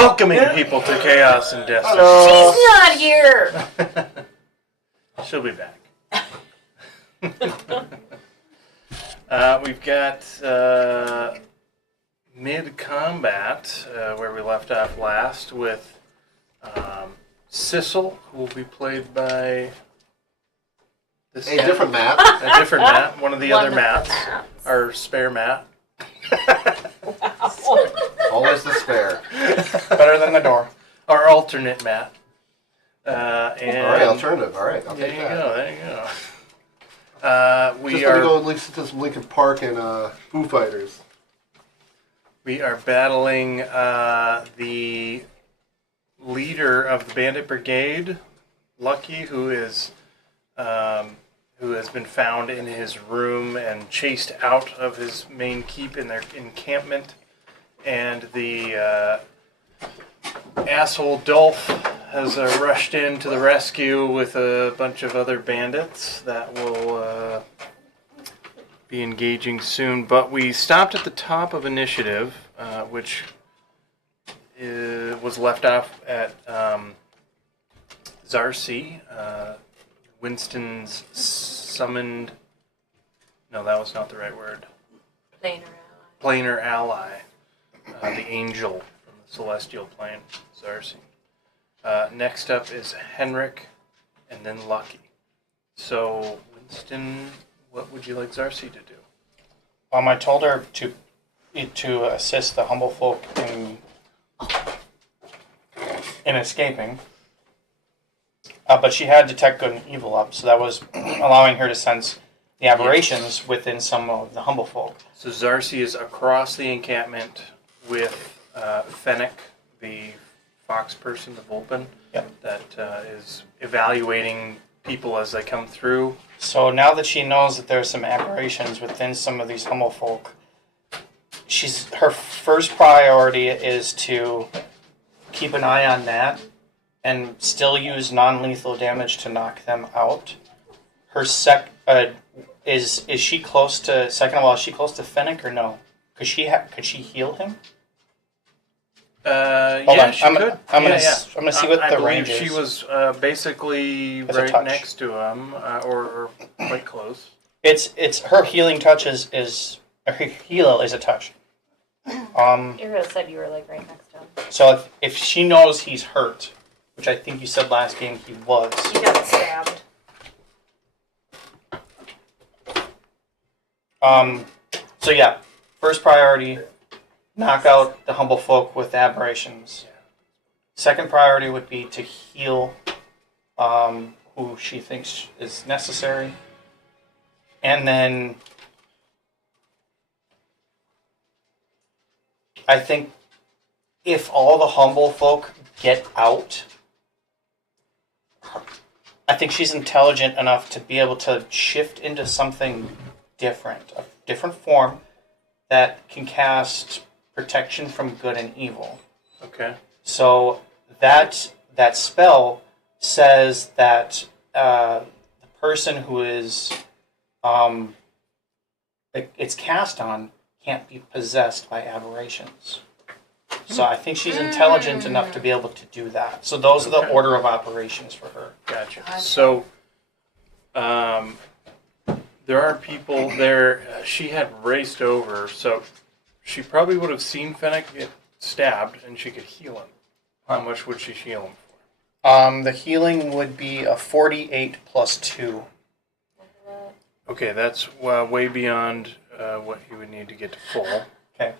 Welcoming people to Chaos and Destiny. Hello. She's not here. She'll be back. We've got mid-combat, where we left off last, with Sissel, who will be played by this A different Matt. A different Matt, one of the other One of the Matts. Matts. Our spare Matt. Wow. Always the spare. Better than the door. Our alternate Matt. And All right, alternative. All right, I'll there take you that. go, there you go. We Just are gonna go and listen to some Linkin Park and Foo Fighters. We are battling the leader of the Bandit Brigade, Lucky, who has been found in his room and chased out of his main keep in their encampment, and the asshole Dolf has rushed in to the rescue with a bunch of other bandits that will be engaging soon. But we stopped at the top of initiative, which was left off at Zarcy. Winston's summoned... No, that was not the right word. Planar ally. The angel from the celestial plane, Zarcy. Next up is Henrik, and then Lucky. So, Winston, what would you like Zarcy to do? I told her to assist the humble folk in escaping. But she had detect good and evil up, so that was allowing her to sense the aberrations within some of the humble folk. So Zarcy is across the encampment with Fennec, the fox person, the Vulpin, Yep. that is evaluating people as they come through. So now that she knows that there's some aberrations within some of these humble folk, her first priority is to keep an eye on that and still use non-lethal damage to knock them out. Her is she close to? Second of all, is she close to Fennec or no? Could she heal him? Hold Yeah, on. she I'm could. I'm gonna see what I the believe range is. she was basically As a right touch. next to him, or quite close. It's her healing touch is her heal is a touch. You said you were like right next to him. So if she knows he's hurt, which I think you said last game he was. You got stabbed. So yeah, first priority, knock out the humble folk with aberrations. Second priority would be to heal who she thinks is necessary. And then I think if all the humble folk get out, I think she's intelligent enough to be able to shift into something different, a different form that can cast protection from good and evil. Okay. So that spell says that the person who is it's cast on can't be possessed by aberrations. So I think she's intelligent enough to be able to do that. So those are the Okay. order of operations for her. Gotcha. So, there are people there. She had raced over, so she probably would have seen Fennec get stabbed, and she could heal him. How much would she heal him for? The healing would be a 48 plus 2. Okay, that's way beyond what he would need to get to full. Okay.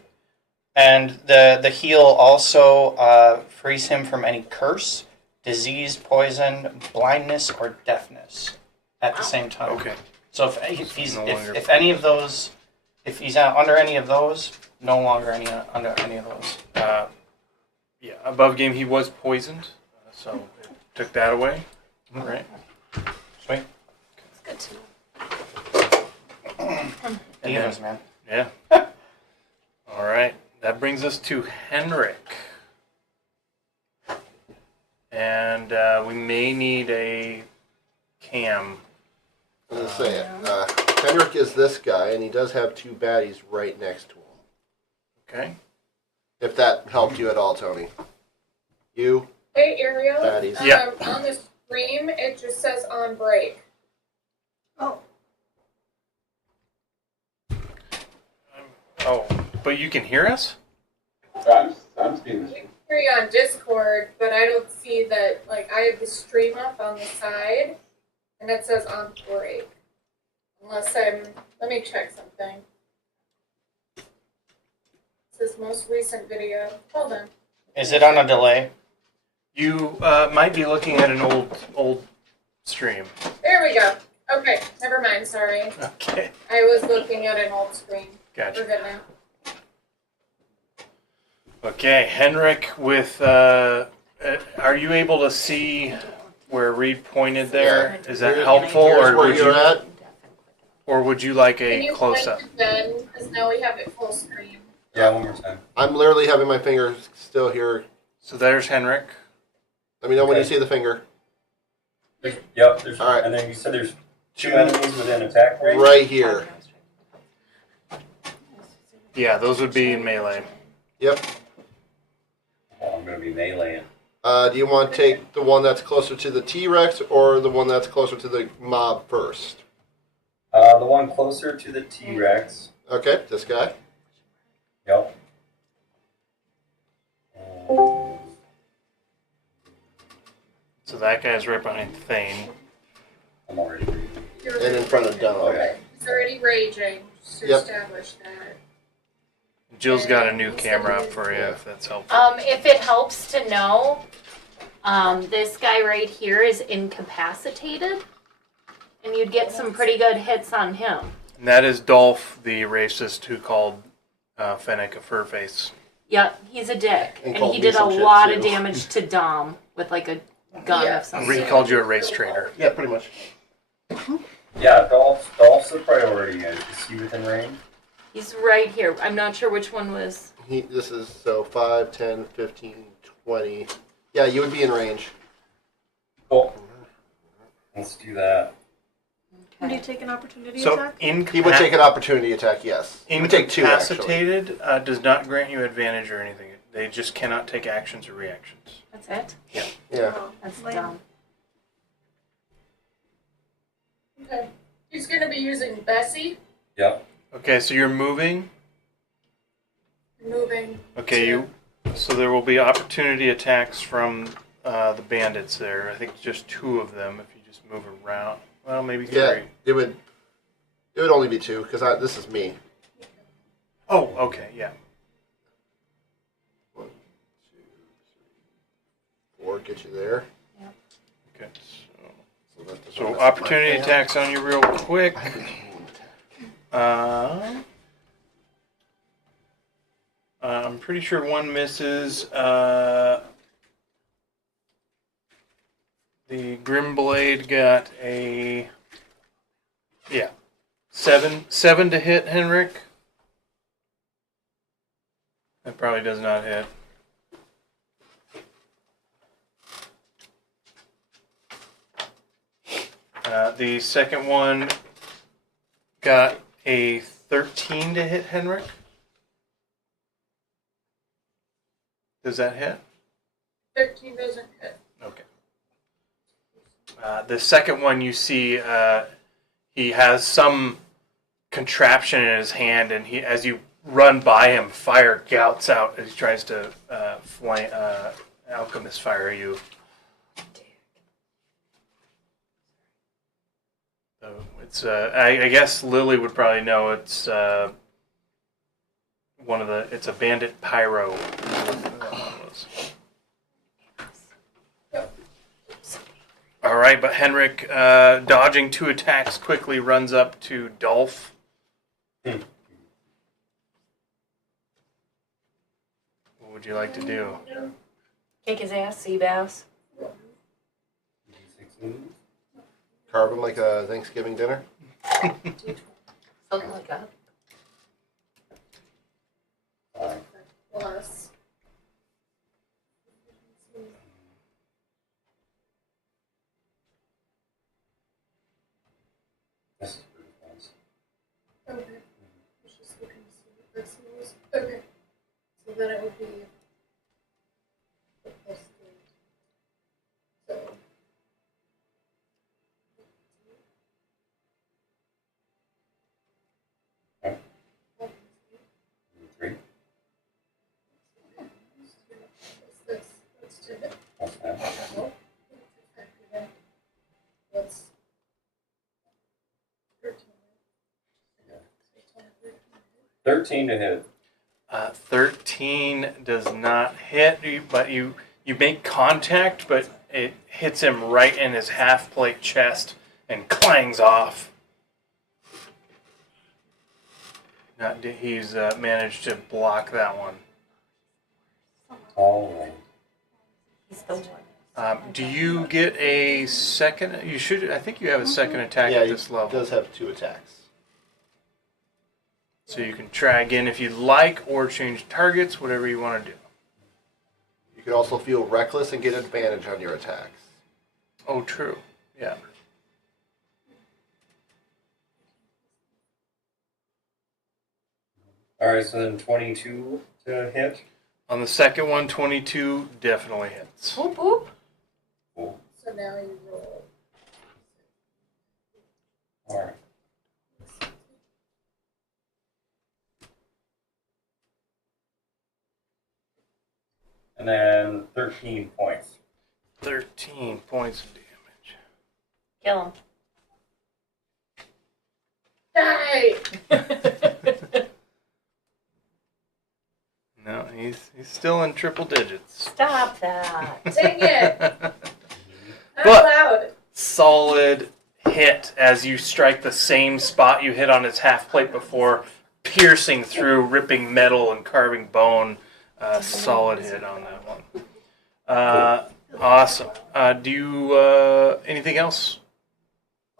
And the heal also frees him from any curse, disease, poison, blindness, or deafness at the same time. Okay. So if he's No longer- if any of those, if he's under any of those, no longer under any of those. Yeah, above game he was poisoned, so it took that away. All right. Sweet. It's good to know. And Healers, then- man. Yeah. All right. That brings us to Henrik. And we may need a cam. I was gonna say it. Henrik is this guy, and he does have two baddies right next to him. Okay. If that helped you at all, Tony. You. Hey, Ariel. Baddies. Yeah. On the stream, it just says on break. Oh, Oh, but you can hear us? I'm seeing this. I can hear you on Discord, but I don't see that. Like, I have the stream up on the side, and it says on break. Unless let me check something. It says most recent video. Hold on. Is it on a delay? You might be looking at an old stream. There we go. Okay, never mind. Sorry. Okay, I was looking at an old screen. We're gotcha. good now. Okay, Henrik, with are you able to see where Reed pointed there? Is that helpful, Here's or where would you're you, at. or would you like Can a you close up? point it then? Because now we have it full screen. Yeah, one more time. I'm literally having my fingers still here. So there's Henrik. Let me know when you Okay. see the finger. Yep, there's, All right. and then you said there's two enemies within attack range? Right here. Yeah, those would be in melee. Yep. Oh, I'm going to be meleeing. Do you want to take the one that's closer to the T-Rex or the one that's closer to the mob first? The one closer to the T-Rex. Okay, this guy. Yep. So that guy's right behind Thane. I'm already reading. You're And in front of Dom. Okay. He's already raging. Just to Yep. establish that. Jill's got a new camera up for you, if that's helpful. If it helps to know, this guy right here is incapacitated, and you'd get some pretty good hits on him. And that is Dolph, the racist who called Fennec a furface. Yep, he's a dick, And and called he me did a some shit, lot of too. damage to Dom with like a gun Yeah. of some Reed sort. called you a race traitor. Yeah, pretty much. Yeah, Dolph's the priority. Is he within range? He's right here. I'm not sure which one was. This is so 5, 10, 15, 20. Yeah, you would be in range. Cool. Let's do that. would you take an opportunity So attack? He would take an opportunity attack, yes. He would take 2, actually. incapacitated does not grant you advantage or anything. They just cannot take actions or reactions. That's it. Yeah. Oh, That's lame. dumb. Okay. He's going to be using Bessie. Yep. Okay, so you're moving. Moving. Okay, so there will be opportunity attacks from the bandits there. I think just 2 of them if you just move around. Well, maybe 3. Yeah, it would only be 2, because this is me. Oh, okay, yeah. 1, 2, 3, 4, get you there. Okay, that's so my opportunity hand. attacks on you real quick. I could do one attack. I'm pretty sure 1 misses. The Grimblade got a 7 to hit Henrik. That probably does not hit. The second one got a 13 to hit Henrik. Does that hit? 13 doesn't hit. Okay. The second one you see, he has some contraption in his hand, and as you run by him, fire gouts out as he tries to alchemist fire you. So it's I guess Lily would probably know it's it's a bandit pyro. All right, but Henrik, dodging 2 attacks, quickly runs up to Dolph. What would you like to do? Kick his ass, sea bass. 16. Carve him like a Thanksgiving dinner. Something like that. 5. Plus. This is pretty close. Okay. Let's just look and see what Bessie was. Okay. So then it would be. +3. 13 to hit. 13 does not hit, but you make contact, but it hits him right in his half plate chest and clangs off. He's managed to block that one. All right. He's the one. Do you get a second? You should. I think you have a second attack Yeah, at he this level, does have 2 attacks. so you can try again if you'd like, or change targets, whatever you want to do. You can also feel reckless and get advantage on your attacks. Oh, true. Yeah. All right, so then 22 to hit. On the second one, 22 definitely hits. Whoop whoop. Cool. So now you roll. All right. And then 13 points. 13 points of Kill Die! him. No, he's still in triple digits. Stop that. Dang it! Not But- allowed. Solid hit as you strike the same spot you hit on his half plate before, piercing through, ripping metal and carving bone. Solid hit on that one. Awesome. Do you anything else?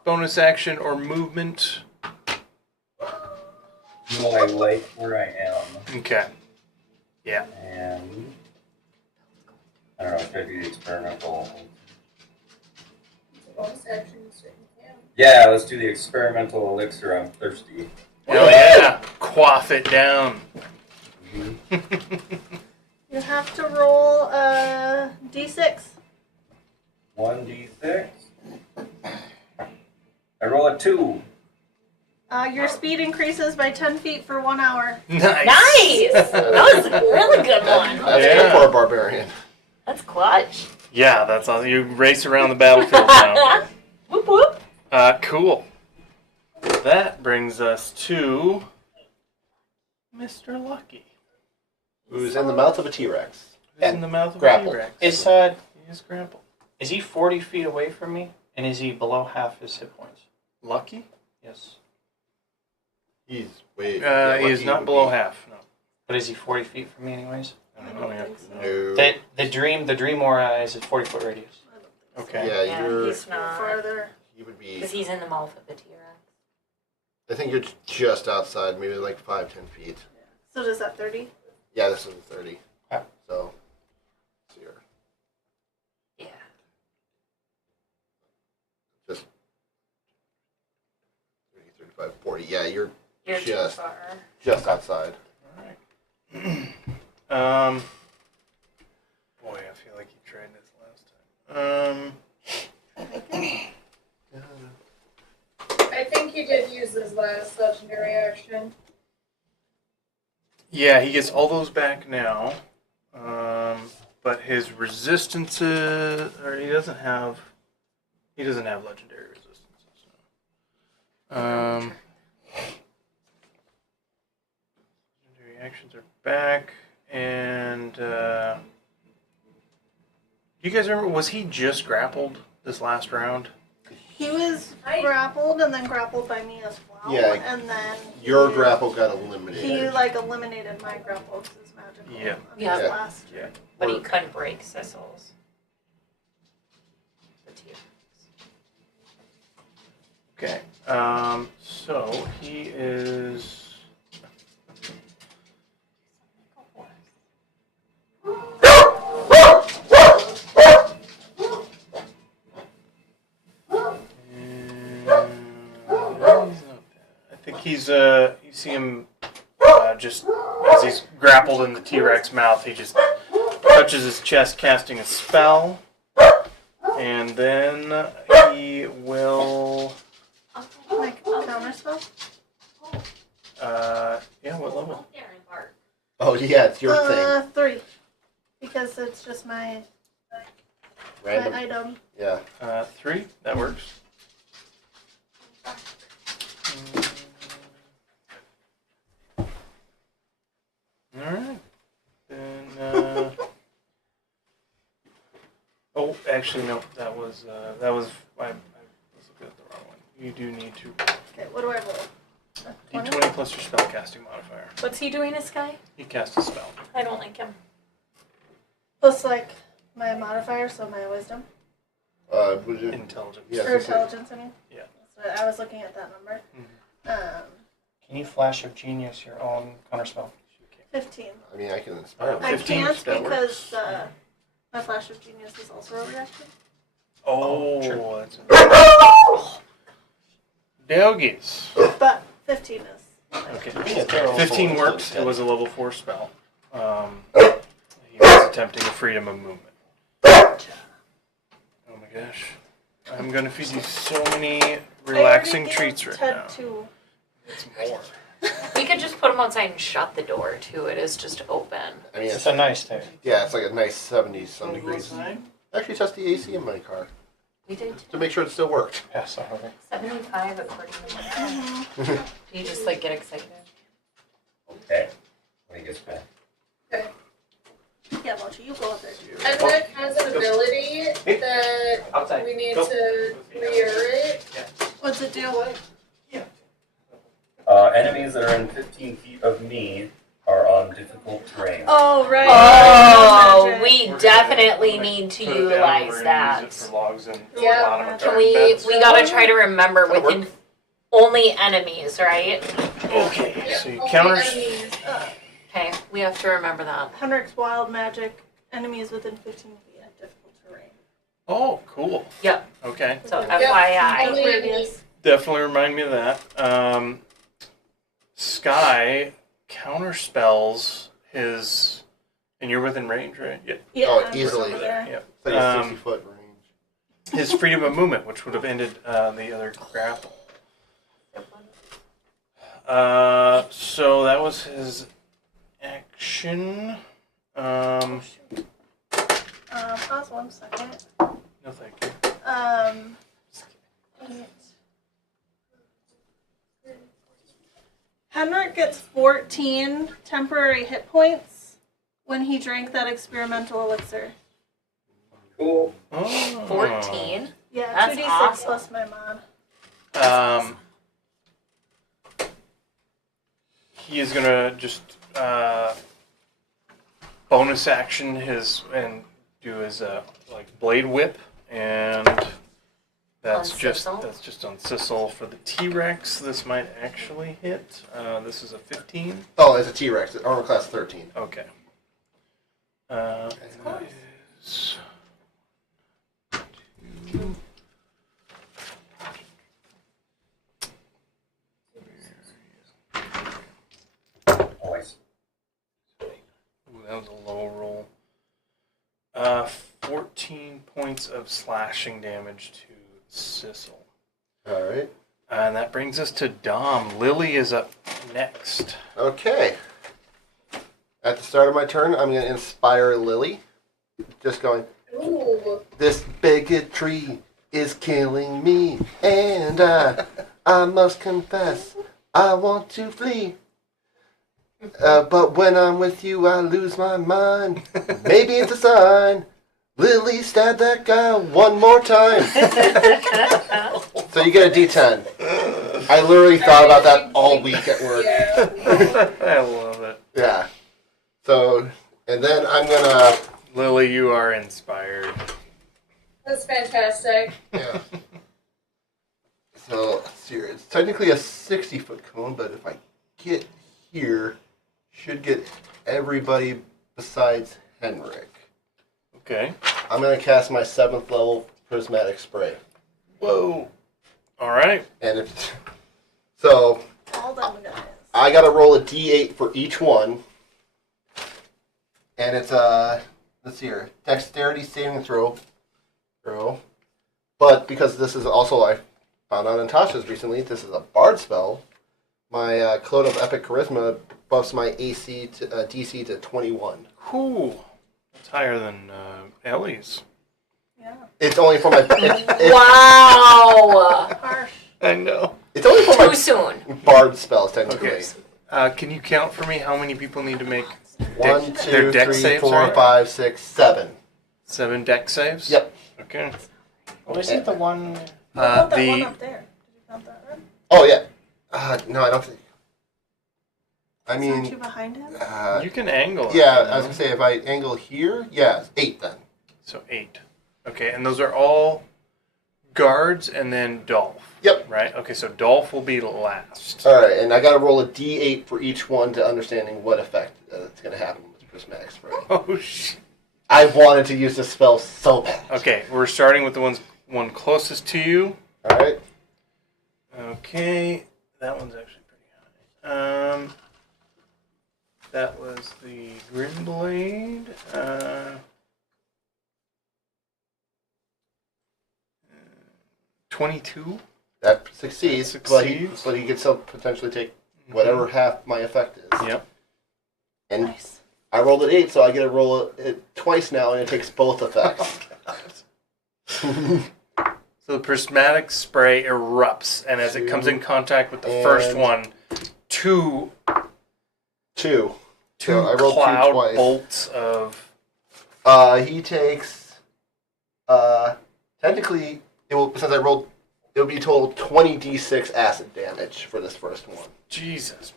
Bonus action or movement? No, I like where I am. Okay. Yeah. And I don't know, should I do the experimental? Bonus action, you certainly can. Yeah, let's do the experimental elixir. I'm thirsty. Hell yeah. Quaff it down. You have to roll a d6. 1d6. I roll a 2. Your speed increases by 10 feet for 1 hour. Nice. Nice. That was a really good one. That's Yeah. good for a barbarian. That's clutch. Yeah, that's all. You race around the battlefield now. Whoop whoop. Cool. That brings us to Mr. Lucky. Who's in the mouth of a T-Rex. Who's in the mouth of grappled. a T-Rex. Is He is grappled. is he 40 feet away from me? And is he below half his hit points? Lucky? Yes. He's way... He Lucky is not would below be- half. No. But is he 40 feet from me anyways? I don't know. No. The dream aura is a 40-foot radius. Okay. Yeah, Yeah, you're... he's not. Farther. He would be... Because he's in the mouth of the T-Rex. I think you're just outside, maybe like 5-10 feet. So does that 30? Yeah, this is a 30. Okay. So you're Yeah. just 30, 35, 40. Yeah, you're You're too Just- far. just outside. Boy, I feel like you tried this last time. I think he did use his last legendary action. Yeah, he gets all those back now. But his resistances, or he doesn't have legendary resistances. Legendary actions are back, and you guys remember? Was he just grappled this last round? He was grappled and then grappled by me as well. Yeah. And then Your he- grapple got eliminated. He eliminated my grapple because it's magical. Yeah. on Yeah. his last. Yeah. But he couldn't break Sissel's. The T-Rex. Okay. So he is. I think he's you see him just as he's grappled in the T-Rex mouth, he just touches his chest, casting a spell, and then he will. Like counter spell? Yeah, what level? Oh, yeah, it's your thing. 3. Because it's just my Random. item. Yeah. 3. That works. Oh, actually, no. That was I was looking at the wrong one. You do need to Okay, what do I roll? A 20? d20 plus your spellcasting modifier. What's he doing, this guy? He cast a spell. I don't like him. Plus, like, my modifier, so my wisdom. Would you? Intelligence. Yeah. Or intelligence, I mean. Yeah. That's what I was looking at that number. Can you flash of genius your own counterspell? 15. I mean, I can inspire. I 15, can't that because my flash of genius is also a reaction. Oh, sure. that's Doggies. But 15 is. Okay. Yeah, they're 15 all works. full. It was a level 4 spell. He was attempting a freedom of movement. Oh my gosh. I'm gonna feed you so many relaxing treats right now. Too. It's more. We could just put him outside and shut the door too. It is just open. I mean, It's a nice day. yeah, it's like a nice 70 some degrees. Actually, test the AC in my car We did to make sure it still worked. Pass over. 75 according to my. Do you just like get excited? Okay. When he gets back. Okay. Yeah, Mochi, you go up there. Henrik has an ability that Outside. we need to reiterate. What's it do? Enemies that are in 15 feet of me are on difficult terrain. Oh, right. Oh, Magic. we definitely need to Put it down, utilize we're gonna that. Use it for logs and Yeah. bottom of Can garden we beds. gotta try to remember That'll within only enemies, right? Okay, so you Only counters. enemies. Okay, we have to remember that. Henrik's wild magic. Enemies within 15 feet at difficult terrain. Oh, cool. Yep. Okay, So Yep, FYI. only enemies. definitely remind me of that. Sky counterspells his, and you're within range, right? Yeah. Yeah, Oh, I'm just easily. over there. Yeah. It's like a 60-foot range. His freedom of movement, which would have ended the other grapple. So that was his action. Pause 1 second. No, thank you. Henrik gets 14 temporary hit points when he drank that experimental elixir. Cool. Oh. 14. Yeah, That's 2d6 awesome. plus my mod. He is gonna just bonus action his and do his like blade whip, and that's On just Sissel? on Sissel for the T-Rex. This might actually hit. This is a 15. Oh, it's a T-Rex. Armor class 13. Okay. Is Always. Ooh, that was a low roll. 14 points of slashing damage to Sissel. All right. And that brings us to Dom. Lily is up next. Okay. At the start of my turn, I'm going to inspire Lily. Just going, Ooh. this bigotry is killing me, and I must confess, I want to flee. But when I'm with you, I lose my mind. Maybe it's a sign. Lily, stab that guy one more time. So you get a D10. I literally thought about that all week at work. Yeah. I love it. Yeah. So, and then I'm gonna. Lily, you are inspired. That's fantastic. Yeah. So, let's see here. It's technically a 60-foot cone, but if I get here, should get everybody besides Henrik. Okay. I'm gonna cast my 7th level prismatic spray. Whoa. All right. And if so, All them guys. I gotta roll a D8 for each one. And it's let's see here, dexterity saving throw. But because this is also, I found out in Tasha's recently, this is a bard spell. My Cloud of Epic Charisma buffs my AC to DC to 21. Cool. That's higher than Ellie's. Yeah. It's only for my. Wow. Harsh. I know. It's only for Too my soon. bard spells technically. Okay. Can you count for me how many people need to make 1, their 2, dex 3, saves, 4, right? 5, 6, 7. 7 deck saves? Yep. Okay. What isn't the one? What about that one The up there? Did you count that one? Oh yeah. No, I don't think. I Aren't you mean, behind him? you can angle. it, yeah. you I was know? gonna say if I angle here, yeah, it's 8 then. So 8. Okay, and those are all guards, and then Dolph. Yep. Right. Okay, so Dolph will be last. All right, and I got to roll a d8 for each one to understanding what effect it's gonna have with prismatic spray. Oh shit. I wanted to use this spell so bad. Okay, we're starting with the one closest to you. All right. Okay, that one's actually pretty high. That was the Grimblade. 22. That succeeds, That but succeeds. he can still potentially take whatever half my effect is. Yep. And Nice. I rolled an 8, so I get to roll it twice now, and it takes both effects. So the prismatic spray erupts, and as it comes in contact with the first And- one, two 2. two So I rolled 2 cloud twice. bolts of. He takes. Technically, since I rolled, it would be a total 20d6 acid damage for this first one. Jesus.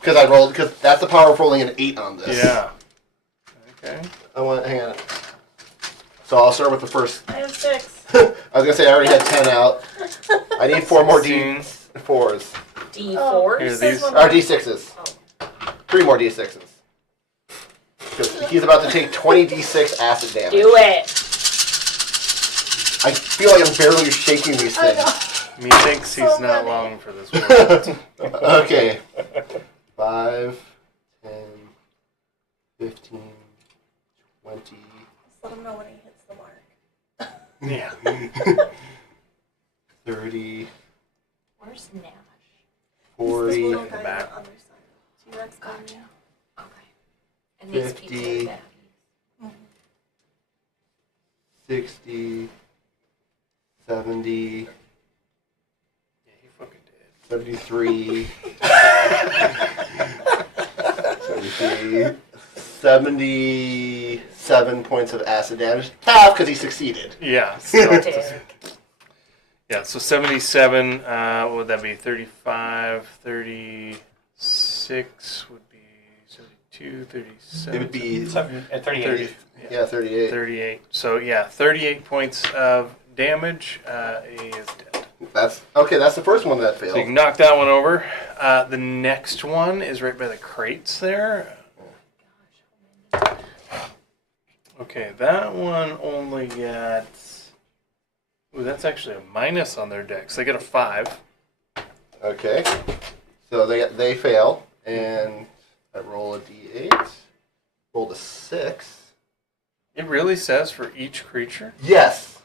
Because that's the power of rolling an 8 on this. Yeah. Okay. Hang on. So I'll start with the first. I have 6. I was gonna say I already had 10 out. I need 4 more 16. D4s. D4s? Here, This these- one- Or D6s. 3 more D6s. Because he's about to take 20d6 acid damage. Do it. I feel like I'm barely shaking these I things. know. Methinks he's So not many. long for this world. Okay. 5, 10, 15, 20. Just let him know when he hits the mark. Yeah. 30, Where's Nash? 40, This little in the guy back. on the other side. T-Rex guy. Gotcha. Okay. And these 50. people are baddies. 60, 70, Yeah, he fucking did. 73, 73, 77 points of acid damage. Half because he succeeded. Yeah. So, Dick. yeah, so 77, what would that be? 35, 36 would be 72, 37. It would be 38. 30, yeah, 38. 38. So, yeah, 38 points of damage. He is dead. That's okay. That's the first one that So you failed. can knock that one over. The next one is right by the crates there. Okay, that one only got. Ooh, that's actually a minus on their dex. They get a 5. Okay, so they fail, and I roll a d8. Rolled a 6. It really says for each creature? Yes,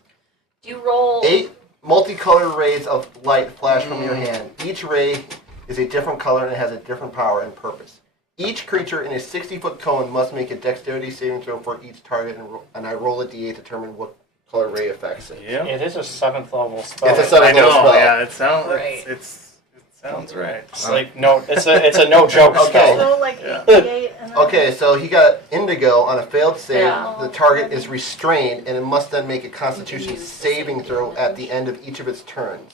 Do you roll? 8 multicolored rays of light flash from your hand. Each ray is a different color and has a different power and purpose. Each creature in a 60-foot cone must make a dexterity saving throw for each target, and I roll a d8 to determine what color ray affects it. Yeah. It is a 7th level spell. It's a 7th I know. level spell. Yeah, it sounds. Right. It sounds right. It's like no, it's a no joke Okay. spell. So like Yeah. 88 and then Okay, so he got indigo on a failed save. Yeah. The target is restrained, and it must then make a Constitution saving throw at the end of each of its turns.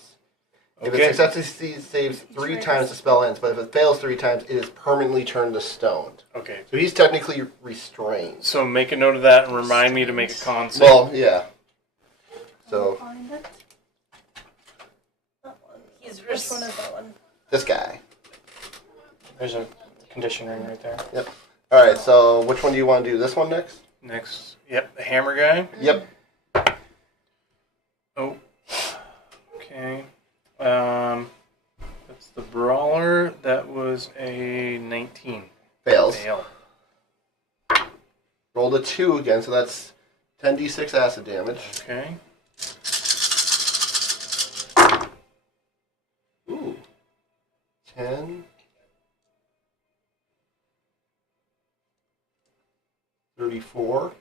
If Okay. it successfully saves 3 times, the spell ends. But if it fails 3 times, it is permanently turned to stone. Okay. So he's technically restrained. So make a note of that and remind me to make a con save. Well, yeah. So find it. That one. He's Which one is that one? this guy. There's a condition ring right there. All right. So which one do you want to do? This one next? Next. Yep, the hammer guy. Yep. Oh. Okay. That's the brawler. That was a 19. Fails. Fail. Rolled a 2 again, so that's 10d6 acid damage. Okay. Ooh. 10. 34.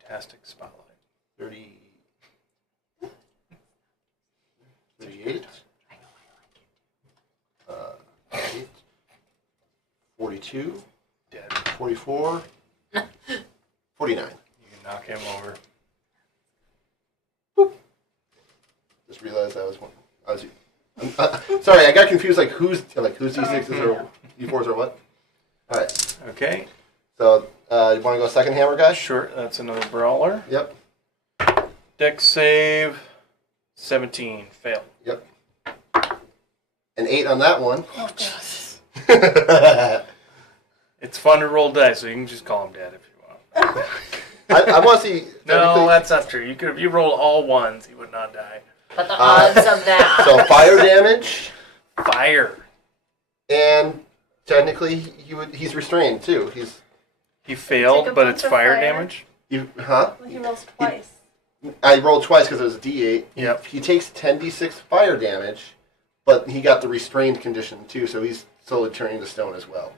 Fantastic spotlight. 30. 38. 8. 42. Dead. 44. 49. You can knock him over. just realized I was sorry, I got confused. Who's D6s or D4s or what? All right. Okay. So you want to go second hammer guy? Sure. That's another brawler. Yep. Dex save 17. Fail. Yep. An 8 on that one. Oh, Jesus. It's fun to roll dice, so you can just call him Dad if you want. I want to see. No, that's not true. You could, if you rolled all ones, he would not die. But the odds of that. So fire damage, Fire. and technically he's restrained too. He failed, Take a but bunch it's of fire fire. damage. Huh? Well, he rolls twice. I rolled twice because it was a D8. Yep. He takes 10d6 fire damage, but he got the restrained condition too, so he's slowly turning to stone as well.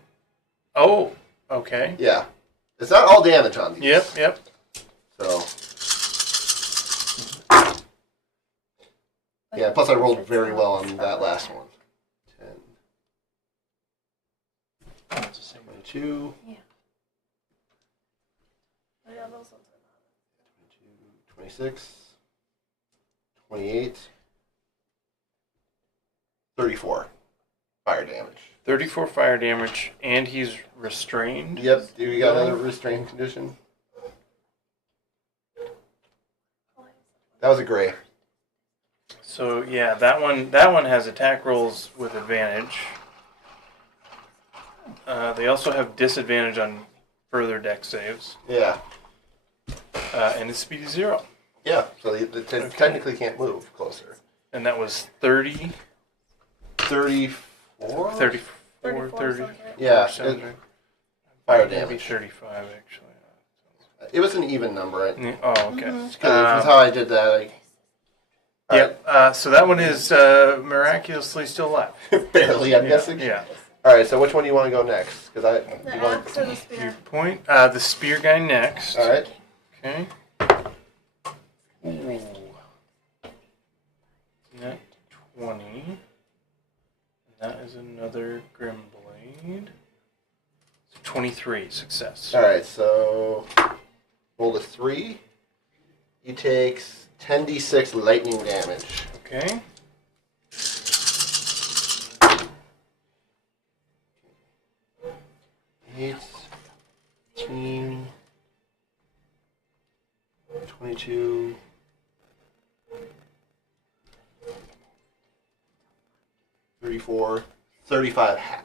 Oh, okay. Yeah. It's not all damage on these. Yep. So. Yeah, plus I rolled very well on that last one. 10, 22, Oh, yeah, those ones are 26, 28, 34 fire damage. 34 fire damage, and he's restrained. Yep, do we got another restrained condition? That was a gray. So yeah, that one has attack rolls with advantage. They also have disadvantage on further dex saves, Yeah. and his speed is 0. Yeah, so they technically can't move closer. And that was 30, 34? 34, 34 30. sounds right. Yeah, sounds right. fire Maybe damage. 35 actually. It was an even number. Yeah, oh, okay. That's how I did that. Yep. So that one is miraculously still alive. Barely, I'm guessing. Yeah. All right, so which one do you want to go next? Because The axe or the You spear? point the spear guy next. All right. Okay. Ooh. Net 20. And that is another Grim Blade. So 23 success. All right, so roll a 3. He takes 10d6 lightning damage. Okay. Eight, 18, 22, 34, 35 half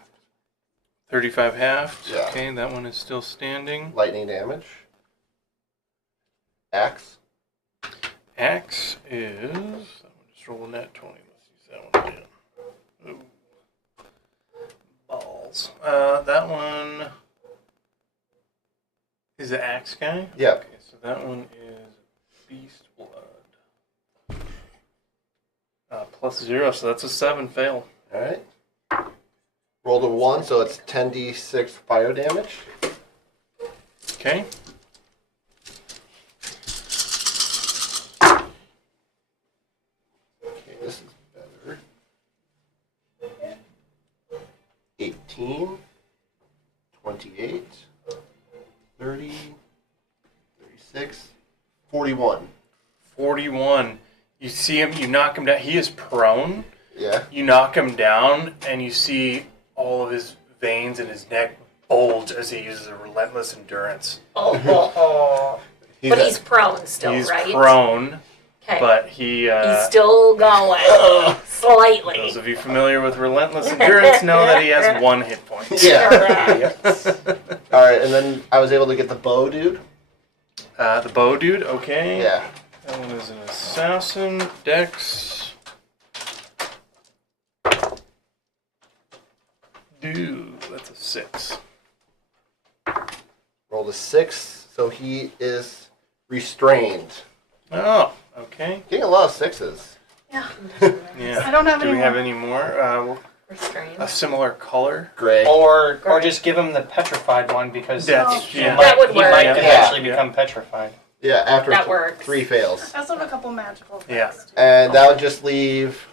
35 halved. Yeah. Okay, that one is still standing. lightning damage. Axe. Axe is. That one just roll a net 20. Let's use that one again. Ooh. Balls. That one is the axe guy. Yeah. Okay, so that one is beast blood. Plus 0, so that's a 7 fail. All right. Rolled a 1, so it's 10d6 fire damage. Okay. Okay, this is better. 18, 28, 30, 36, 41. 41. You see him, you knock him down. He is prone. Yeah. You knock him down, and you see all of his veins in his neck bulge as he uses a relentless endurance. But he's prone still, He's right? prone, Okay. but he. He's still going. Slightly. Those of you familiar with relentless endurance know that he has 1 hit point. Yeah. Correct. All right, and then I was able to get the bow dude. The bow dude, okay. Yeah. That one is an assassin. Dex. Dude, that's a 6. Rolled a 6, so he is restrained. Oh, okay. Getting a lot of 6s. Yeah. Yeah. I don't have Do any we have more. any more? Restrained. A similar color? Gray. Or just give him the petrified one because That's, he yeah. might, That would he work. might Yeah. eventually Yeah. become petrified. Yeah, after That works. 3 fails. I also have a couple magical Yeah. things, too. And that would just leave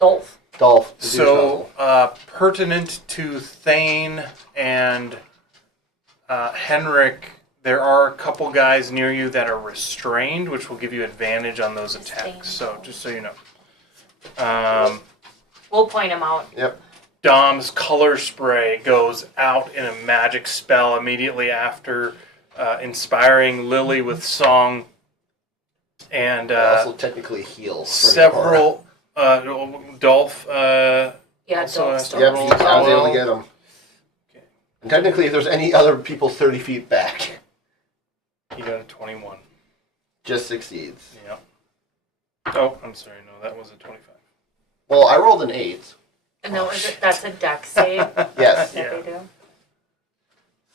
Dolph. Dolph to do So, trouble. pertinent to Thane and Henrik, there are a couple guys near you that are restrained, which will give you advantage on those attacks. So, just so you know. We'll point him out. Yep. Dom's color spray goes out in a magic spell immediately after inspiring Lily with song, and also technically heals. several Dolph. Yeah, Also Dolph has to Yep, roll I was able well. to get him. Okay. And technically, if there's any other people 30 feet back, He got a 21. just succeeds. Yeah. Oh, I'm sorry. No, that was a 25. Well, I rolled an 8. No, that's a deck save that Yes. Yeah. they do.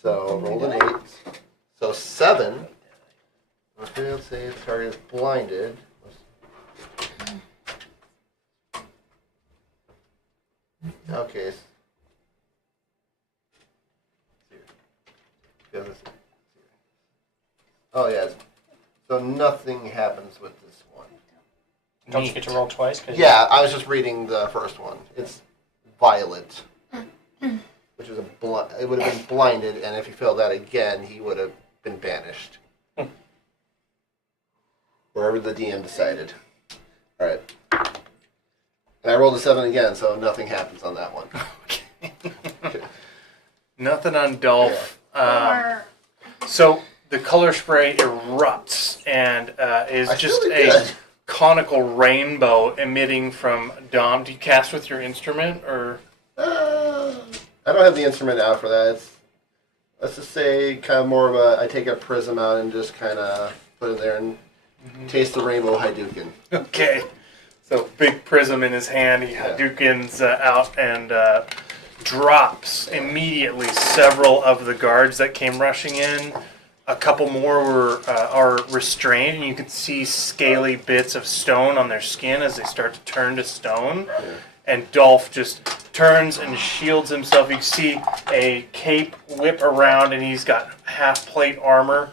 So rolled an 8. So 7. Failed save. Target is blinded. Okay. Oh yeah. So nothing happens with this one. Don't you get to roll twice? 'Cause Yeah, I was just reading the first one. It's violet, which is it would have been blinded, and if he failed that again, he would have been banished. Wherever the DM decided. All right. And I rolled a 7 again, so nothing happens on that one. Okay. Nothing on Dolph. Bummer. So the color spray erupts and is I just feel a good. conical rainbow emitting from Dom. Do you cast with your instrument or? I don't have the instrument out for that. It's, let's just say kind of more of a, I take a prism out and just kind of put it there and taste the rainbow Hadouken. Okay. So big prism in his hand, he Hadoukens out and drops immediately several of the guards that came rushing in. A couple more are restrained, and you can see scaly bits of stone on their skin as they start to turn to stone. Yeah. And Dolph just turns and shields himself. You see a cape whip around, and he's got half plate armor.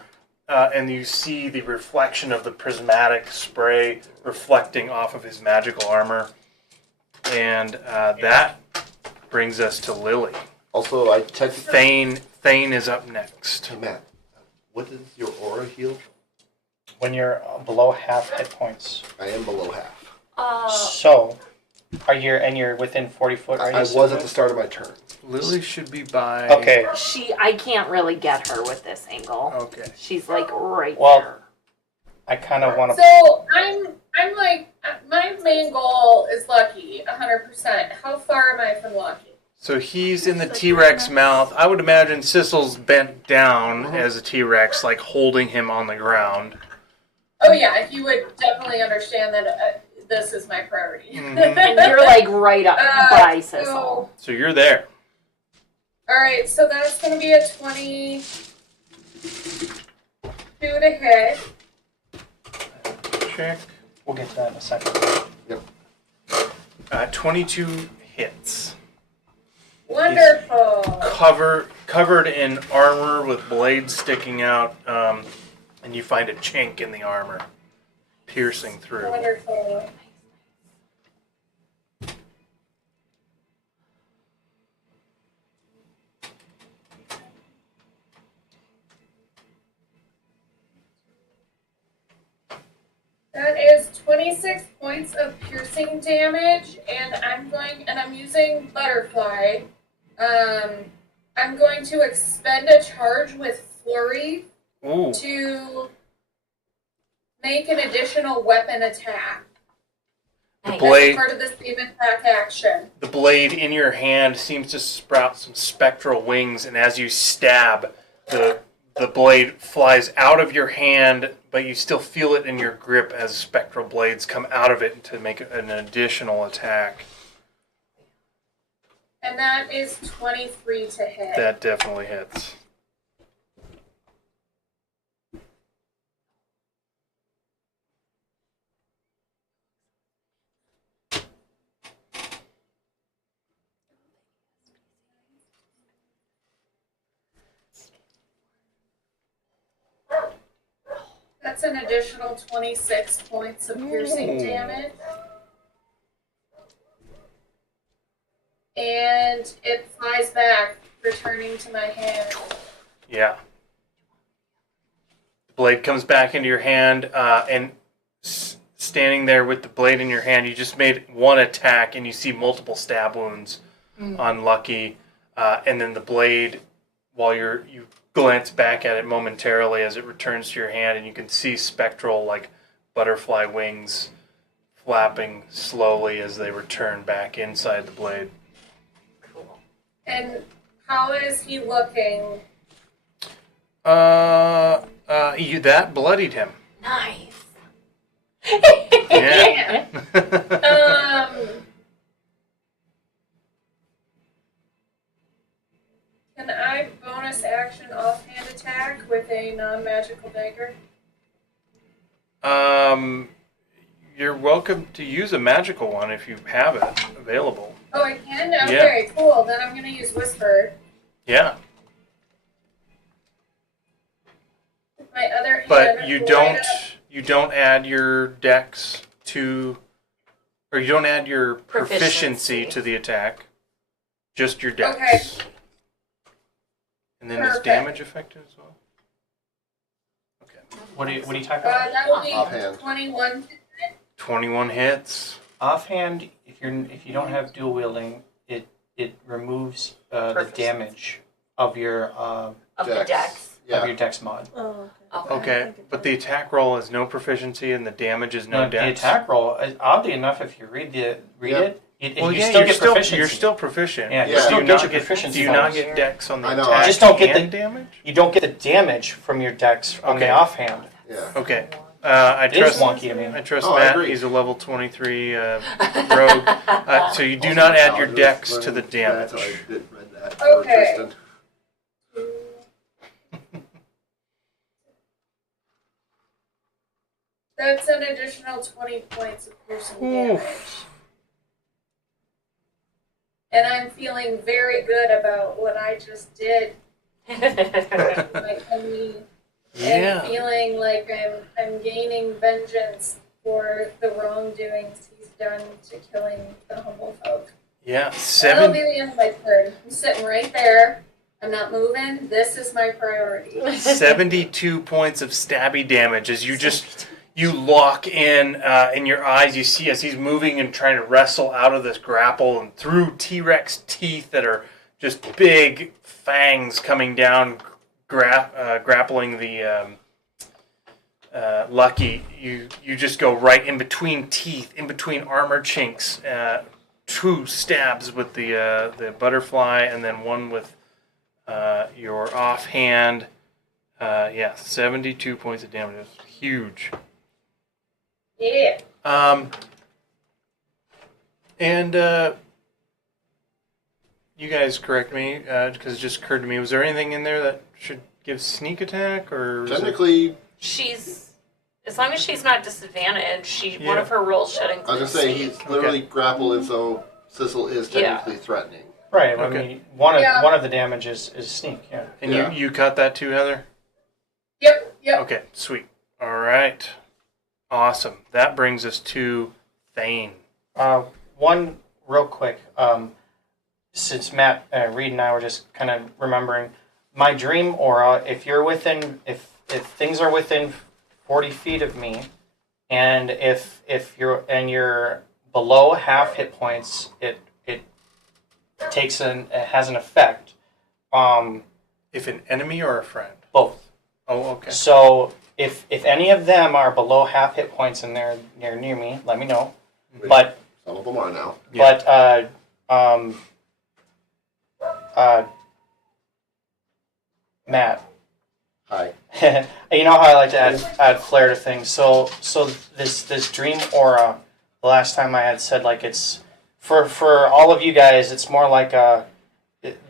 And you see the reflection of the prismatic spray reflecting off of his magical armor. And that brings us to Lily. Also, I technically... Thane is up next. Hey, Matt, what does your aura heal? When you're below half hit points. I am below half. So, you're within 40 foot? I was at the start of my turn. Lily should be by... Okay. I can't really get her with this angle. Okay. She's like right Well, there. I kind of want to. So I'm like, my main goal is Lucky, 100%. How far am I from Lucky? So he's in the T-Rex mouth. I would imagine Sissel's bent down as a T-Rex, like holding him on the ground. Oh yeah, he would definitely understand that this is my priority. Mhm. And you're like right up by so- Sissel. So you're there. All right, so that's going to be a 22 to hit. Check. We'll get to that in a second. 22 hits. Wonderful. Covered in armor with blades sticking out, and you find a chink in the armor, piercing through. Wonderful. That is 26 points of piercing damage, and I'm using Butterfly. I'm going to expend a charge with Flurry Ooh. to make an additional weapon attack. The Nice. blade, Part of the same attack action. the blade in your hand seems to sprout some spectral wings, and as you stab, the blade flies out of your hand, but you still feel it in your grip as spectral blades come out of it to make an additional attack. And that is 23 to hit. That definitely hits. That's an additional 26 points of piercing damage. And it flies back, returning to my hand. Yeah. The blade comes back into your hand, and standing there with the blade in your hand. You just made one attack, and you see multiple stab wounds on Lucky, and then the blade, while you glance back at it momentarily as it returns to your hand, and you can see spectral, like, butterfly wings flapping slowly as they return back inside the blade. Cool. And how is he looking? That bloodied him. Nice. Yeah. Can I bonus action offhand attack with a non-magical dagger? You're welcome to use a magical one if you have it available. Oh, I can? Okay, cool. Then I'm gonna use Whisper. Yeah. With my other hand. But you right don't add your dex to, or you don't add your proficiency to the attack. Just your dex. Okay. And then is Perfect. damage effective as well? Okay. What are you talking about? that will be Offhand. 21. 21 hits. Offhand, if you don't have dual wielding, it removes the Proficiency. damage of your Of the Dex. dex. Yeah. of your dex mod. Oh, Okay, but the attack roll has no proficiency and the damage is no The dex. attack roll, oddly enough, if you read it, Well, you yeah, still you're get still proficiency. you're still proficient. Yeah, you Do still you get not your get proficiency Do you not bonus. get dex on the I know. attack You just don't get and the- damage? You don't get the damage from your dex on Okay. the offhand. Yeah. Okay. I It is trust wonky to me. I trust Oh, I Matt. agree. He's a level 23 rogue. So you do not add your dex to the damage. That's how I did read that. Okay. For Tristan. That's an additional 20 points of piercing damage. And I'm feeling very good about what I just did. Like, Yeah. and feeling like I'm gaining vengeance for the wrongdoings he's done to killing the humble folk. Yeah. That'll be the end of my turn. I'm sitting right there. I'm not moving. This is my priority. 72 points of stabby damage as you lock in your eyes. You see as he's moving and trying to wrestle out of this grapple and through T-Rex teeth that are just big fangs coming down, grappling the Lucky. You just go right in between teeth, in between armor chinks. Two stabs with the butterfly, and then one with your offhand. 72 points of damage. That's huge. Yeah. And you guys correct me because it just occurred to me. Was there anything in there that should give sneak attack or? was it- Technically, She's, as long as she's not disadvantaged, one Yeah. of her rolls should I was include gonna say sneak. he's literally grappled, and so Sissel is technically threatening. Right. Okay. I mean, one Yeah. of the damage is sneak. Yeah. And Yeah. you caught that too, Heather? Yep. Okay, sweet. All right. Awesome. That brings us to Thane. One real quick. Since Matt, Reed, and I were just kind of remembering my dream aura. If you're within, if things are within 40 feet of me, and if you're below half hit points, it has an effect. If an enemy or a friend? Both. Oh, okay. So if any of them are below half hit points and they're near me, let me know. But Some of them are now. Yeah. Matt, Hi. you know how I like to add flair to things. So this dream aura. The last time I had said like it's for all of you guys. It's more like the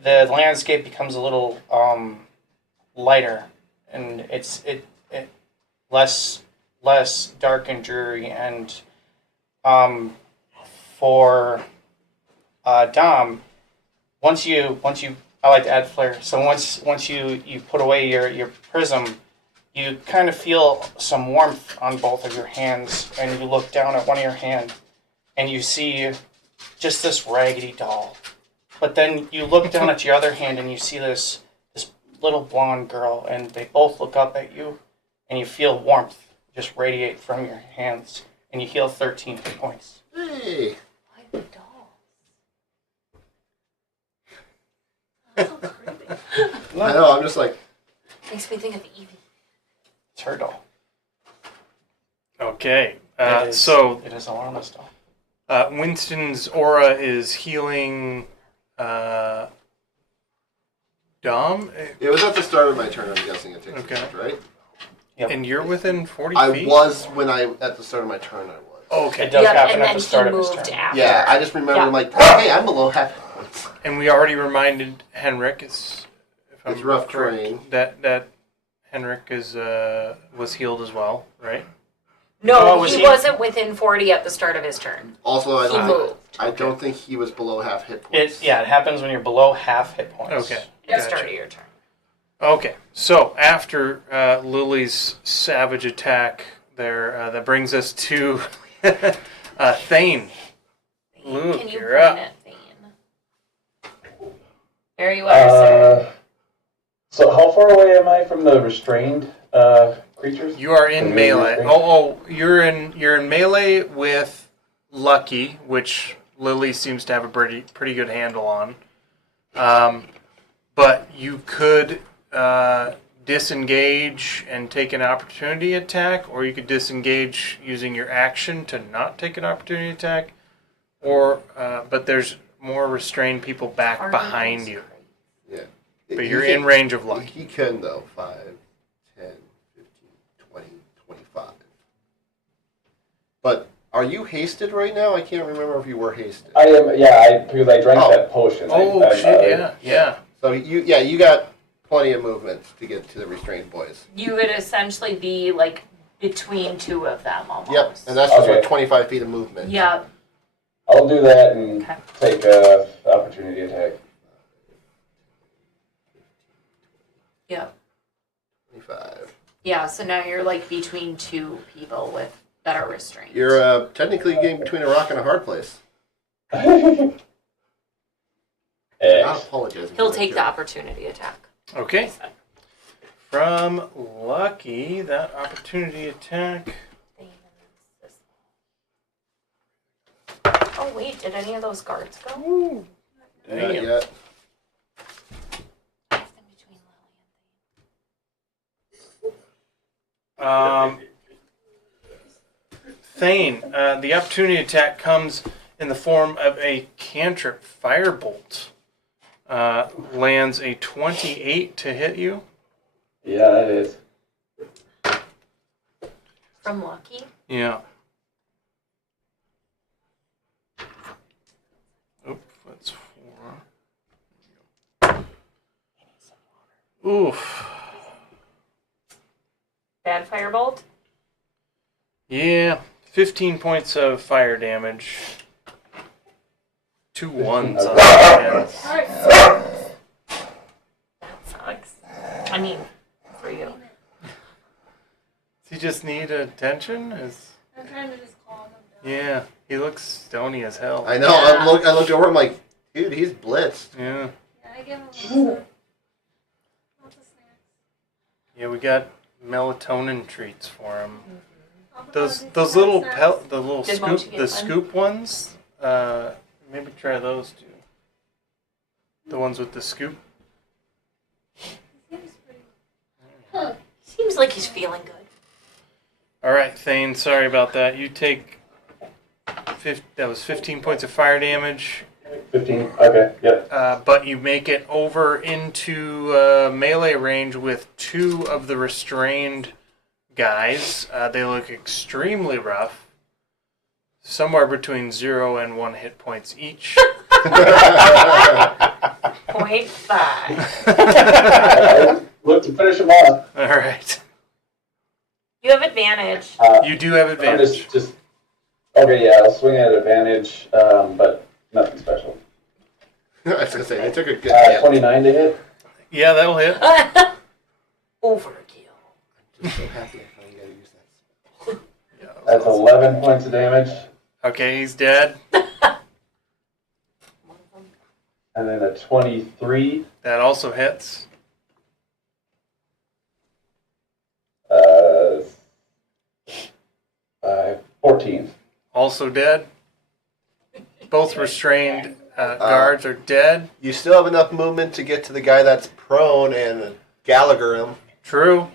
landscape becomes a little lighter, and it's less dark and dreary. And for Dom, once you I like to add flair. So once you put away your prism, you kind of feel some warmth on both of your hands, and you look down at one of your hand, and you see just this raggedy doll. But then you look down at your other hand, and you see this little blonde girl, and they both look up at you, and you feel warmth just radiate from your hands. and you heal 13 hit points. Hey. Why the doll? That's so creepy. I know, I'm just like, Makes me think of Evie. It's her doll. Okay. It is Alana's doll. Winston's aura is healing. Dom, it was at the start of my turn, I'm guessing it takes Okay. effect, right? Yep. and you're within 40 I feet. was at the start of my turn, I was. Okay. It does Yep, happen and at then the start he of his moved turn. after. Yeah, I just remember, Yeah. I'm like, hey, I'm below half points. And we already reminded Henrik, if It's rough correct, terrain. that Henrik was healed as well, right? No, Oh, was he he? wasn't within 40 at the start of his turn. Also, He moved. I don't think he was below half hit points. It happens when you're below half hit points. Okay. At the start of your turn. Okay, so after Lily's savage attack there, that brings us to Thane. Luke, Can you you're point up. at Thane? There you are, sir. So how far away am I from the restrained creatures? You are in Can you melee. restrain? You're in melee with Lucky, which Lily seems to have a pretty good handle on. But you could disengage and take an opportunity attack, or you could disengage using your action to not take an opportunity attack. Or but there's more restrained people back behind you. Yeah. But you're in range of Lucky. He can, though. 5, 10, 15, 20, 25. But are you hasted right now? I can't remember if you were hasted. I am, because I drank that potion. Oh, shit, yeah. So you got plenty of movement to get to the restrained boys. You would essentially be like between two of them almost. Yep, and that's just Okay. with 25 feet of movement. Yep. I'll do that and Okay. take a opportunity attack. Yep. 25. Yeah, so now you're like between two people that are restrained. You're technically getting between a rock and a hard place. X. Not apologizing. He'll for take the that opportunity attack. Okay. From Lucky, that opportunity attack. Oh wait, did any of those guards go? Ooh. joke. Dang Not it. yet. Thane, the opportunity attack comes in the form of a cantrip firebolt. Lands a 28 to hit you. Yeah, it is. From Lucky? Yeah. Oop, that's 4. Oof. Bad firebolt? Yeah, 15 points of fire damage. 2 ones on the hands. That sucks. I mean, for you. Does he just need attention? I'm trying to just calm him down. Yeah, he looks stony as hell. I know. Yeah. I looked over. I'm like, dude, he's blitzed. Yeah. Yeah, I give him lots of snacks. Yeah, we got melatonin treats for him. I'll put Those on those some little snacks. the little Did scoop Mochi get the one? scoop ones. Maybe try those too. The ones with the scoop. Seems pretty- Seems like he's feeling good. All right, Thane. Sorry about that. You take. That was 15 points of fire damage. 15. Okay, yep. But you make it over into melee range with 2 of the restrained guys. They look extremely rough. Somewhere between 0 and 1 hit points each. 0.5. Look to finish him off. All right. You have advantage. You do have I'm advantage. just. Okay, yeah, I'll swing at advantage, but nothing special. I was gonna say they took a good hit. 29 to hit. Yeah, that'll hit. Overkill. I'm so happy I finally got to use that. Yeah, that was That's awesome. 11 points of damage, Okay, he's dead. and then a 23. That also hits. 14 14. Also dead. Both restrained guards are dead. You still have enough movement to get to the guy that's prone and Gallagher him. True.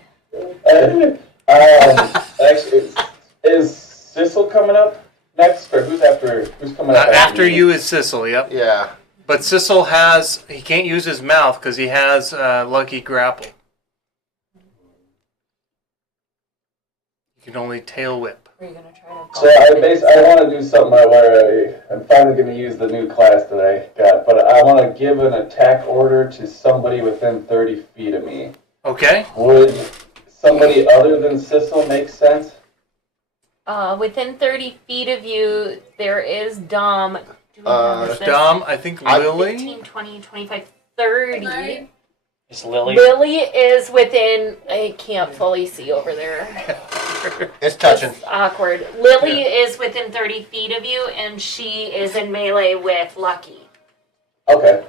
Actually, is Sissel coming up next, or who's coming up After me? you is Sissel, yep. Yeah. But Sissel he can't use his mouth because he has Lucky grapple. You can only tail whip. Are you gonna try to? So I want to do something where I'm finally going to use the new class that I got, but I want to give an attack order to somebody within 30 feet of me. Okay. Would somebody other than Sissel make sense? Within 30 feet of you, there is Dom. Do we have this? Dom, I think Lily. 15, 20, 25, 30. Is Lily? Lily is within. I can't fully see over there. It's touching. It's awkward. Lily is within 30 feet of you, and she is in melee with Lucky. Okay.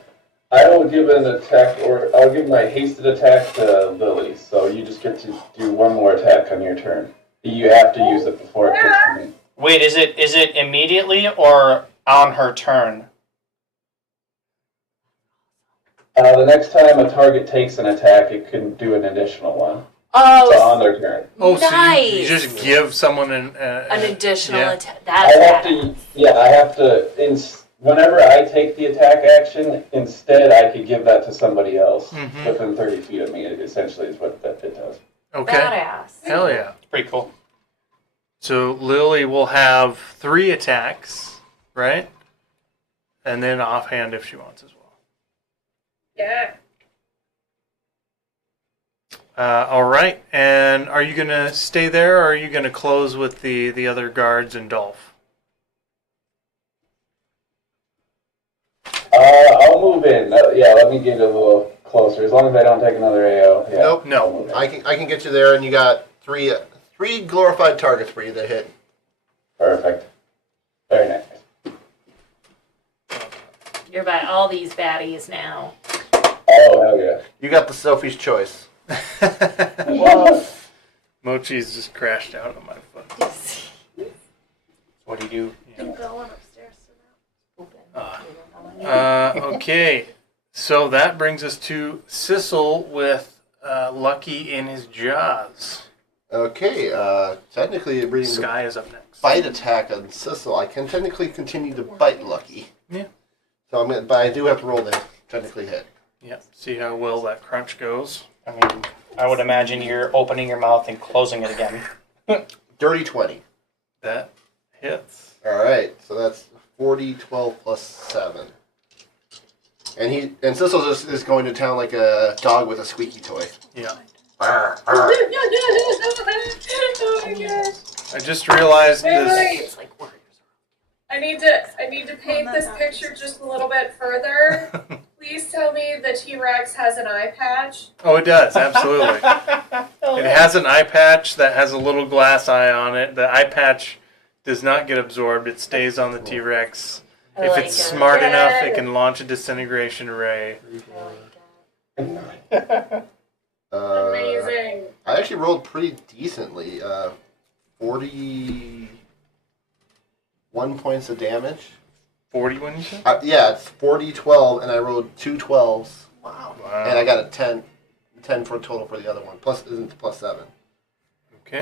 I will give an attack, or I'll give my hasted attack to Lily, so you just get to do one more attack on your turn. You have to use it before it gets to me. Wait, is it immediately or on her turn? The next time a target takes an attack, it can do an additional one. Oh, So on their turn. Oh, nice. so you just give someone an additional yeah. attack. That's I have badass. to, whenever I take the attack action, instead I could give that to somebody else within 30 feet of me, essentially is what that does. Okay. Badass. Hell yeah. Pretty cool. So Lily will have 3 attacks, right? And then offhand if she wants as well. Yeah. All right. And are you going to stay there or are you going to close with the other guards and Dolph? I'll move in. Let me get a little closer. As long as I don't take another AO. Yeah, Nope. I'll move in. I can get you there, and you got three glorified targets for you that hit. Perfect. Very nice. You're by all these baddies now. Oh, hell yeah. You got the Sophie's choice. Mochi's just crashed out on my foot. What do you do? I'm going upstairs to that. Okay. So that brings us to Sissel with Lucky in his jaws. Okay, technically reading the Sky is up next. bite attack on Sissel, I can technically continue to bite Lucky. Yeah. So but I do have to roll to technically hit. Yep. See how well that crunch goes. I mean, I would imagine you're opening your mouth and closing it again. Dirty 20. That hits. All right, so that's 40, 12 plus 7. And Sissel is going to town like a dog with a squeaky toy. Yeah. Arr, arr. Oh my gosh. I just realized this. It's like warriors. I need to paint this picture just a little bit further. Please tell me the T-Rex has an eye patch. Oh, it does. Absolutely. It has an eye patch that has a little glass eye on it. The eye patch does not get absorbed. It stays on the T-Rex. I If like it's it. smart enough, it can launch a disintegration ray. Amazing. I actually rolled pretty decently. 41 points of damage. 40 when you said? Yeah, it's 40, 12, and I rolled 2 12s. Wow. And I got a 10 for total for the other one. Plus, isn't plus 7. Okay.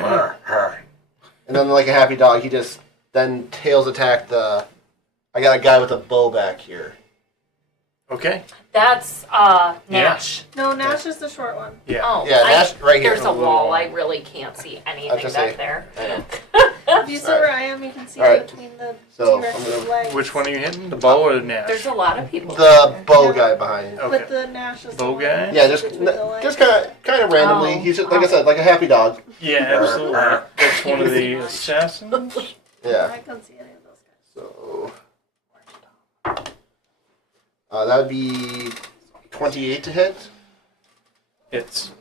And then, like a happy dog, he just then tails attack the. I got a guy with a bow back here. Okay. That's Nash. No, Nash is the short one. Yeah. Oh, Yeah, Nash right here. There's a wall. I really can't see anything just back say- there. If you see where I am, you can see Alright. between the So, T-Rex's I'm gonna- legs. Which one are you hitting? The bow or the Nash? There's a lot of people. The bow guy behind you. Okay. But the Nash is Bow the one guy? Yeah, just between the legs. kind of randomly. Oh. He's just, like I said, like a happy dog. Yeah, absolutely. That's one of the assassins. Yeah. I can't see any of those guys. So that would be 28 to hit. It's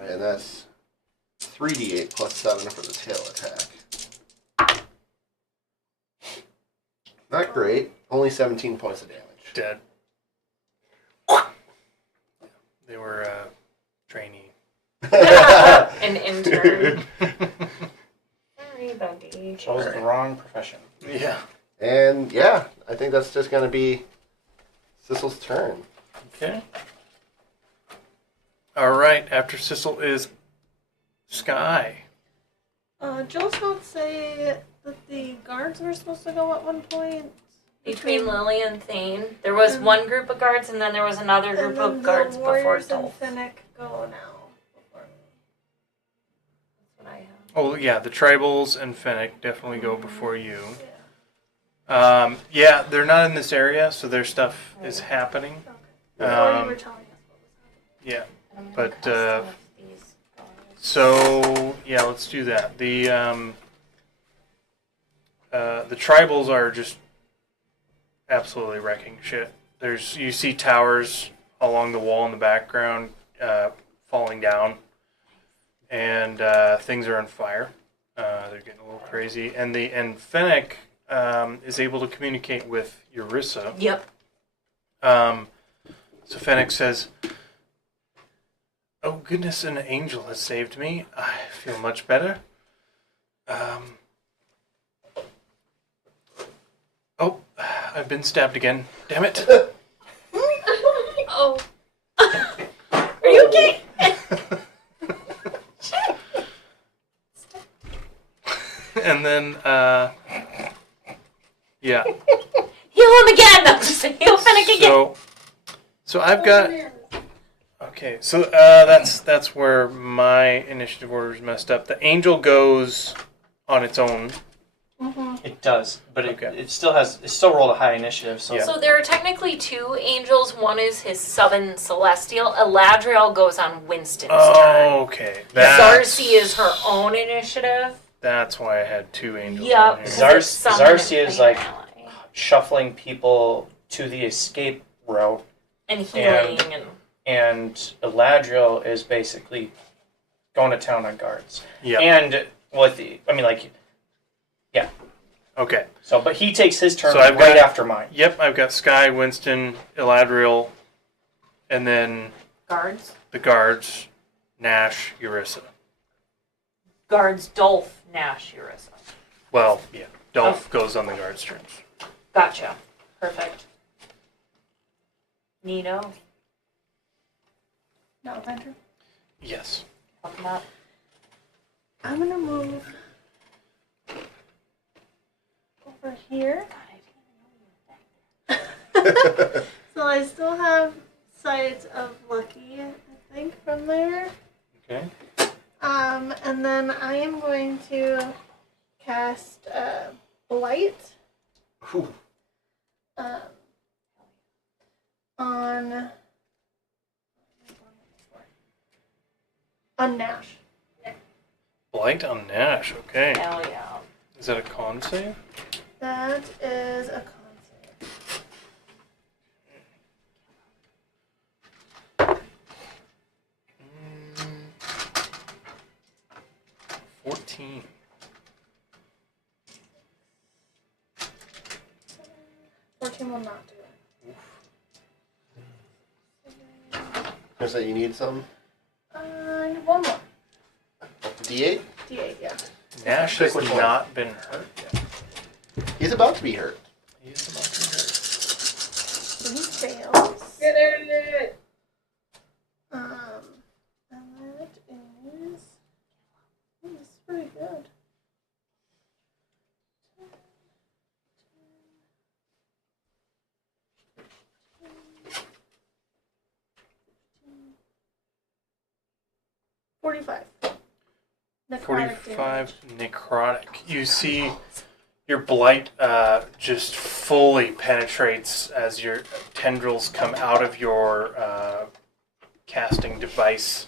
And that's 3d8 plus 7 for the tail attack. Not great. Only 17 points of damage. dead. They were trainee. An intern. Sorry, buddy. Chose the wrong profession. Yeah. And yeah, I think that's just gonna be Sissel's turn. Okay. All right. After Sissel is Sky. Joe's notes say that the guards were supposed to go at one point. Between Lily and Thane, there was one group of guards, and then there was another And group then of guards the before Warriors Dolph. and Finnick go now. Before me. That's what I have. Oh yeah, the tribals and Fennec definitely go before you. Yeah. Yeah, they're not in this area, so their stuff is happening. Okay. Before you were Um, telling us what was happening. Yeah. I'm gonna But, cast one of these guards. So yeah, let's do that. The tribals are just absolutely wrecking shit. You see towers along the wall in the background falling down, and things are on fire. They're getting a little crazy, and Fennec is able to communicate with Yarissa. Yep. So Fennec says, "Oh goodness, an angel has saved me. I feel much better." Oh, I've been stabbed again. Damn it. Oh. Are you okay? And then, yeah. Heal him again! No, just heal Finnick again! So I've got. Okay, so that's where my initiative order is messed up. The angel goes on its own. It does, but Okay. it still rolled a high initiative. So Yeah. So there are technically two angels. One is his sub celestial. Eladriel goes on Winston's turn. Oh, okay. Zarcy is her own initiative. That's why I had two angels. Yep. on here. because it's summoned Zarcy and is like ally. shuffling people to the escape route, And healing and Eladriel is basically going to town on guards. Yeah. And Okay. so, but he takes his turn So I've right got- after mine. Yep, I've got Sky, Winston, Eladriel, and then guards. the guards, Nash, Yarissa. Guards Dolph, Nash, Yarissa. Well, yeah. Dolph goes on the guards' turns. Gotcha. Perfect. Nino, No, my turn. Yes. help him out. I'm gonna move over here. God, I didn't know you were back there. So I still have sight of Lucky, I think, from there. Okay. And then I am going to cast Blight Whew. on Nash. Blight on Nash. Okay. Hell yeah. Is that a con save? That is a con save. Mm, 14. 14 will not do it. Gonna say you need some I need one more. D8. D8, yeah. Nash Pick has which one. not been hurt yet. He's about to be hurt. He is about to be hurt. So he fails. Get it! And that is. Oh, this is pretty good. $45. Necrotic 45 necrotic. You see your blight just fully penetrates as your tendrils come out of your casting device,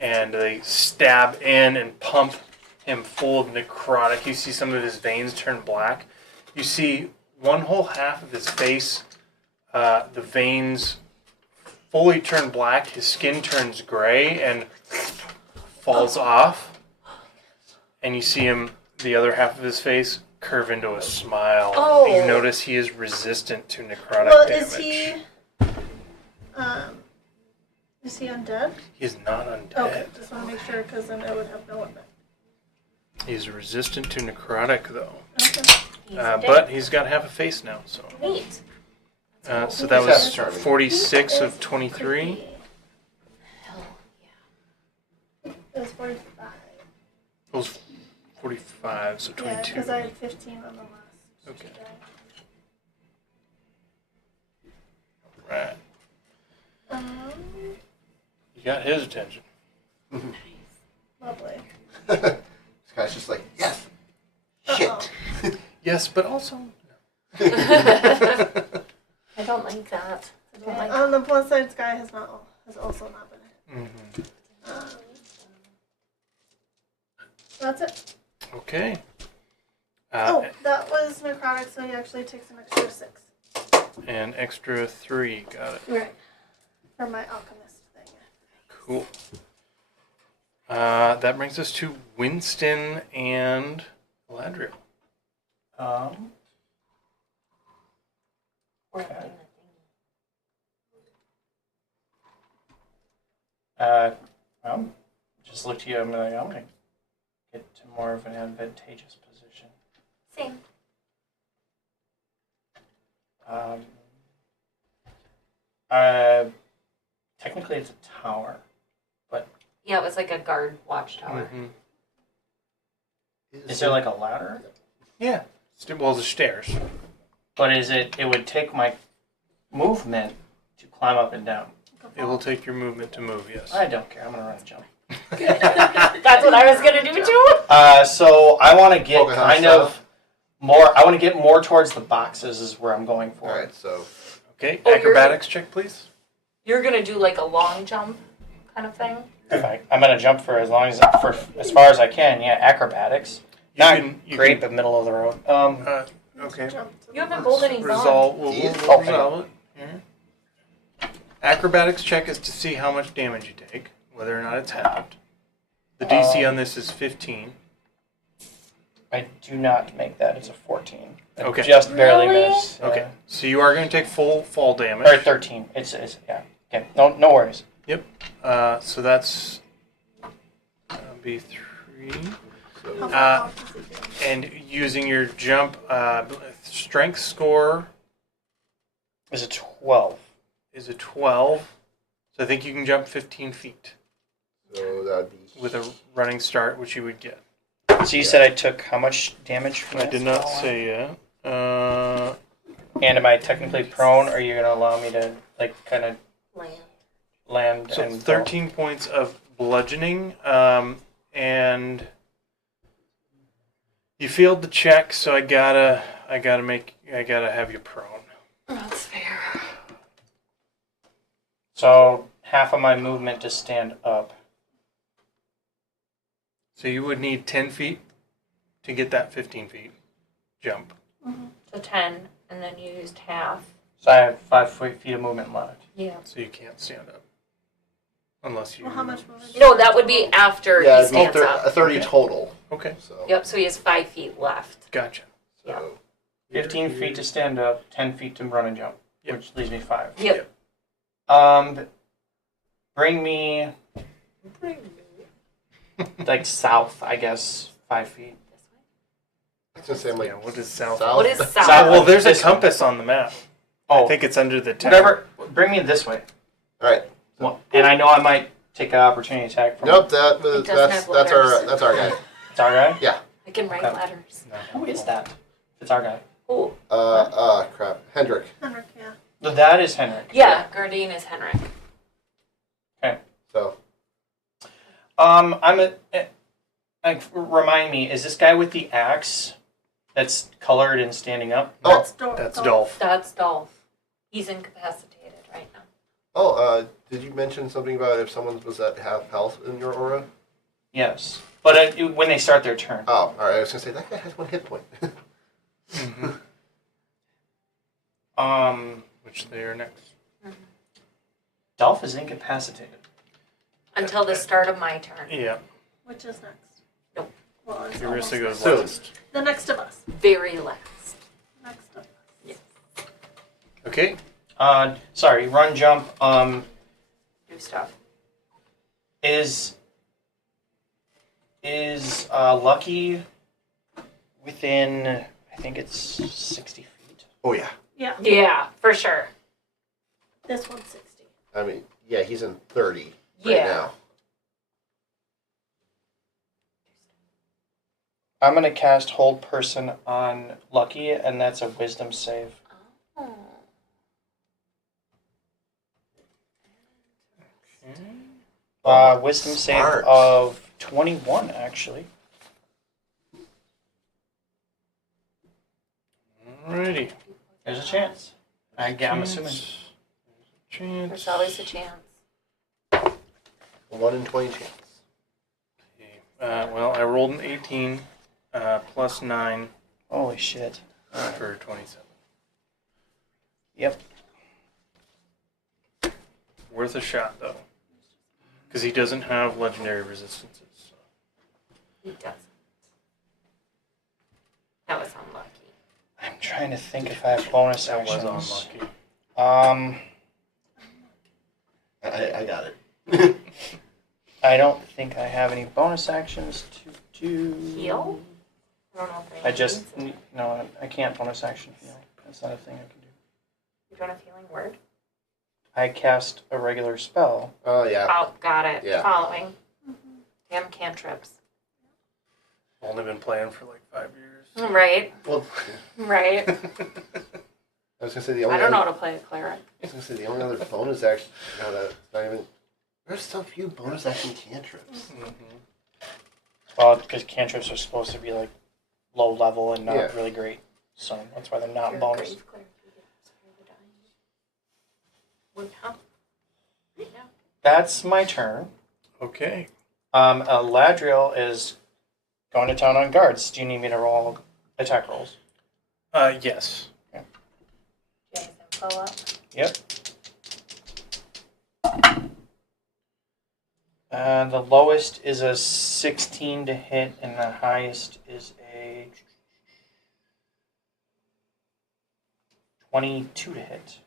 and they stab in and pump him full of necrotic. You see some of his veins turn black. You see one whole half of his face, the veins fully turn black. His skin turns gray and falls off. And you see him, the other half of his face, curve into a smile. Oh. You notice he is resistant to necrotic Well, damage. is he undead? He is not undead. Okay, just want to make sure because then it would have no effect. He's resistant to necrotic though, Okay. He's a dick. but he's got half a face now. So Neat. so that He's was half charming. 46 of 23. Hell It was 45. It was 45, so Yeah, 22. because I had 15 on the last. Okay. die. Right. Um, You got his attention. lovely. This guy's just like, yes. Shit. Yes, but also. yeah. I don't like that. I don't Okay. like On the plus side, Sky has also not been hit. Mm-hmm. That's it. Okay. Oh, that was necrotic, so he actually takes an extra 6. And extra 3. Got it. Right. For my alchemist thing. Cool. That brings us to Winston and Galadriel. Well, just look to you. I'm like, I'm gonna get to more of an advantageous position. Same. Technically, it's a tower. Yeah, it was like a guard watchtower. Mm-hmm. Is there like a ladder? Yeah. Well, the stairs. But is it? It would take my movement to climb up and down. It will take your movement to move, yes. I don't care. I'm gonna run and jump. That's what I was gonna do too. So I want to get Pocahontas kind of more. I want to get more towards the boxes. Is where I'm going for. Alright, so. Okay, Oh, you're- acrobatics check, please. You're gonna do like a long jump kind of thing. If I'm gonna jump for as far as I can. Yeah, acrobatics. Not you great, can- but middle of the road. Okay. Jump to You the haven't left. rolled any bond. Resolve. We'll Yeah. resolve it. Here. Acrobatics check is to see how much damage you take, whether or not it's halved. The DC on this is 15. I do not make that. It's a 14. I Okay. Just barely Really? miss. Okay, so you are going to take full fall damage. Or 13. It's yeah. Okay. No worries. So that's be 3. So How far off does it go? And using your jump strength score Is a 12. is a 12. So I think you can jump 15 feet that'd be. with a running start, which you would get. So you said I took how much damage from I this? did not say yet. And am I technically prone, or are you gonna allow me to like kind of Land. land So and 13 points of bludgeoning, and you failed the check, so I gotta have you prone. That's fair. So half of my movement to stand up. So you would need 10 feet to get that 15 feet jump. So 10, and then you used half. So I have 5 feet of movement left. Yeah. So you can't stand up unless you. Well, how much movement? No, that would be after Yeah, he it'd be stands up. 30 Okay. total. Okay, So. Yep. So he has 5 feet left. gotcha. So. 15 feet to stand up, 10 feet to run and jump, Yep. which leaves me 5. Yep. Bring me like south, I guess, 5 feet. I was gonna say, I'm like, Yeah, what is south? What is south? Well, there's a This one. compass on the map. Oh, I think it's under the tower. whatever. Bring me this way. Alright. Well, and I know I might take an opportunity attack from. Nope, doesn't have letters. that's our guy. It's our guy. I can write Okay. letters. Who is that? It's our guy. Oh. Crap. Hendrick. Henrik, yeah. No, that is Henrik. Yeah. Gardine is Henrik. So. Remind me, is this guy with the axe that's colored and standing up? Oh, That's Dolph. That's Dolph. He's incapacitated right now. Did you mention something about if someone was at half health in your aura? Yes, but when they start their turn. Oh, alright. I was gonna say that guy has 1 hit point. Which they are next. Dolph is incapacitated. Until the start of my turn. Yeah, Which is next? Nope. Well, it's Yarissa goes So- last. the next of us. Very last. Next of us. Okay, Sorry, run, jump. Do stuff. Is Is Lucky within, I think it's 60 feet? Oh yeah. Yeah, Yeah, for sure. this one's 60. I mean, yeah, he's in 30 right Yeah. now. I'm going to cast Hold Person on Lucky, and that's a wisdom save. Wisdom Smart. save of 21, actually. Alrighty. There's a chance. I'm assuming. Chance. There's always a chance. 1 in 20 chance. Well, I rolled an 18 plus 9 Holy shit. for 27. Yep. Worth a shot, though. Because he doesn't have legendary resistances. So. He doesn't. That was unlucky. I'm trying to think if I have bonus That was actions. unlucky. I got it. I don't think I have any bonus actions to do. Heal? I don't know if I just means it. no, I can't bonus action heal. That's not a thing I can do. You don't have healing word? I cast a regular spell. Oh yeah. Oh, got it. Yeah. Following. Damn cantrips. Only been playing for like 5 years. Right. Well, Right. I was gonna say the only. I don't know other, how to play a cleric. I was gonna say the only other bonus action. No, that's not even. There's so few bonus action cantrips. Well, because cantrips are supposed to be like low level and not Yeah. really great, so that's why they're not You're a bonus. grave cleric, you get to spare the dying. What now? Right now. That's my turn. Okay. Ladriel is going to town on guards. Do you need me to roll attack rolls? Yes. Do you have his info up? Yep. The lowest is a 16 to hit, and the highest is a 22 to hit.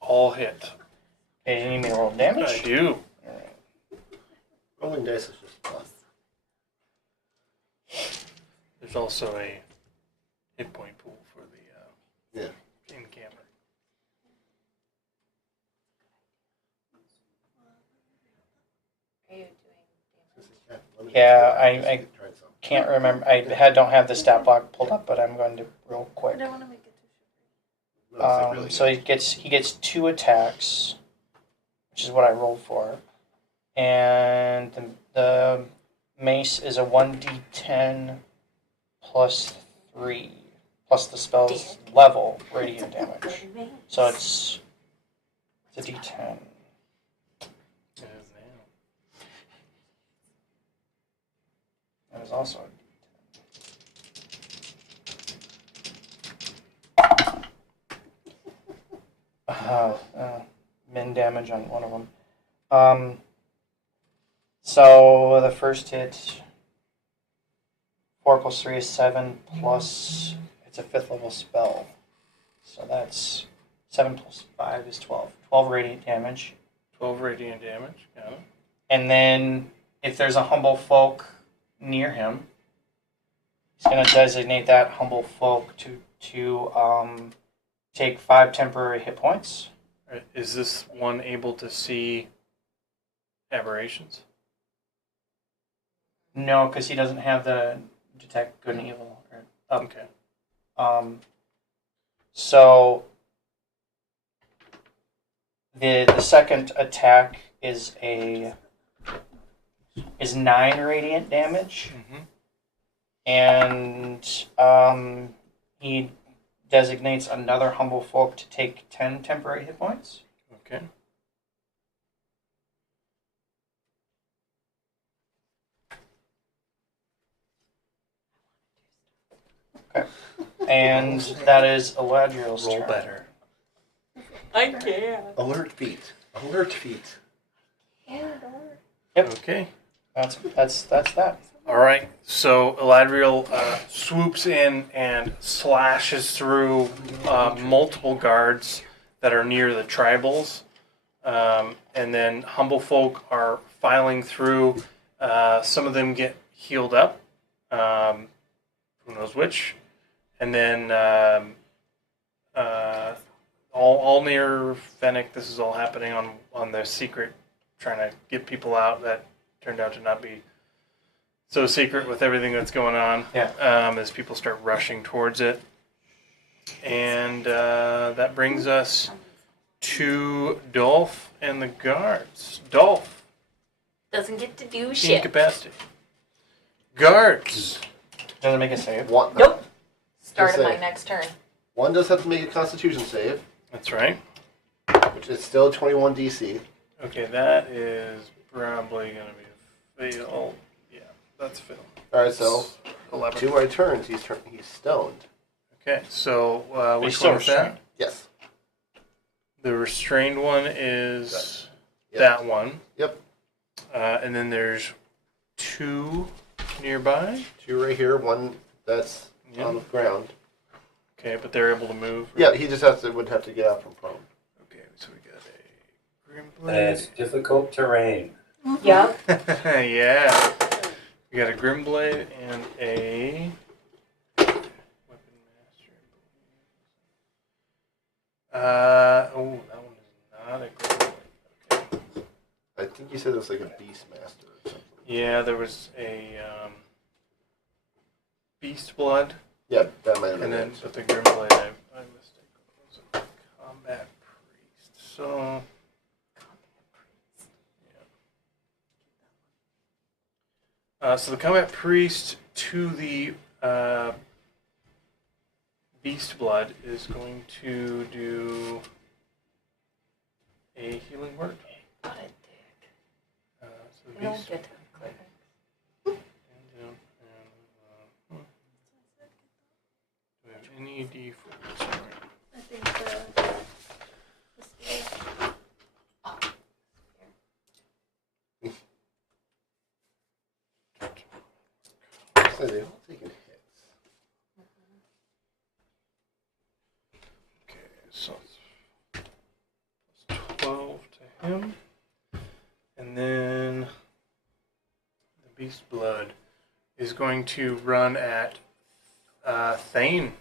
All hit. Okay, you need me to roll damage? I do. Alright. Rolling dice is just fun. There's also a hit point pool for the encampment. Are you doing Yeah, I can't remember. Don't have the stat block pulled up, but I'm going to real I quick. don't want to make it too So he gets 2 attacks, which is what I rolled for, and the mace is a 1d10 plus 3 plus the spell's level radiant damage. So it's a d10. It is now. That is also a min damage on one of them. So the first hit, 4 plus 3 is 7, plus it's a 5th level spell. So that's 7 plus 5 is 12. 12 radiant damage. 12 radiant damage. Got it. And then if there's a humble folk near him, he's going to designate that humble folk to take 5 temporary hit points. Alright, is this one able to see aberrations? No, because he doesn't have the detect good and evil. Okay. So the second attack is 9 radiant damage, and he designates another humble folk to take 10 temporary hit points. Okay. And that is Eladriel's Roll turn. better. I can't. Alert feet. Alert feet. Okay. That's that. All right. So Eladriel swoops in and slashes through multiple guards that are near the tribals, and then humble folk are filing through. Some of them get healed up. Who knows which? And then all near Fennec. This is all happening on their secret, trying to get people out. That turned out to not be so secret with everything that's going on. Yeah. As people start rushing towards it, and that brings us to Dolf and the guards. Dolf, Doesn't get to do shit. incapacity. Guards. Doesn't make a save. One, Nope. Start Just of my say. next turn. one does have to make a Constitution save, That's right. which is still 21 DC. Okay, that is probably going to be a fail. Yeah, that's a fail. All right, so 11. 2 more turns. He's stoned. Okay, so He's which still one is that? restrained. Yes. The restrained one is Yep. that one. Yep. And then there's 2 nearby. 2 right here. 1 that's Yeah. on the ground. Okay, but they're able to move. Yeah, he just would have to get out from prone. Okay, so we got a And Grimblade. it's difficult terrain. Yep. Yeah. We got a Grimblade and a Weapon Master. That one is not a Grimblade. Okay. I think you said it was like a Beastmaster or something. Yeah, there was a Beast Blood, Yeah, that might have been and then it. but the Grimblade, I mistaken, was a Combat Priest. So. So the Combat Priest to the Beast Blood is going to do a healing word. Got it, dick. So the You don't Beast. get to click. Do we have any D4s? I think the spear. So they've all taken hits. Okay, so it's plus 12 to him. And then the Beast Blood is going to run at Thane.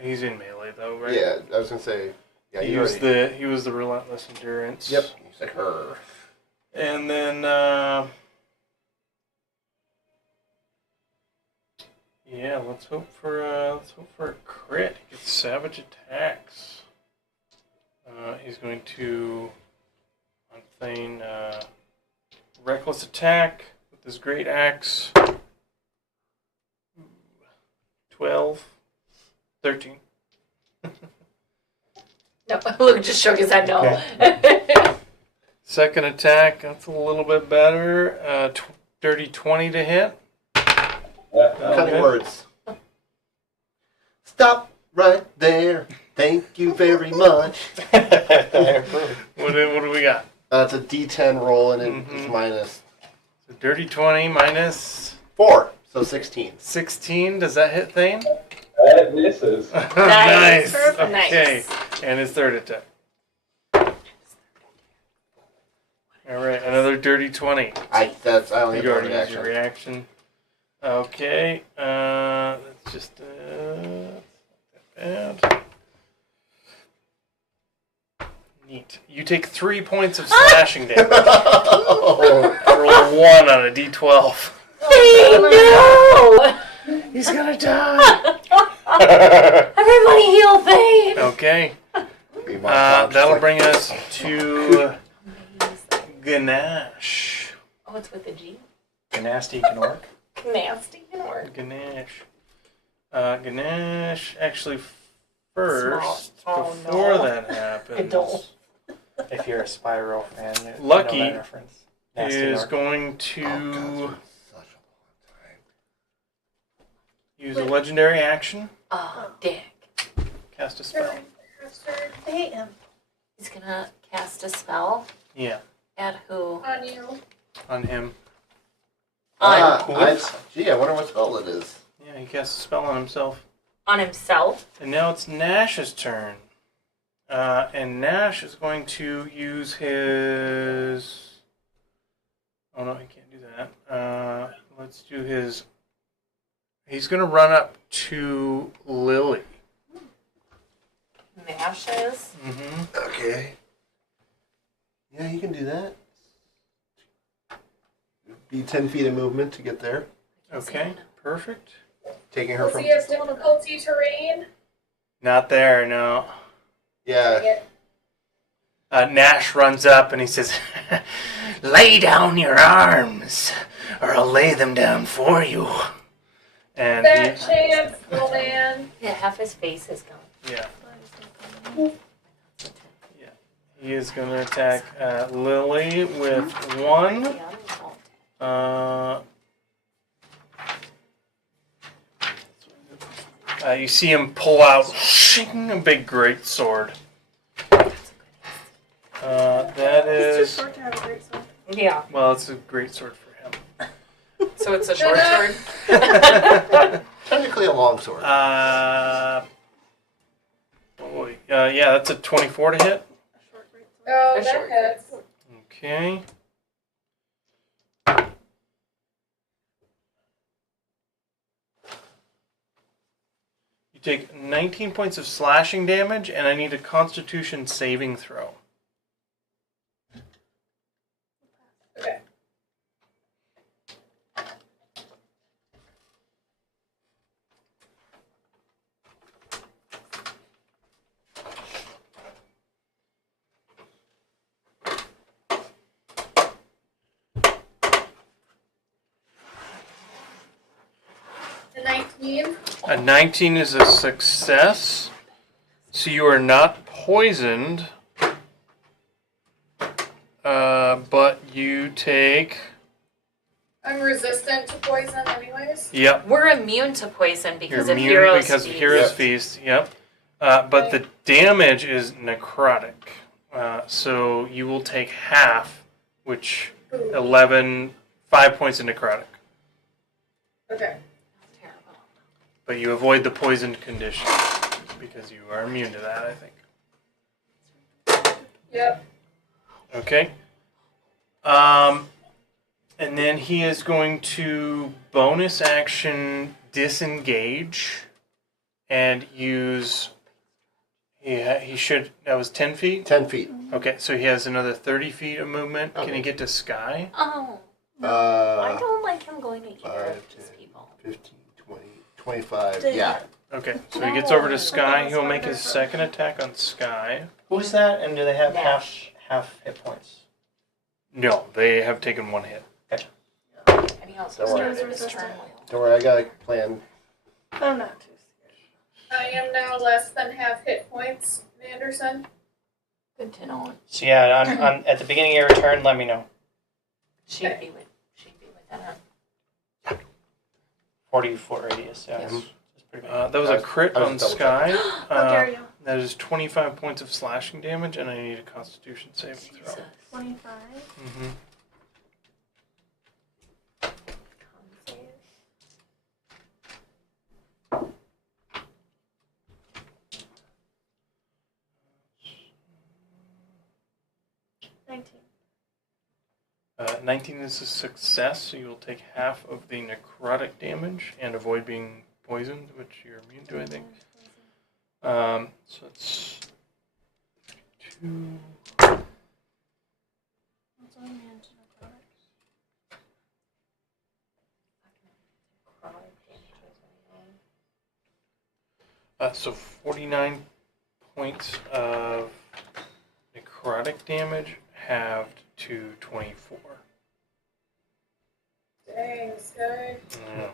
He's in melee though, right? Yeah, I was gonna say. Yeah, he was the relentless endurance. Yep. He's like her. And then yeah, let's hope for a crit. He gets savage attacks. He's going to on Thane reckless attack with his great axe. 12, 13. No, Luke just shook his head no. Second attack, that's a little bit better. Dirty 20 to hit. Cunning words. Stop right there. Thank you very much. What do we got? It's a D10 roll and it's Mhm. minus So dirty 20 minus 4, so 16. 16. Does that hit Thane? That misses. Nice. Perfect. Okay. Nice. And his third attack. All right, another dirty 20. I only You have one already used your reaction. reaction. Okay. That's just not that bad. Neat. You take 3 points of slashing damage. Oh, Roll a 1 on a d12. Thane, no! He's gonna die. Everybody heal Thane! Okay. be my thoughts. That'll bring us to Ganache. Oh, it's with a G. Nasty can work. Nasty can work. Ganache. Ganache, actually, first, Small. Oh, before no. that happens, Adult. If you're a Spyro fan, you know Lucky that reference. Nasty is Nork. going Oh, God, to it's been such a long use a legendary action, Oh, dick. cast a spell. Hate him. He's gonna cast a spell Yeah, at who? On you. on him. time. On, Gee, I wonder what spell it is. Yeah, he casts a spell on himself. on himself. And now it's Nash's turn. And Nash is going to use his... Oh no, he can't do that. let's do his. He's gonna run up to Lily. Mashes. Mm-hmm. Okay. Yeah, you can do that. Be 10 feet of movement to get there. Okay, perfect. Taking her Does from. he have difficulty terrain? Not there, no. Yeah. Dang it. Nash runs up and he says, "Lay down your arms, or I'll lay them down for you." And That chance, little man. Yeah, half his face is gone. yeah, he is going to attack Lily with one. The other won't. You see him pull out a big great sword. That He's too is, short to have a great sword. Yeah. well, it's a great sword for him. So it's a short sword. Technically a long sword. Yeah, that's a 24 to hit. A short great sword. Oh, A that short hits. Okay. You take 19 points of slashing damage, and I need a Constitution saving throw. Okay. The 19. A 19 is a success, so you are not poisoned, but you take. I'm resistant to poison anyways. Yep. We're immune to poison because You're of immune Hero's because of Feast. Hero's Yep. Feast. Yep. But the damage is necrotic. So you will take half, which Ooh. 5 points of necrotic. Okay. Terrible. But you avoid the poisoned condition because you are immune to that, I think. Yep. Okay. And then he is going to bonus action disengage and use. He should. That was 10 feet? 10 feet. Okay, so he has another 30 feet of movement. Can he Okay. get to Sky? Oh, I Uh, don't like him going to either 5, of these people. 15, 20, 25. Did Yeah. Okay, so he gets over to Sky. No. He'll make his second attack on Sky. Who's that? And do they have Nash. half hit points? No, they have taken one hit. And he also Don't worry. started his turn. Don't worry, I got a plan. I'm not too scared. I am now less than half hit points, Anderson. Good to know. So yeah, on at the beginning of your turn, let me know. She'd be within it. 40-foot radius. Yeah, Yeah. it's pretty big. That was a crit I was on double Sky. How dare you? That is 25 points of slashing damage, and I need a Constitution saving throw. Jesus. 25. Mm-hmm. Con save. Nineteen. 19 is a success, so you will take half of the necrotic damage and avoid being poisoned, which you're immune to, I think. So it's 2. That's only man to necrotics. So 49 points of necrotic damage halved to 24. Dang, Sky. Yeah.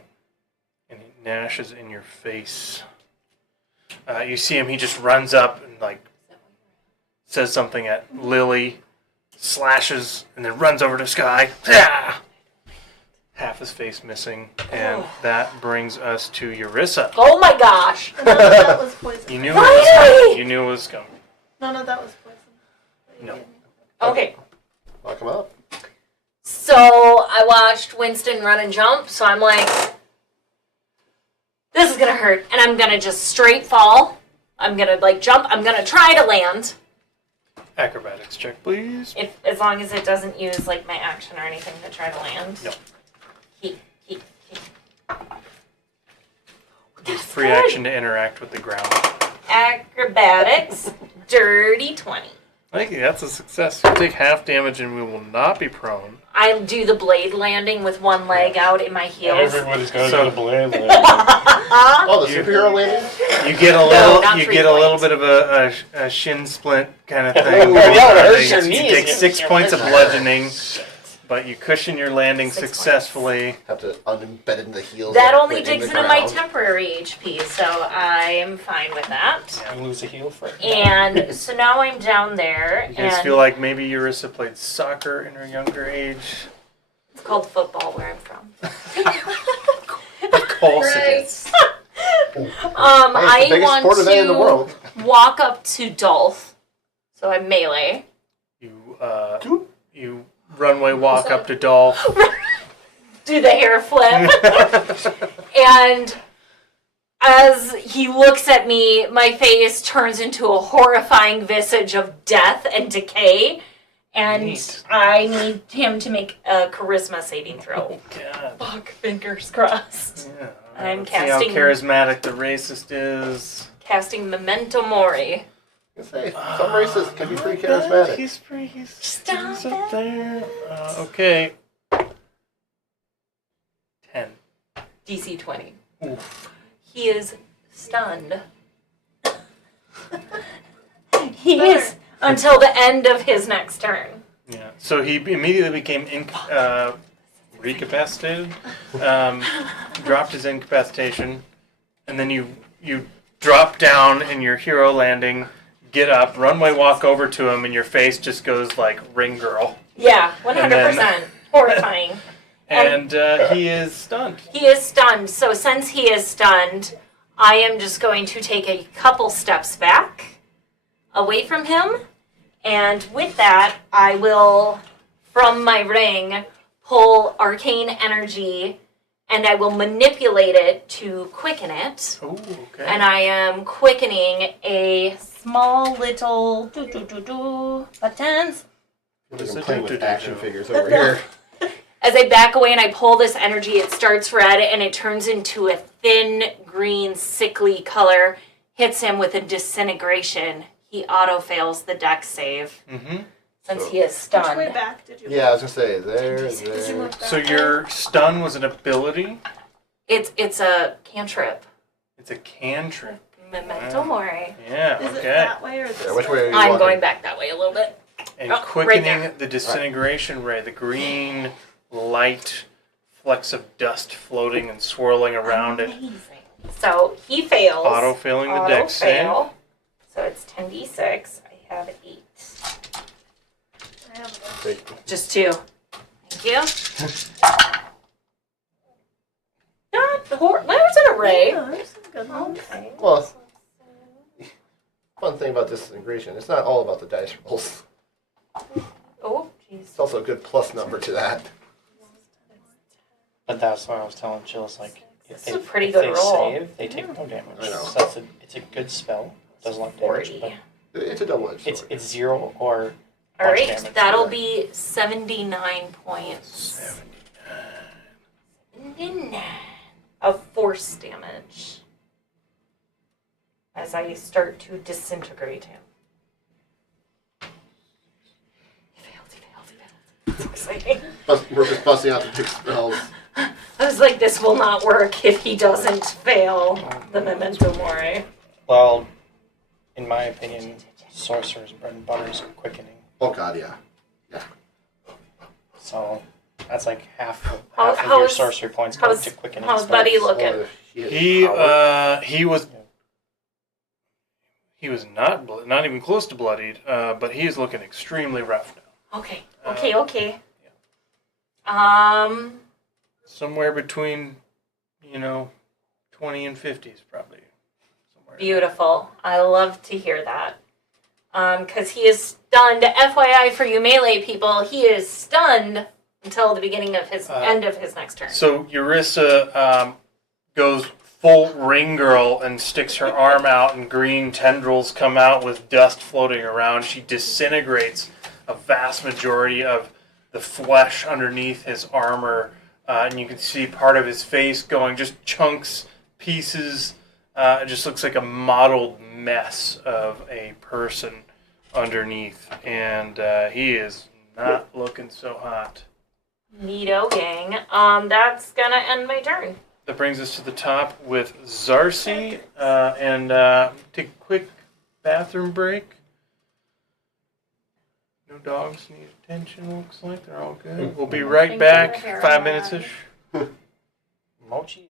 And he gnashes in your face. You see him, he just runs up and like says something at Lily, slashes, and then runs over to Sky. Ah! Half his face missing. And that brings us to Yarissa. Oh my gosh! None of that was poison. You knew it was coming. You knew it was coming. None of that was poison. that you No. gave me. Okay, Lock him up. so I watched Winston run and jump, so I'm like, this is gonna hurt, and I'm gonna just straight fall. I'm gonna like jump. I'm gonna try to land, Acrobatics check, please. as long as it doesn't use like my action or anything to try to land. No. He Use free action to interact with the ground. Acrobatics, dirty 20. I think that's a success. You take half damage and we will not be prone. I do the blade landing with one leg out in my heels. Everybody's got So- to blame it. Oh, the superhero landing? You get a No, little, not you 3 get a little points. bit of a shin splint kind of thing. Yeah, it hurts your You knees. take 6 points of bludgeoning, but you cushion your landing 6 successfully. Have to unembed it in the heels. That like, only right in digs the into my ground. temporary HP, so I am fine with that. You lose a heel for it. And so now I'm down there, You guys and feel like maybe Yarissa played soccer in her younger age? it's called football where I'm from. Of course it Right. is. Hey, it's the I biggest want sport event in the world. to walk up to Dolph, so I'm melee. You runway walk up to Dolph. Do the hair flip. And as he looks at me, my face turns into a horrifying visage of death and decay. And Neat. I need him to make a charisma saving throw. God. Fuck, fingers crossed. Yeah. I'm Let's see how casting- charismatic the racist is. Casting Memento Mori. I say, some races can be pretty charismatic. He's up there. Okay. 10. DC 20. Oof. He is stunned. He is until the end of his next turn. Yeah. So he immediately became recapacitated. Dropped his incapacitation, and then you drop down in your hero landing. Get up, runway walk over to him, and your face just goes like ring girl. Yeah, 100%. And then- Horrifying. And he is stunned. He is stunned. So since he is stunned, I am just going to take a couple steps back away from him. And with that, I will, from my ring, pull arcane energy and I will manipulate it to quicken it. Oh, okay. And I am quickening a small little buttons. I'm playing with action figures over here. As I back away and I pull this energy, it starts red and it turns into a thin green, sickly color. Hits him with a disintegration. He auto fails the dex save Mm-hmm. since So- he is Which stunned. way back did you Yeah, I was gonna say there. Did you look back So there? your stun was an ability. It's a cantrip. It's a cantrip. Memento Mori. Is Yeah. it Okay. that way or this Yeah, which way? way are you I'm walking? going back that way a little bit. And Oh, right quickening there. the disintegration ray, the green light flecks of dust floating and swirling around it, Amazing. So he fails. auto failing the Auto dex save. fail. So it's 10d6. I have 8. I have Just 2. Thank you. God, there's an array. Yeah, there's some good ones. Okay. Well, fun thing about disintegration, it's not all about the dice rolls. Oh, jeez. It's also a good plus number to that. But that's what I was telling Jill. It's like if This they, is a pretty if good they roll. save, they take no damage. I know. So it's a good spell. Does a lot of damage, 40. but It's a double-edged it's sword. 0 or All punch right, damage. that'll be 79 points 79. of force damage as I start to disintegrate him. He failed. It's exciting. We're just busting out the big spells. I was like, this will not work if he doesn't fail the Memento Mori. Well, in my opinion, sorcerer's bread and butter is quickening. Oh god, yeah. So that's like half of your How's- sorcery points go how's- to quickening. how's spells. Buddy looking? Oh, she is He was not even close to bloodied, but he is looking extremely rough now. Okay. Somewhere between, 20 and 50s probably. Somewhere. Beautiful. I love to hear that. Because he is stunned. FYI for you melee people, he is stunned until the beginning of his end of his next turn. So Yarissa goes full ring girl and sticks her arm out, and green tendrils come out with dust floating around. She disintegrates a vast majority of the flesh underneath his armor, and you can see part of his face going, just chunks, pieces. It just looks like a mottled mess of a person underneath, and he is not looking so hot. Neato, gang. That's gonna end my turn. That brings us to the top with Zarcy, and take a quick bathroom break. No dogs need attention, looks like they're all good. We'll be right back, 5 minutes-ish. Mochi.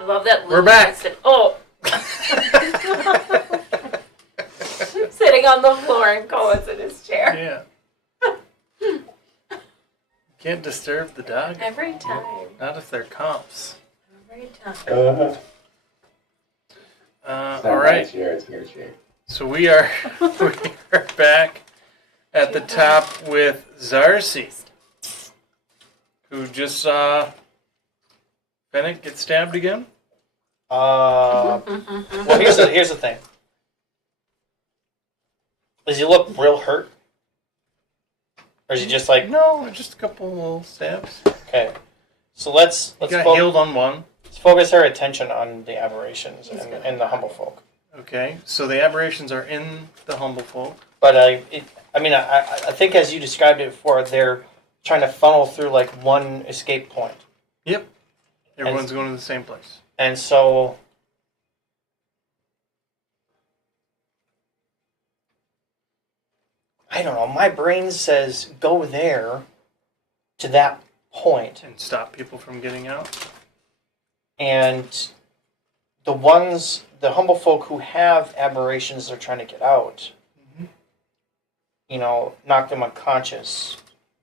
I love that. We're back. Said, oh. Sitting on the floor and Cohen's in his chair. Yeah. Can't disturb the dog. Every time. Not if they're comps. Every time. Uh-huh. All right. It's your chair. So we are back at the top with Zarsi, who just saw Fennec get stabbed again. Well, here's the thing. Does he look real hurt? Or is he just like... No, just a couple little stabs. Okay. So let's Got healed on one. let's focus our attention on the aberrations and the humble folk. Okay, so the aberrations are in the humble folk. But I think as you described it before, they're trying to funnel through like one escape point. Yep. Everyone's going to the same place. And so I don't know, my brain says go there to that point. And stop people from getting out. And the humble folk who have aberrations they're trying to get out, knock them unconscious.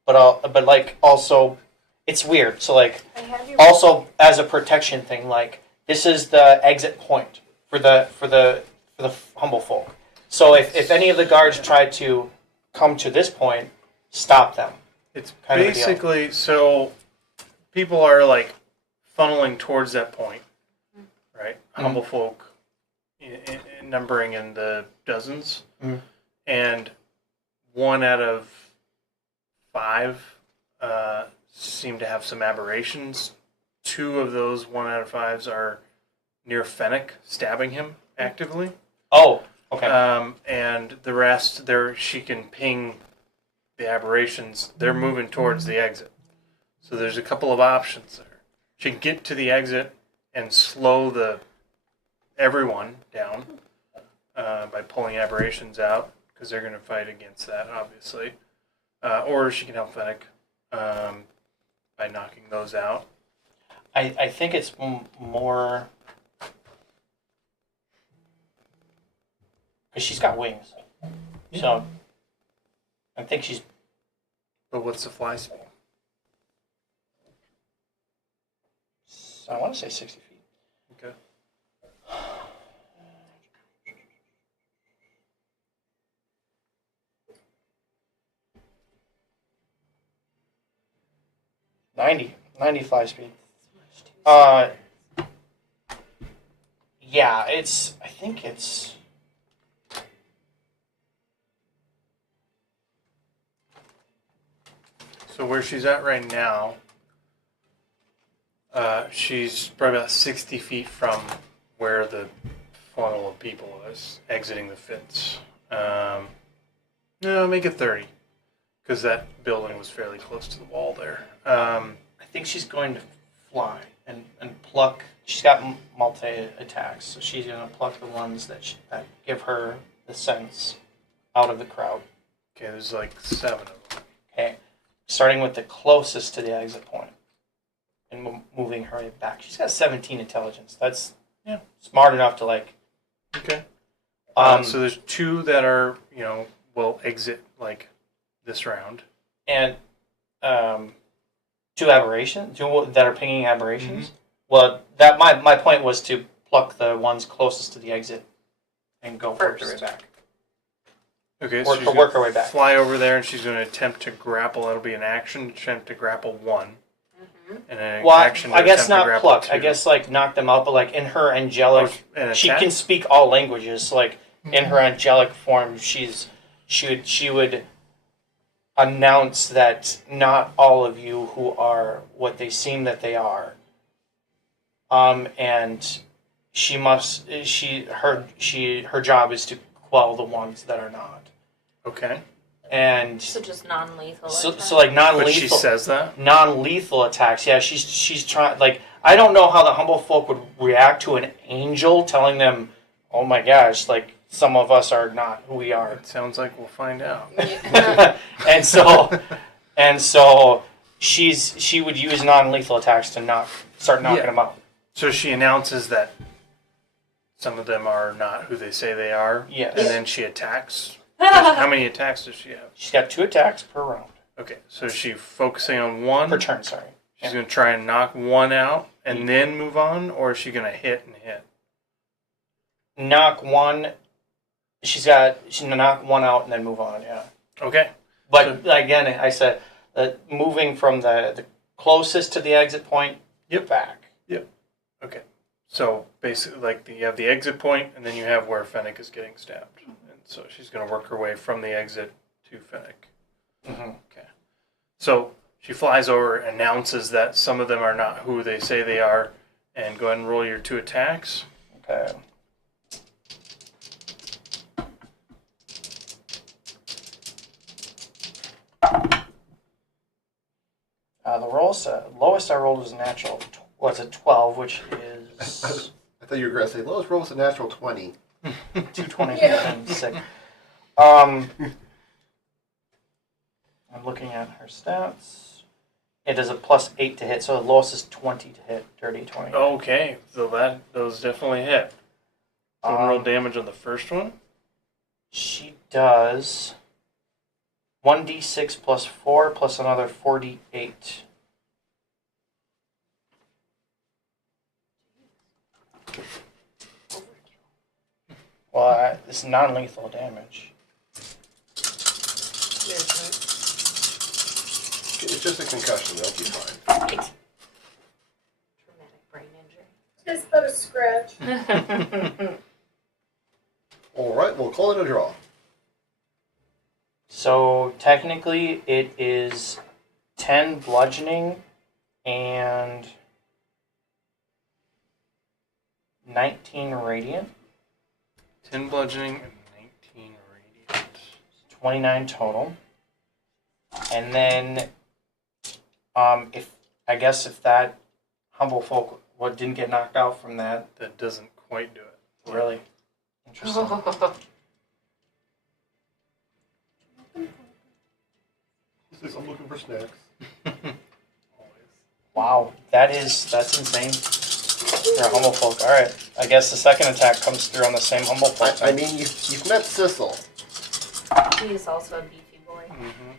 But like also, it's weird. So like, also as a protection thing, like this is the exit point for the humble folk. So if any of the guards try to come to this point, stop them. It's kind of a deal. basically, so people are like funneling towards that point, right? Humble folk, numbering in the dozens, and 1 out of 5 seem to have some aberrations. 2 of those 1 out of 5s are near Fennec, stabbing him actively. Oh, okay. And the rest, she can ping the aberrations. They're moving towards the exit. So there's a couple of options there. She can get to the exit and slow everyone down by pulling aberrations out, because they're going to fight against that, obviously. Or she can help Fennec by knocking those out. I think it's more because she's got wings, so I think she's. But what's the fly speed? I want to say 60 feet. Okay. Ninety fly speed. Yeah, I think it's. So where she's at right now, she's probably about 60 feet from where the funnel of people is exiting the fence. No, make it 30, because that building was fairly close to the wall there. I think she's going to fly and pluck. She's got multi attacks, so she's going to pluck the ones that give her the sense out of the crowd. Okay, there's like 7 of them. Okay, starting with the closest to the exit point and moving her back. She's got 17 intelligence. That's smart enough to like. Okay. So there's 2 that are will exit like this round, and 2 aberrations, 2 that are pinging aberrations. Mm-hmm. Well, that my point was to pluck the ones closest to the exit and go work her way back. Okay, Work so she's her way back. fly over there, and she's going to attempt to grapple. That'll be an action. Attempt to grapple 1. And an action. I guess attempt to not grapple pluck. 2. I guess like knock them out, but like in her angelic, An she attack? can speak all languages. So, like in her angelic form, she would announce that not all of you who are what they seem that they are. And her job is to quell the ones that are not. Okay. And So just non-lethal. so attack. like But non-lethal. she says that? Non-lethal attacks. Yeah, she's trying. Like I don't know how the humble folk would react to an angel telling them, "Oh my gosh, like some of us are not who we are." It sounds like we'll find out. and so she would use non-lethal attacks to start knocking them out. So she announces that some of them are not who they say they are. Yes. And then she attacks. How many attacks does she have? She's got 2 attacks per round. Okay, so is she focusing on one? Per turn, sorry. She's going to try and knock one out and then move on, or is she going to hit and hit? Knock one. She's gonna knock one out and then move on. Yeah. Okay. But again, I said moving from the closest to the exit point. Yep. Back. Okay. So basically, like you have the exit point, and then you have where Fennec is getting stabbed, and so she's going to work her way from the exit to Fennec. Mm-hmm. Okay. So she flies over, announces that some of them are not who they say they are, and go ahead and roll your 2 attacks. Okay. The lowest I rolled was a natural. Was a 12, which is I thought you were going to say lowest roll was a natural 20. 220 Yeah. and 6. I'm looking at her stats. It is a +8 to hit, so the lowest is 20 to hit. Dirty 20. Okay, so those definitely hit. Go ahead and roll damage on the first one. She does 1d6 plus 4 plus another 4d8. Well, it's non-lethal damage. It's just a concussion. They'll be fine. Right. Traumatic brain Just but a scratch. injury. All right, we'll call it a draw. So technically, it is 10 bludgeoning and 19 radiant. 10 bludgeoning and 19 radiant. 29 total. And then, if that humble folk didn't get knocked out from that, That doesn't quite do it. really interesting. He says, I'm looking for snacks. Wow, that's insane. For a humble folk. All right, I guess the second attack comes through on the same humble folk. I mean, you've met Sissel. He is also a beefy boy. Mm-hmm.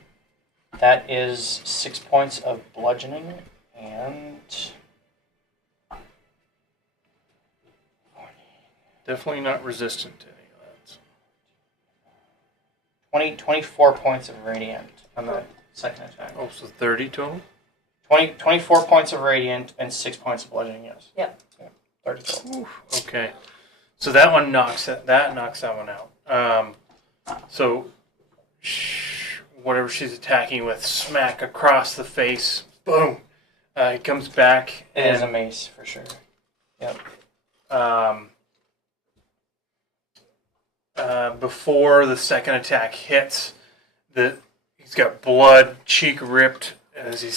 That is 6 points of bludgeoning and Definitely not resistant to any of that. 24 points of radiant on the second attack. Oh, so 30 total? 24 points of radiant and 6 points of bludgeoning, yes. Yep. 30 total. Oof, okay. So that one knocks that one out. So whatever she's attacking with, smack across the face. Boom. He comes back It is a and mace for sure. before the second attack hits, he's got blood, cheek ripped. As he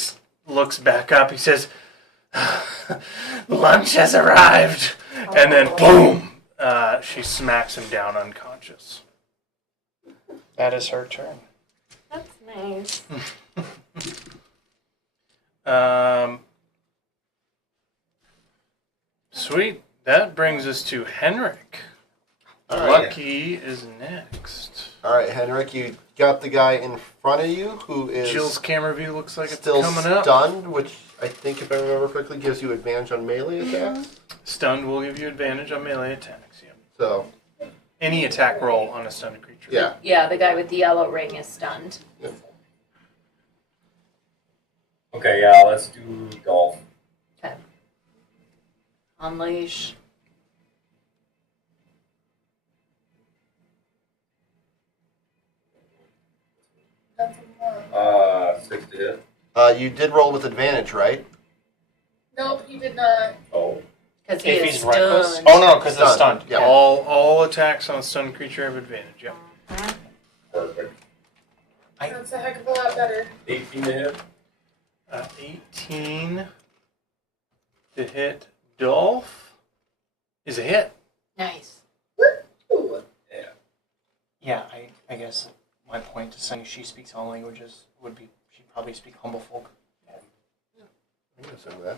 looks back up, he says, "Lunch has arrived," and then boom, she smacks him down unconscious. That is her turn. That's nice. Sweet. That brings us to Henrik. All right. Lucky is next. All right, Henrik, you got the guy in front of you who is Jill's camera view looks like it's still coming up. stunned, which I think, if I remember correctly, gives you advantage on melee attacks. Stunned will give you advantage on melee attacks. Yeah. So, Any attack roll on a stunned creature. yeah. Yeah, the guy with the yellow ring is stunned. Okay, yeah, let's do golf. Okay. Unleash. That's a 1. 6 to hit. You did roll with advantage, right? Nope, he did not. Oh, Because he If is he's reckless. stunned. Oh no, because it's Stunned. stunned. Yeah. All attacks on a stunned creature have advantage. Yeah. perfect. That's a heck of a lot better. 18 to hit. 18 to hit Dolph is a hit. Nice. Ooh. Yeah, I guess my point is saying she speaks all languages would be she'd probably speak humble folk. I'm going to assume that.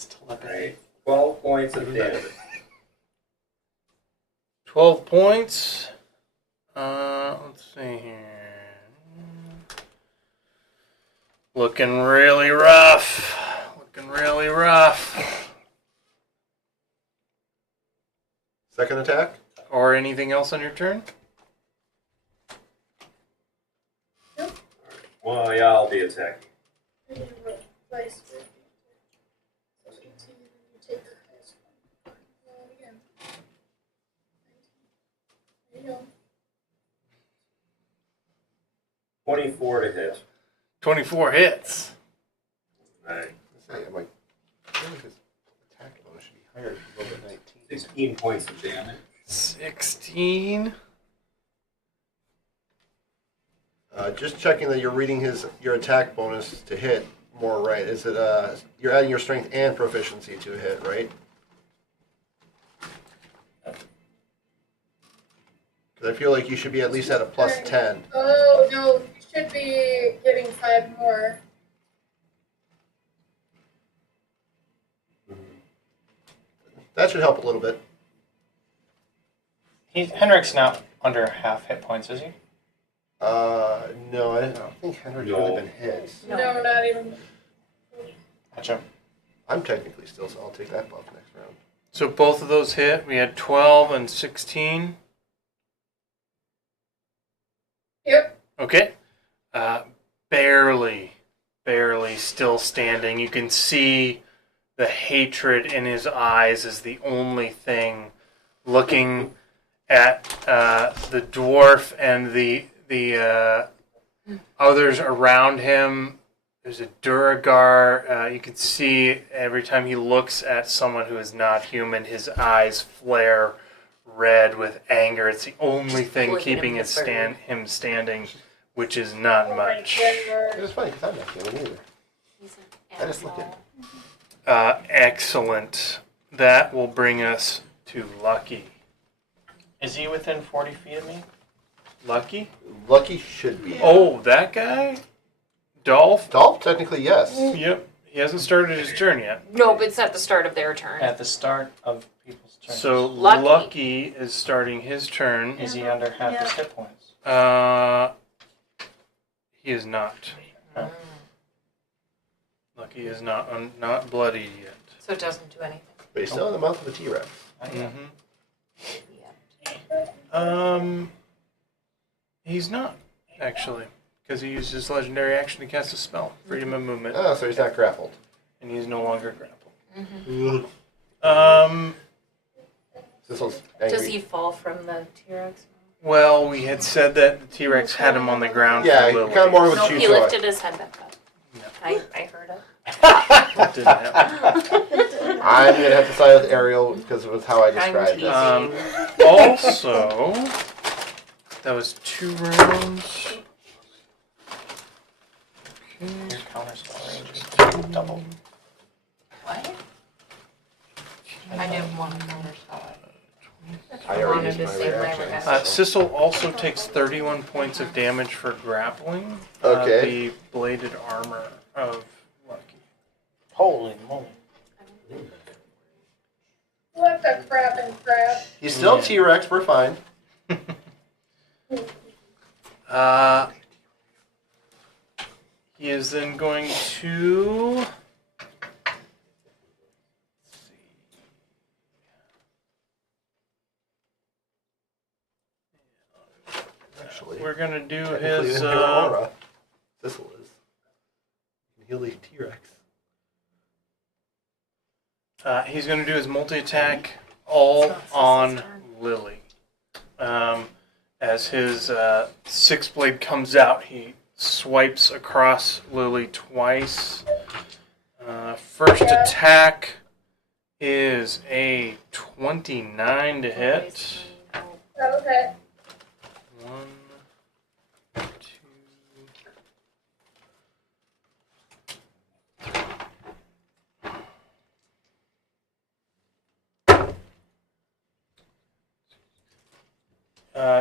It's telepathy. Alright, 12 points of damage. 12 points. Let's see here. Looking really rough. Looking really rough. Second attack. Or anything else on your turn? Well, yeah, I'll be attacking. Twice. So 18, and you take the highest one. Roll it again. 19. There you go. 24 to hit. 24 hits. Alright. I'm like, I feel like his attack bonus should be higher if you roll at 19. 16 points of damage. 16. Just checking that you're reading your attack bonus to hit more right. Is it you're adding your strength and proficiency to a hit, right? Because I feel like you should be at least at a plus 10. Oh, no, you should be getting 5 more. That should help a little bit. Henrik's not under half hit points, is he? No, I don't think Henry's really been hit. No, not even. Gotcha. I'm technically still, so I'll take that buff next round. So both of those hit. We had 12 and 16. Yep. Okay. Barely still standing. You can see the hatred in his eyes is the only thing looking at the dwarf and the others around him. There's a Duragar. You can see every time he looks at someone who is not human, his eyes flare red with anger. It's the only thing Looking keeping at the bird. him standing, which is not much. It's funny because I'm not feeling either. He's an I just look animal. Excellent. That will bring us to Lucky. Is he within 40 feet of me? Lucky? Lucky should be. Oh, that guy? Dolph? Dolph, technically, yes. Yep. He hasn't started his turn yet. No, but it's at the start of their turn. At the start of people's turns. So Lucky. Lucky is starting his turn. Is he under half his hit points? He is not. Oh. Lucky is not bloodied yet. So it doesn't do anything. But he's still in the mouth of a T-Rex. Mm-hmm. Yeah. He's not, actually. Because he used his legendary action to cast a spell. Freedom of movement. Oh, so he's not grappled. And he's no longer grappled. Mm-hmm. Sissel's angry. Does he fall from the T-Rex? Well, we had said that the T-Rex had him on the ground Yeah, for he Lily. kind of more with No, you he to it. lifted his head back up. No. I heard it. That didn't happen. I'm going to have to side with Ariel because of how I described I'm it. Also, that was 2 rounds. Your counter spell range is double. What? I didn't want to counterspell it. I already used my reaction. Sissel also takes 31 points of damage for grappling. Okay. The bladed armor of Lucky. Holy moly. What the crap and crap? He's still T-Rex, we're fine. He is then going to... Actually, We're going to do technically his... in your aura, Sissel is. He'll the T-Rex. He's going to do his multi-attack all on Lily. As his sixth blade comes out, he swipes across Lily twice. First attack is a 29 to hit. Okay. 1, 2,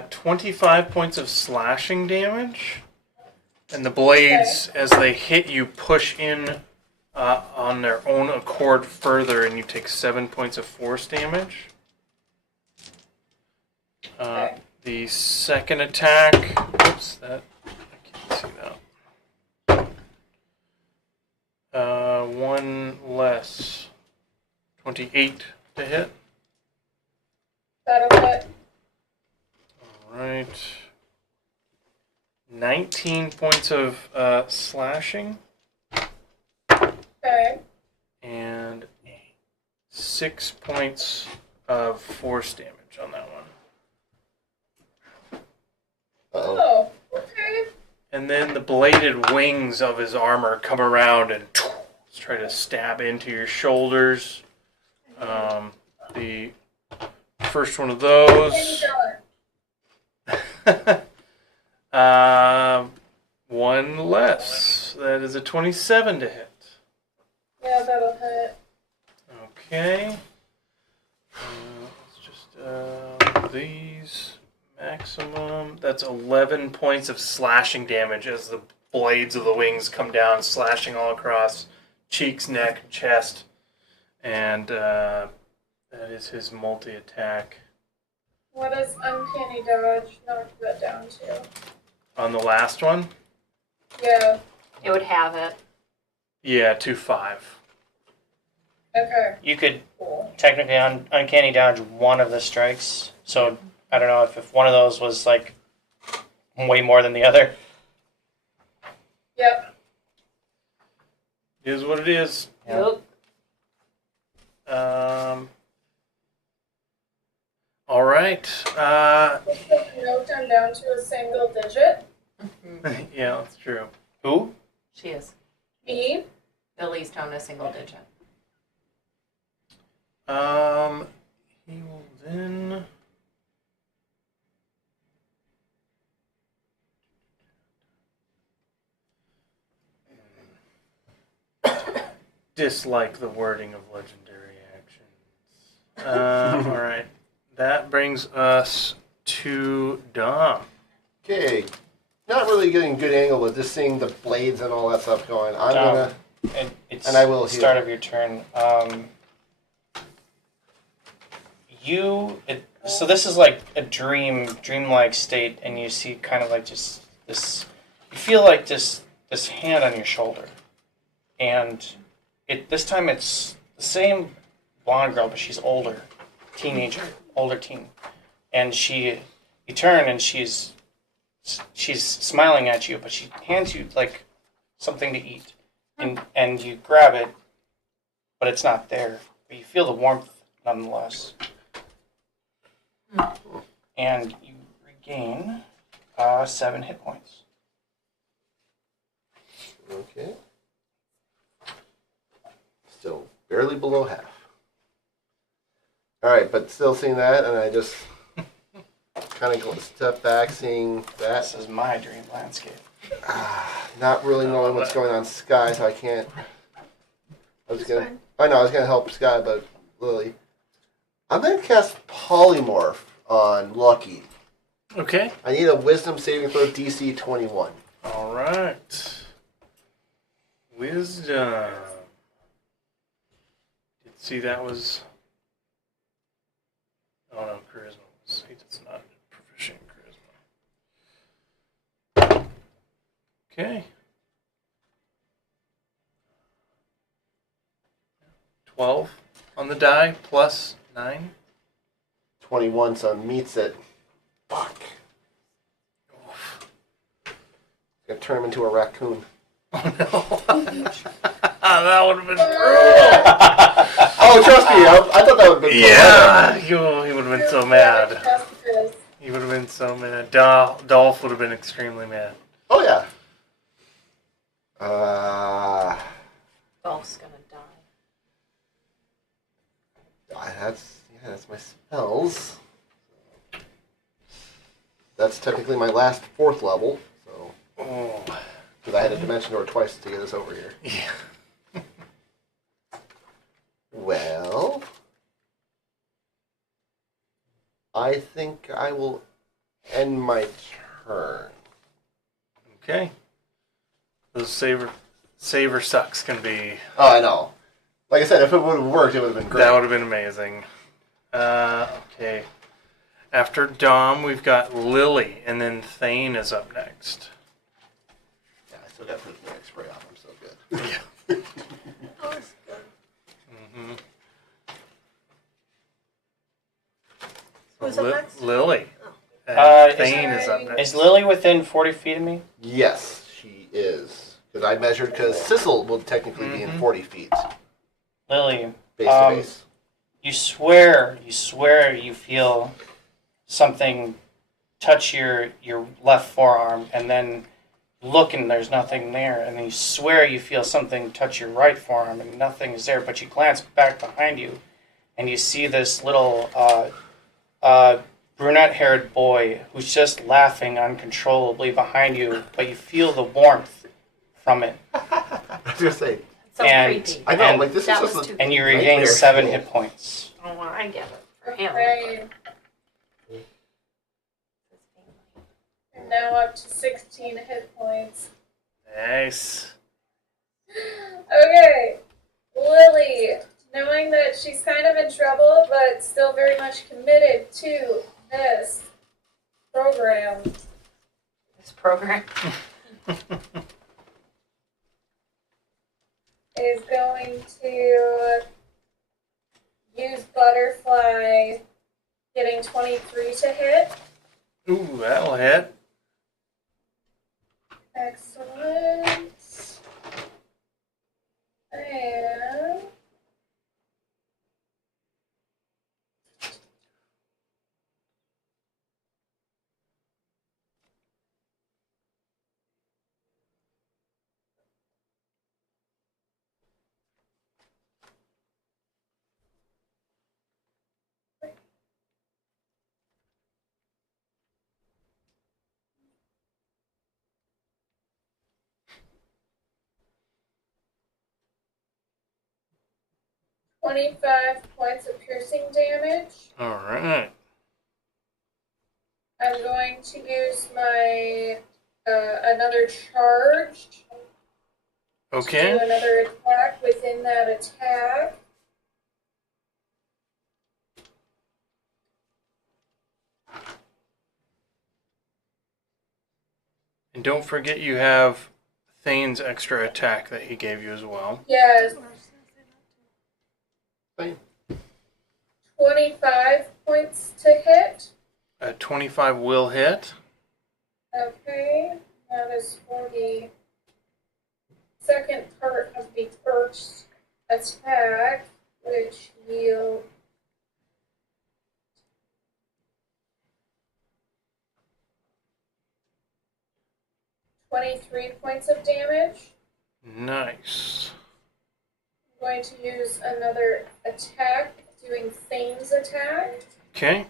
25 points of slashing damage, and the blades, as they hit you, push in on their own accord further, and you take 7 points of force damage. Okay. The second attack, oops, that I can't see that. One less, 28 to hit. That'll hit. All right. 19 points of slashing. Okay. And 6 points of force damage on that one. Uh-oh. Oh, okay. And then the bladed wings of his armor come around and try to stab into your shoulders. The first one of those. One less. That is a 27 to hit. Yeah, that'll hit. Okay. Let's just these maximum. That's 11 points of slashing damage as the blades of the wings come down, slashing all across cheeks, neck, chest, and that is his multi-attack. What does uncanny dodge knock that down to? On the last one, Yeah. It would have it. yeah, 2-5. Okay. You could Cool. technically uncanny dodge one of the strikes. So I don't know if one of those was like way more than the other. Yep. It is what it is. Yeah. Yep. All right. Let's put the note down to a single digit. Yeah, that's true. Who? She is. B. Billy's down a single digit. He will then. Dislike the wording of legendary actions. All right. That brings us to Dom. Okay. Not really getting a good angle with just seeing the blades and all that stuff going. I'm gonna. It's And I will the start heal. of your turn. So this is like a dreamlike state, and you see kind of like just this. You feel like this hand on your shoulder, and this time it's the same blonde girl, but she's older, older teen, and you turn and she's smiling at you, but she hands you like something to eat, and you grab it, but it's not there. But you feel the warmth nonetheless. And you regain 7 hit points. Okay. Still barely below half. All right, but still seeing that, and I just kind of go a step back, seeing that. This is my dream landscape. Not really knowing what's going on Sky, so I can't. I was It's gonna. fine. I know I was gonna help Sky, but Lily. I'm gonna cast Polymorph on Lucky. Okay. I need a Wisdom saving throw DC 21. All right. Wisdom. See, that was. Oh no, charisma. See, that's not proficient in charisma. Okay. 12 on the die plus 9. 21, so meets it. Fuck. Gonna turn him into a raccoon. Oh no. That would have been brutal. Oh, trust me, I thought that would have been. Yeah, he would have been so mad. Yes, it is. He would have been so mad. Dolph would have been extremely mad. Oh yeah. Dolph's gonna die. That's my spells. That's technically my last 4th level, so Oh. because I had a dimension door twice to get us over here. Yeah. Well, I think I will end my turn. Okay. Those Save or Suck's gonna be. Oh, I know. Like I said, if it would have worked, it would have been great. That would have been amazing. Okay. After Dom, we've got Lily, and then Thane is up next. Yeah, I still got prismatic spray on. I'm so good. Yeah. Oh, it's good. Mm-hmm. Who's up next? Lily. Oh. And Is- Thane is up next. Is Lily within 40 feet of me? Yes, she is. Because I measured, because Sissel will technically be in 40 feet, Lily, base to base. you swear you feel something touch your left forearm, and then look and there's nothing there, and then you swear you feel something touch your right forearm and nothing is there, but you glance back behind you and you see this little brunette-haired boy who's just laughing uncontrollably behind you, but you feel the warmth from it, I was going to say, So and- creepy. I know, And like, this that is was just too- a and you regain nightmare 7 fuel. hit points. Oh, well, I get it for him. Okay. I'm now up to 16 hit points. Nice. Okay, Lily, knowing that she's kind of in trouble, but still very much committed to this program, This program. is going to use Butterfly, getting 23 to hit. Ooh, that'll hit. Excellent. And $25 points of piercing damage. All right. I'm going to use my another charge to Okay. do another attack within that attack. And don't forget you have Thane's extra attack that he gave you as well. Yes, Fine. 25 points to hit. 25 will hit. Okay, that is for the second part of the first attack, which yield 23 points of damage. Nice. I'm going to use another attack, doing Thane's attack. Okay.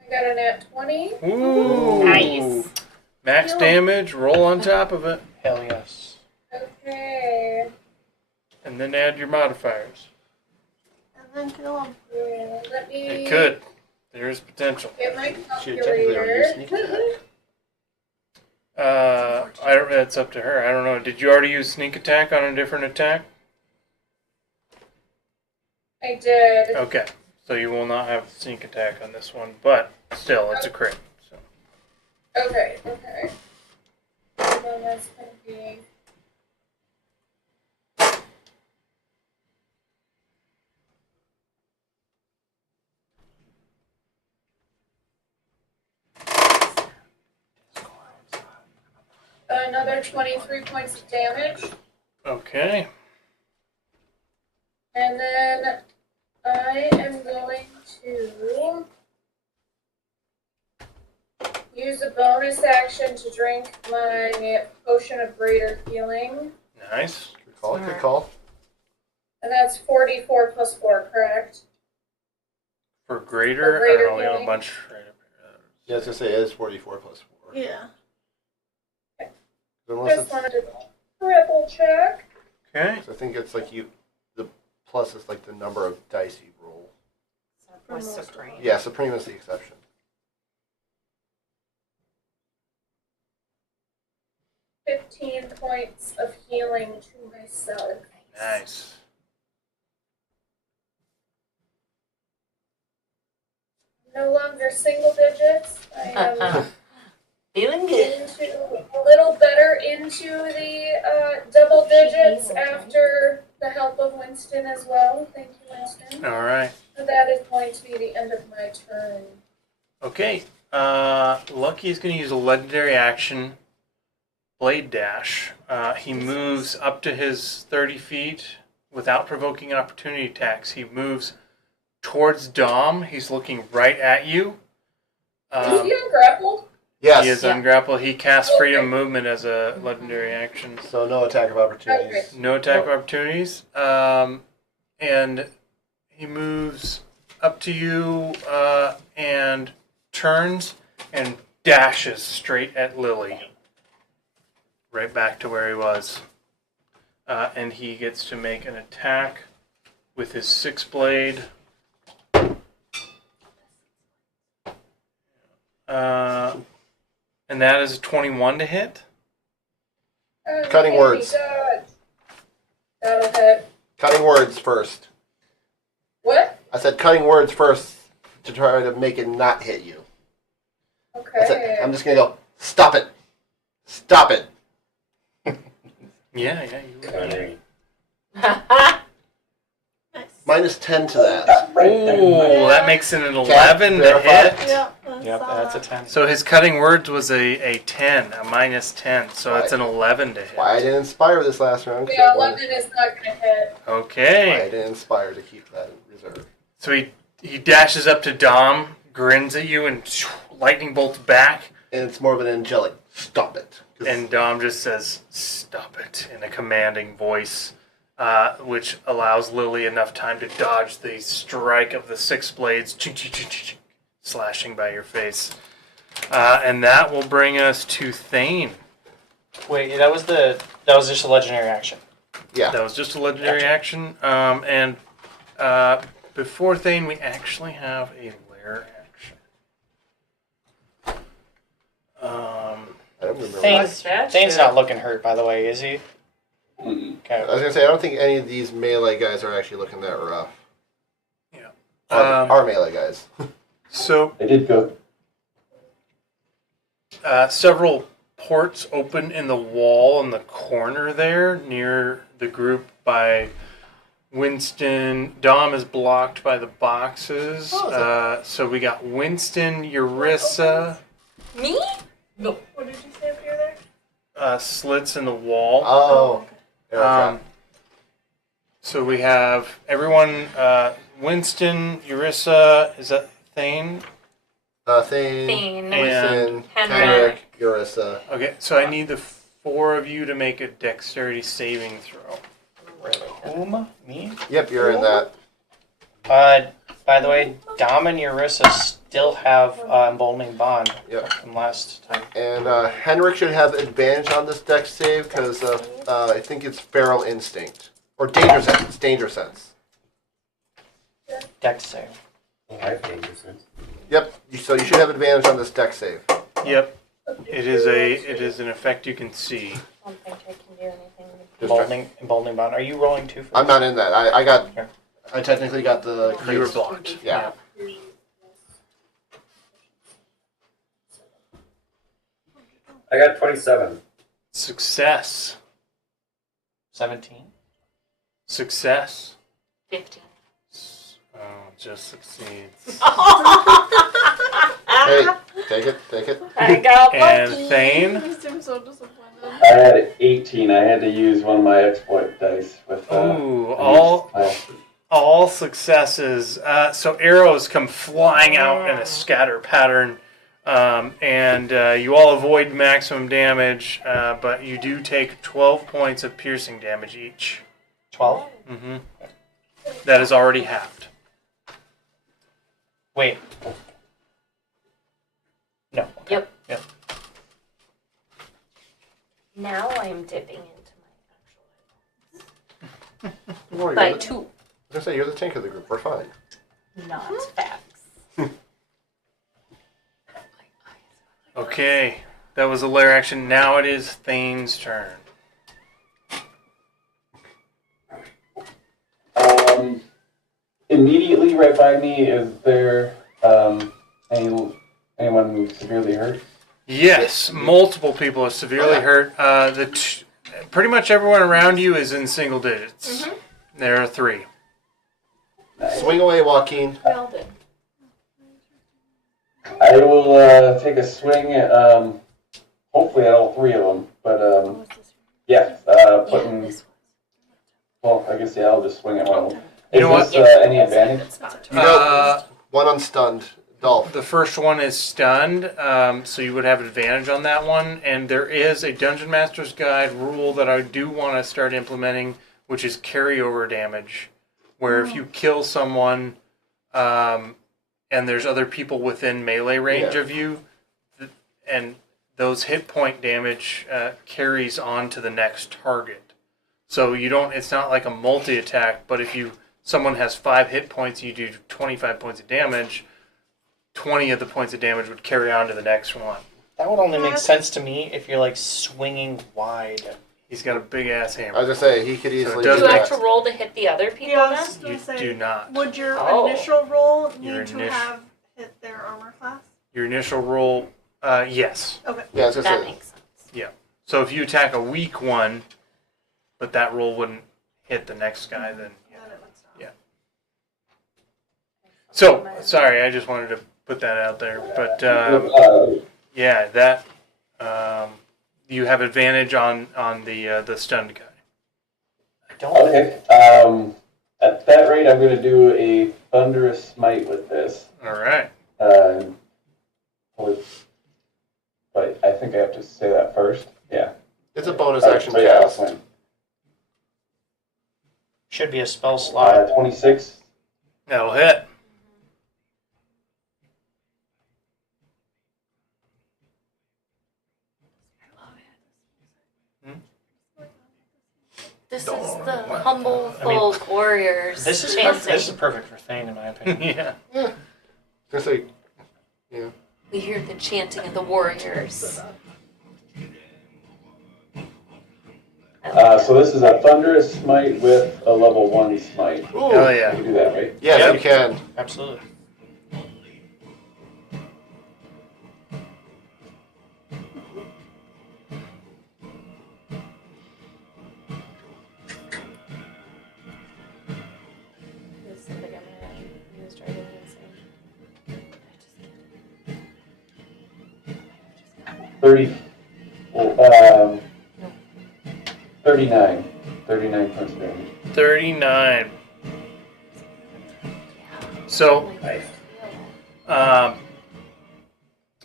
I got a nat 20. Ooh. Nice. Max damage, roll on top of it, Hell yes. Okay. and then add your modifiers. And then kill him. Yeah, let me It could. There's potential. get my Should technically already use calculator. sneak attack. I don't. That's up to her. I don't know. Did you already use sneak attack on a different attack? I did. Okay. So you will not have sneak attack on this one, but still, it's a crit. So. Okay. So then that's going to be. Another 23 points of damage. Okay. And then I am going to use a bonus action to drink my potion of greater healing. Nice. Good call, good call. And that's 44 plus 4, correct? For greater, For greater I don't know. We have a healing. bunch right up here. Yeah, I was going to say it is 44 plus 4. Yeah. Unless Just it's, wanted to triple check. Okay. I think it's like the plus is like the number of dice you roll. Or supreme. Yeah, Supreme is the exception. 15 points of healing to myself. Nice. No longer single digits. I am Feeling good. a little better into the double digits after the help of Winston as well. Thank you, Winston. All right. So that is going to be the end of my turn. Okay. Lucky is going to use a legendary action, Blade Dash. He moves up to his 30 feet without provoking opportunity attacks. He moves towards Dom. He's looking right at you. Is he ungrappled? Yes. He is Yeah. ungrappled. He casts freedom movement as a legendary action. So no attack of opportunities. No attack of opportunities. And he moves up to you and turns and dashes straight at Lily. Right back to where he was. And he gets to make an attack with his 6-blade. And that is a 21 to hit. Cutting words. Dodge. That'll hit. Cutting words first. What? I said cutting words first to try to make it not hit you. That's it. Okay. I'm just gonna go. Stop it. Stop it. Yeah, you would. Minus 10 to that. Oh, that makes it an 11 to verify? hit. Yeah. Yep, that's a 10. So his cutting words was a 10, a minus 10. So it's an 11 to hit. Why I didn't inspire this last round. 'Cause Yeah, I wanted- 11 is not going to hit. Why I Okay. didn't inspire to keep that in reserve. So he dashes up to Dom, grins at you, and lightning bolts back. And it's more of an angelic. Stop it. 'Cause And Dom just says, "Stop it," in a commanding voice, which allows Lily enough time to dodge the strike of the 6 blades, slashing by your face. And that will bring us to Thane. Wait, that was just a legendary action. yeah. That was just a legendary action. Before Thane, we actually have a lair action. I don't remember. Thane's not looking hurt, by the way, is he? Mm-mm. I Okay. was gonna say I don't think any of these melee guys are actually looking that rough. Yeah. Our melee guys. So I did go. several ports open in the wall in the corner there near the group by Winston. Dom is blocked by the boxes. So we got Winston, Yarissa, Me? What did you say up here there? slits in the wall. Oh. Yeah, So we have everyone, Winston, Yarissa, is that Thane? Thane, Thane. Winston, Henrik. Henrik, Yarissa. Okay, so I need the 4 of you to make a dexterity saving throw. Whom? Me? Yep, you're in that. By the way, Dom and Yarissa still have emboldening bond Yep. from last time. And Henrik should have advantage on this dex save because I think it's feral instinct. Or danger sense. It's danger sense. Dex save. I have danger sense. Yep. So you should have advantage on this dex save. Yep. It is an effect you can see. I don't think I can do anything. Just try- Emboldening bond. Are you rolling 2 for I'm not in that. Okay. I technically got the You were crates. blocked. Yeah. I got 27. Success. 17? Success. 15. Oh, just succeeds. Hey, take it. I got And lucky. Thane. You seem so disappointed. I had 18. I had to use one of my exploit dice with. Ooh, I used- all successes. So arrows come flying out in a scatter pattern, and you all avoid maximum damage, but you do take 12 points of piercing damage each. 12? Mm-hmm. That is already halved. Wait. No. Okay. Yep. Yep. Now I'm dipping into my Well, actual by you're the- 2. I was gonna say you're the tank of the group. We're fine. Not facts. Okay, That was a lair action. Now it is Thane's turn. Immediately right by me, is there anyone severely hurt? Yes, multiple people are severely hurt. Pretty much everyone around you is in single digits. Mhm. There are 3. Swing away, Joaquin. We all did. I will take a swing at, hopefully at all 3 of them. But, putting, this well, I guess, I'll just swing at one of them. You know Is this any advantage? It's not. You know, one unstunned. Dolph. The first one is stunned, so you would have advantage on that one. And there is a Dungeon Master's Guide rule that I do want to start implementing, which is carryover damage, where if you kill someone and there's other people within melee range of you, and those hit point damage carries on to the next target. So you don't. It's not like a multi attack, but if someone has 5 hit points, you do 25 points of damage. 20 of the points of damage would carry on to the next one. That would only make sense to me if you're like swinging wide. He's got a big ass I hammer. was gonna say he could easily. So it Do does you do have that. to roll to hit the other people Yeah, I was then? just gonna You say, do not. would your Oh. initial roll need Your to initial- have hit their armor class? Your initial roll, yes. Okay. Yeah, I was gonna That say. makes sense. So if you attack a weak one, but that roll wouldn't hit the next guy, then yeah. Then it would stop. Yeah. So sorry, I just wanted to put that out there. But yeah, that you have advantage on the stunned guy. I don't. Okay. At that rate, I'm going to do a thunderous smite with this. All right. But I think I have to say that first. Yeah. It's a bonus action So yeah, I'll cast. swing. Should be a spell slot. 26. That'll hit. This is the humble folk warriors. This is chanting. perfect. This is perfect for Thane, in my opinion. Yeah. I was gonna say. Yeah. We hear the chanting of the warriors. So this is a thunderous smite with a level 1 smite. Ooh. Hell You yeah. can do that, right? Yes, Yep. you can. Absolutely. This is the guy I used right in the same. 30. 39. 39 points of damage. 39. So,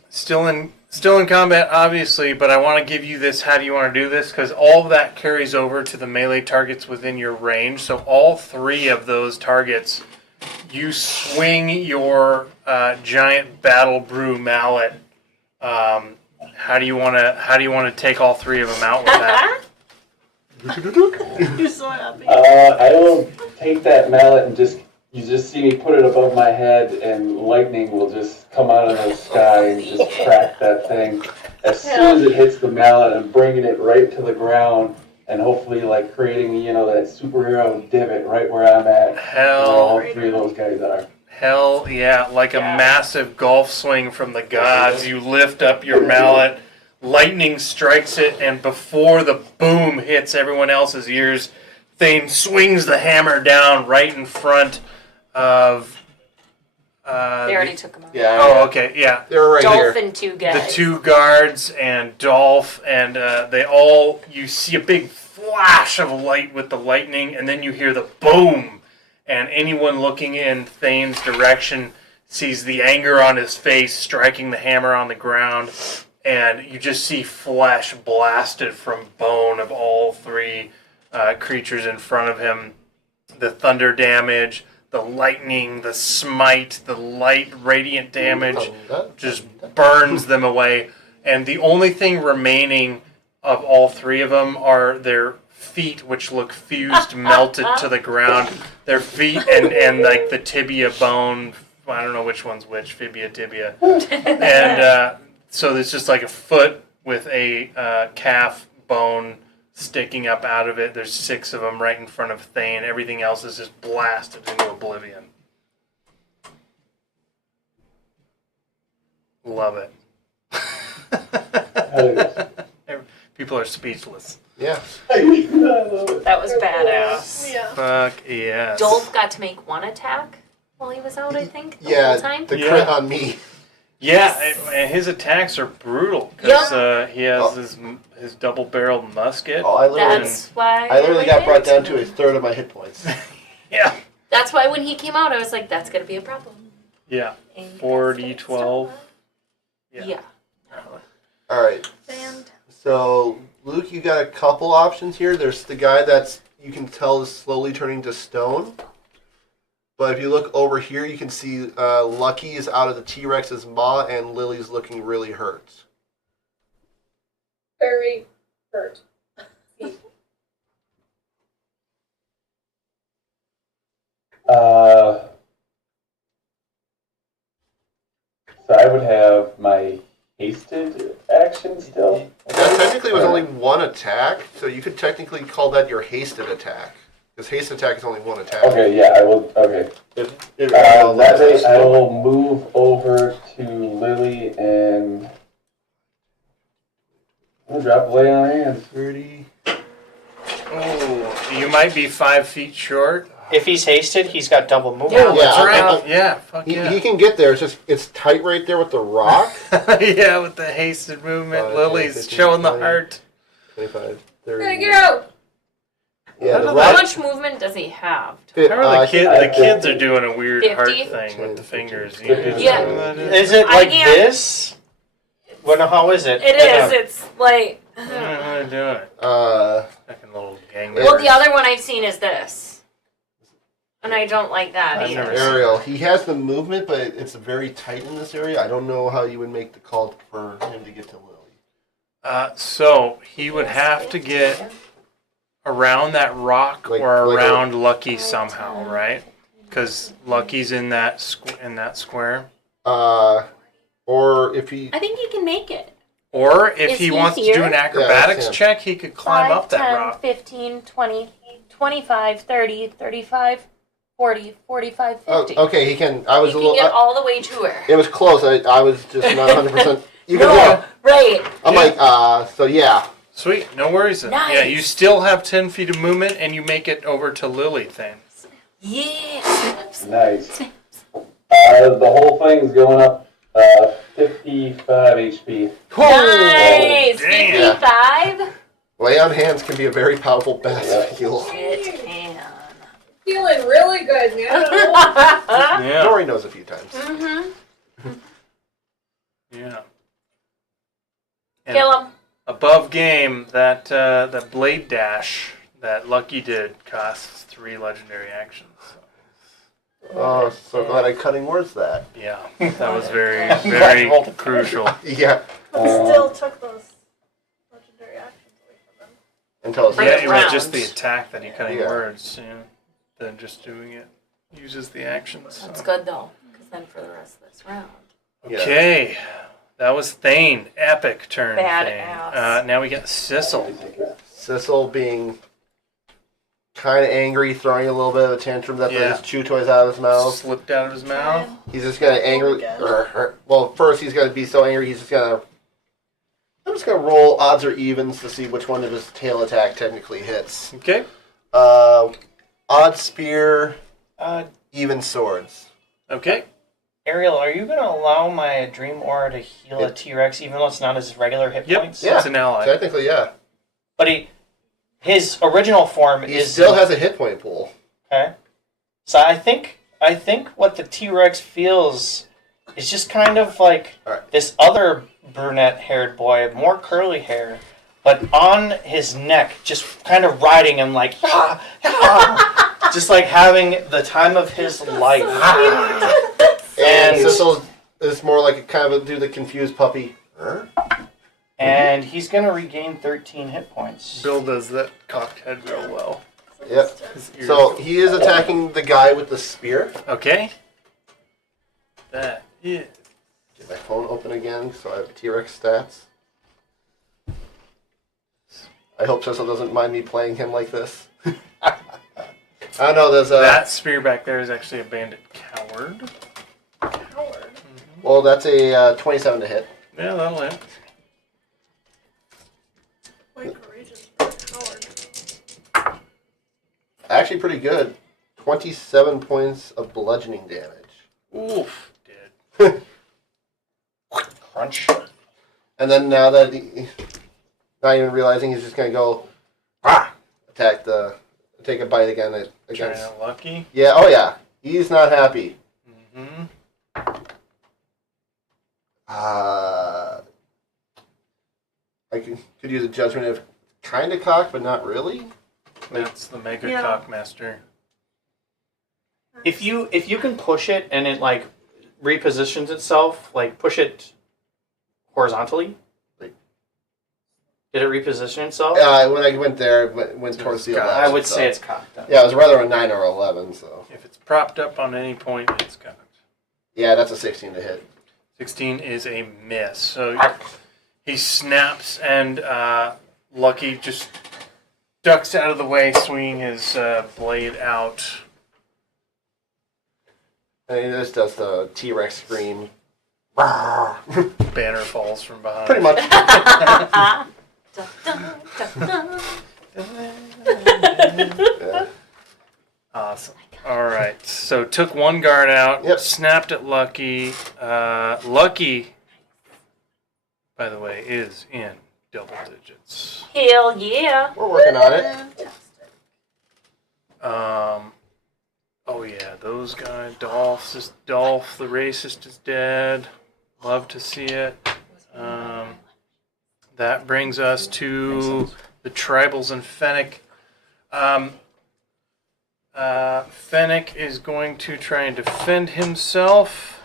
still in combat, obviously, but I want to give you this. How do you want to do this? Because all of that carries over to the melee targets within your range. So all 3 of those targets, you swing your giant battle brew mallet. How do you want to take all 3 of them out with that? You're so happy. I will take that mallet and you just see me put it above my head, and lightning will just come out of the sky and just crack that thing. As soon as it hits the mallet, I'm bringing it right to the ground, and hopefully like creating, that superhero divot right where I'm at. Where all 3 of those guys are. Hell yeah, like a massive golf swing from the gods. You lift up your mallet, lightning strikes it, and before the boom hits everyone else's ears, Thane swings the hammer down right in front of... They already took him out. Yeah. Oh, okay, yeah. They're right Dolph here. and 2 guys. The 2 guards and Dolph, and you see a big flash of light with the lightning, and then you hear the boom. And anyone looking in Thane's direction sees the anger on his face, striking the hammer on the ground, and you just see flesh blasted from bone of all 3 creatures in front of him. The thunder damage, the lightning, the smite, the light radiant damage just burns them away. And the only thing remaining of all 3 of them are their feet, which look fused, melted to the ground. Their feet and like the tibia bone. I don't know which one's which, fibia, tibia. And so there's just like a foot with a calf bone sticking up out of it. There's 6 of them right in front of Thane. Everything else is just blasted into oblivion. Love it. People are speechless. Yeah. I love it. That was badass. Yeah. Fuck yes. Dolph got to make 1 attack while he was out, I think, the Yeah, whole time. the Yeah. crit on me. Yeah, and his attacks are brutal because he has his double-barreled musket. Oh, I literally, That's why I literally got went brought down into to a third of my hit points. Yeah. That's why when he came out, I was like, that's going to be a problem. Yeah. And 4d12. Yeah. All right. And So, Luke, you got a couple options here. There's the guy that's, you can tell, is slowly turning to stone. But if you look over here, you can see Lucky is out of the T-Rex's maw, and Lily's looking really hurt. Very hurt. So I would have my hasted action still. That technically was only 1 attack, so you could technically call that your hasted attack. Because hasted attack is only 1 attack. Okay, yeah, I will. Okay. That way, I will move over to Lily and I'll drop lay on hands. 30. Oh, you might be 5 feet short. If he's hasted, he's got double movement. Yeah, That's I- right. I- Yeah, fuck He, yeah. he can get there. It's just it's tight right there with the rock. Yeah, with the hasted movement. 5, 10, Lily's 15, showing the 20. heart. 25, There 30. you go. Yeah, the How How rock. much movement does he have? How are the I- kids are doing a weird heart 50? thing with the fingers. Yeah. Is it I like can't- this? Well, no, how is it? It is. It's like. I don't know how to do it. Fucking little gang. Well, the other one I've seen is this. And I don't like that I've either. never seen Ariel, he has the movement, but it's very tight in this area. I don't know how you would make the call for him to get to Lily. So he would have to get around that rock Like- or like around Lucky somehow, right? Because Lucky's in that square. Or if he, I think he can make it. Or if Is he he wants to here? do an acrobatics Yeah, check, he could climb up that rock. 15, 20, 25, 30, 35, 40, 45, 50. okay, he can. I was He a can little. get all the way to her. It was close. I was just not 100%. You can. No, right. I'm like, so yeah. Sweet, no worries then. Nice. Yeah, you still have 10 feet of movement, and you make it over to Lily thing. Yes. Nice. The whole thing's going up 55 HP. Nice. damn. 55. Lay on hands can be a very powerful bath heal. It can. Feeling really good now. Yeah. Nori knows a few times. Mm-hmm. Yeah. And Kill him. above game, that blade dash that Lucky did costs 3 legendary actions. Oh, so glad I cutting words that. Yeah, that was very, very crucial. Yeah. but still took those legendary actions away from them. Until it's Bring Yeah, it it was round. just the attack that he cutting Yeah. words, than just doing it. Uses the actions. So. That's good though, because then for the rest of this round. Okay, that was Thane. Epic turn, Badass. Thane. Now we got Sissel. Sissel being kind of angry, throwing a little bit of a tantrum that Yeah. his chew toys out of his mouth. Slipped out of his mouth. He's just gonna angry. Well, first he's gonna be so angry. He's just gonna. I'm just gonna roll odds or evens to see which one of his tail attack technically hits. Okay. Odd spear, Uh, even swords. Okay. Ariel, are you going to allow my Dream Aura to heal a T-Rex even though it's not his regular hit Yep. points? Yeah. It's an ally. Technically, yeah. But his original form He is... still has a hit point pool. Okay. So I think what the T-Rex feels is just kind of like Alright. this other brunette-haired boy, more curly hair, but on his neck, just kind of riding him like, "Ah, ah," just like having the time of his life. And And- Sissel is more like a kind of do the confused puppy. Huh? And he's gonna regain 13 hit points. Bill does that cocked head real well. Yep. His ears So go- he is attacking the guy with the spear. Okay. That is. Get my phone open again so I have T-Rex stats. I hope Cecil doesn't mind me playing him like this. I don't know, there's a... That spear back there is actually a bandit coward. Coward. Well, that's a 27 to hit. Yeah, that'll hit. Quite courageous for a coward. Actually pretty good. 27 points of bludgeoning damage. Oof, dead. Crunch. And then now that not even realizing, he's just gonna go attack take a bite again against. Trying Lucky. Yeah, oh yeah, he's not happy. Mm-hmm. I could use a judgment of kind of cocked, but not really. That's the Mega Yeah. Cockmaster. If you can push it and it like repositions itself, like push it horizontally. Like- Did it reposition itself? When I went there, went towards the Cocked. 11. I would so- say it's cocked. Then. Yeah, it was rather a 9 or 11. So If it's propped up on any point, it's cocked. yeah, that's a 16 to hit. 16 is a miss. So he snaps, and Lucky just ducks out of the way, swinging his blade out. And he just does the T-Rex scream. Banner falls from behind. Pretty much. Dun, dun, dun, dun. Yeah. Awesome. All right. So took one guard out. Yep. Snapped at Lucky. Lucky, by the way, is in double digits. Hell yeah. We're working on it. Fantastic. Oh yeah, those guys. Dolph the racist is dead. Love to see it. That brings us to the tribals and Fennec. Fennec is going to try and defend himself.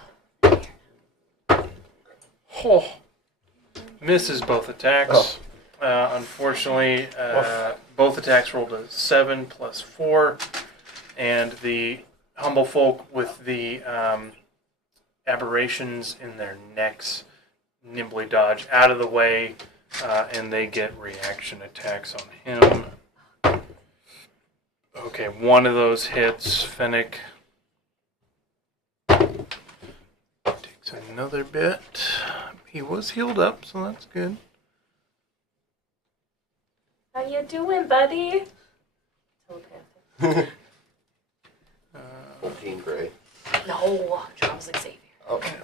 Oh, misses both attacks. Unfortunately, both attacks rolled a 7 plus 4, and the humble folk with the aberrations in their necks nimbly dodge out of the way, and they get reaction attacks on him. Okay, one of those hits. Fennec takes another bit. He was healed up, so that's good. How you doing, buddy? Telepathic. 14 gray. No, Charles Xavier. Okay.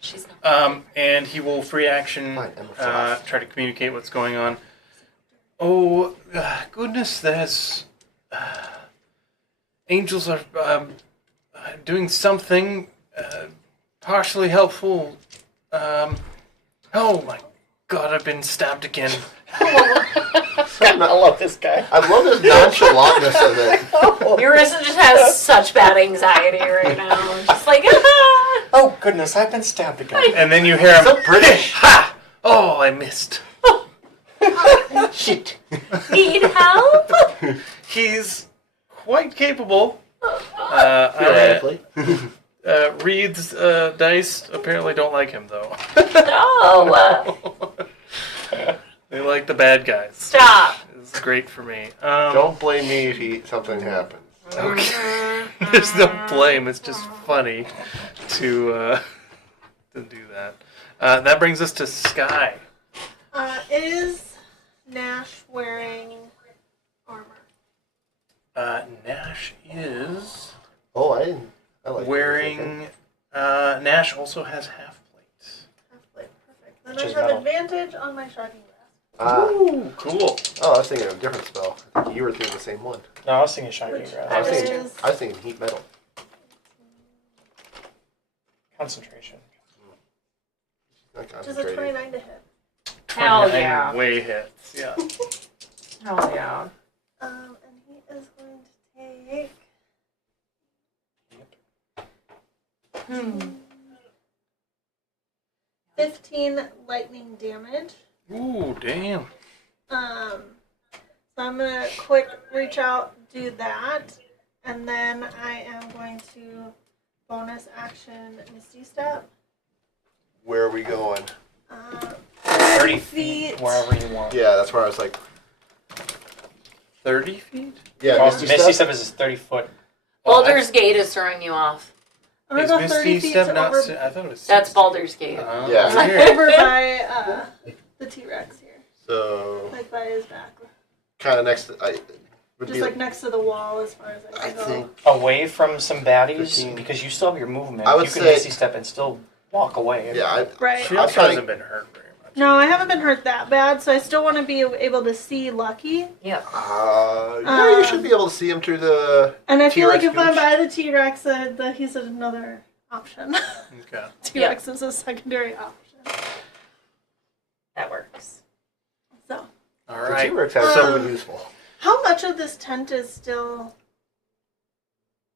She's not. And he will free action Fine, I'm fast. try to communicate what's going on. Oh, goodness, there's... angels are doing something partially helpful. Oh my god, I've been stabbed again. I love this guy. I love this nonchalantness of it. Yarissa just has such bad anxiety right now. Just like, Oh goodness, I've been stabbed again. And then you hear him, So British. ha! Oh, I missed. Shit. need help? He's quite capable. Theoretically. Reed's dice apparently don't like him, though. No. They like the bad guys. Stop. It's great for me. Don't blame me if something happens. Okay. There's no blame. It's just funny to do that. That brings us to Sky. Is Nash wearing armor? Nash is Oh, I like wearing. Nash also has half plates. Half-plate, perfect. Then Which I is have metal. advantage on my shocking grasp. Ooh, cool. Oh, I was thinking of a different spell. I think you were thinking the same one. No, I was thinking Shocking Which Grasp. I was was thinking, is- I was thinking heat metal. Concentration. Not Which is a concentrating. 29 to hit. Hell 29 yeah. Way hits. Yeah. Hell yeah. And he is going to take Hmm. 15 lightning damage. Ooh, damn. So I'm gonna quick reach out, do that, and then I am going to bonus action Misty Step. Where are we going? 30 feet. feet, wherever you want. Yeah, that's where I was like, 30 feet? Yeah, Well, Misty Misty Step. Step is 30 foot. Baldur's Gate is throwing you off. I'm Is gonna go 30 Misty feet Step to not? over, I thought it was. That's 60. Baldur's Gate. Yeah. Weird. over by the T-Rex here. So Like by his back. kind of next. Would Just be like next to the wall as far as I I can go. think Away from some baddies, 15. because you still have your movement. I would you can say- Misty Step and still walk away. yeah. Right. She I'm also trying- hasn't been hurt very much. No, I haven't been hurt that bad, so I still want to be able to see Lucky. Yeah. Yeah, you should be able to see him through the. And I feel like T-Rex if I'm gooch. by the T-Rex, he's another option. Okay. T-Rex is a secondary option. That works. So, All The right. T-Rex has something useful. how much of this tent is still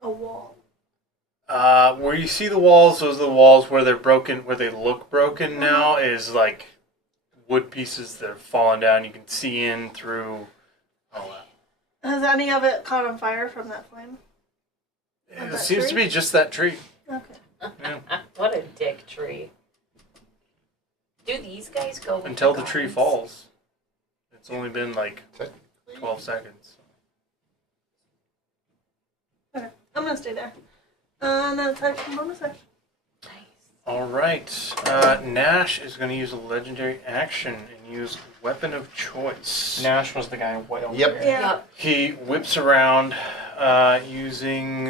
a wall? Where you see the walls, those are the walls where they're broken, where they look broken now, is like wood pieces that have fallen down. You can see in through all that. Has any of it caught on fire from that flame? Of It that seems to tree? be just that tree. Okay. Yeah. What a dick tree. Do these guys go with Until the tree gardens? falls. It's only been like Technically. 12 seconds. Okay. I'm gonna stay there. And then it's action bonus action. Nice. All right. Nash is going to use a legendary action and use weapon of choice. Nash was the guy way over Yep. there. Yeah. Yep. He whips around using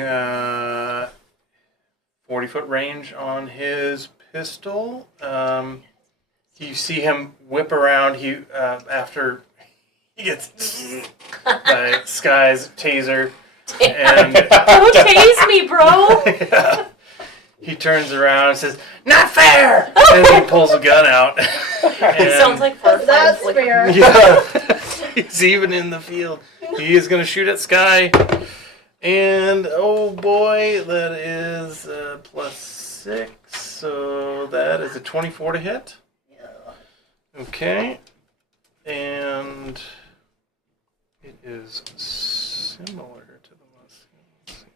40-foot range on his pistol. You see him whip around. He after he gets by Sky's taser, and Don't tase me, bro. yeah, he turns around and says, "Not fair!" and he pulls a gun out. It sounds like Firefly That's Flicker. fair. Yeah, he's even in the field. He is going to shoot at Sky. And, oh boy, that is +6. So that is a 24 to hit. Okay. And it is similar to the Musk.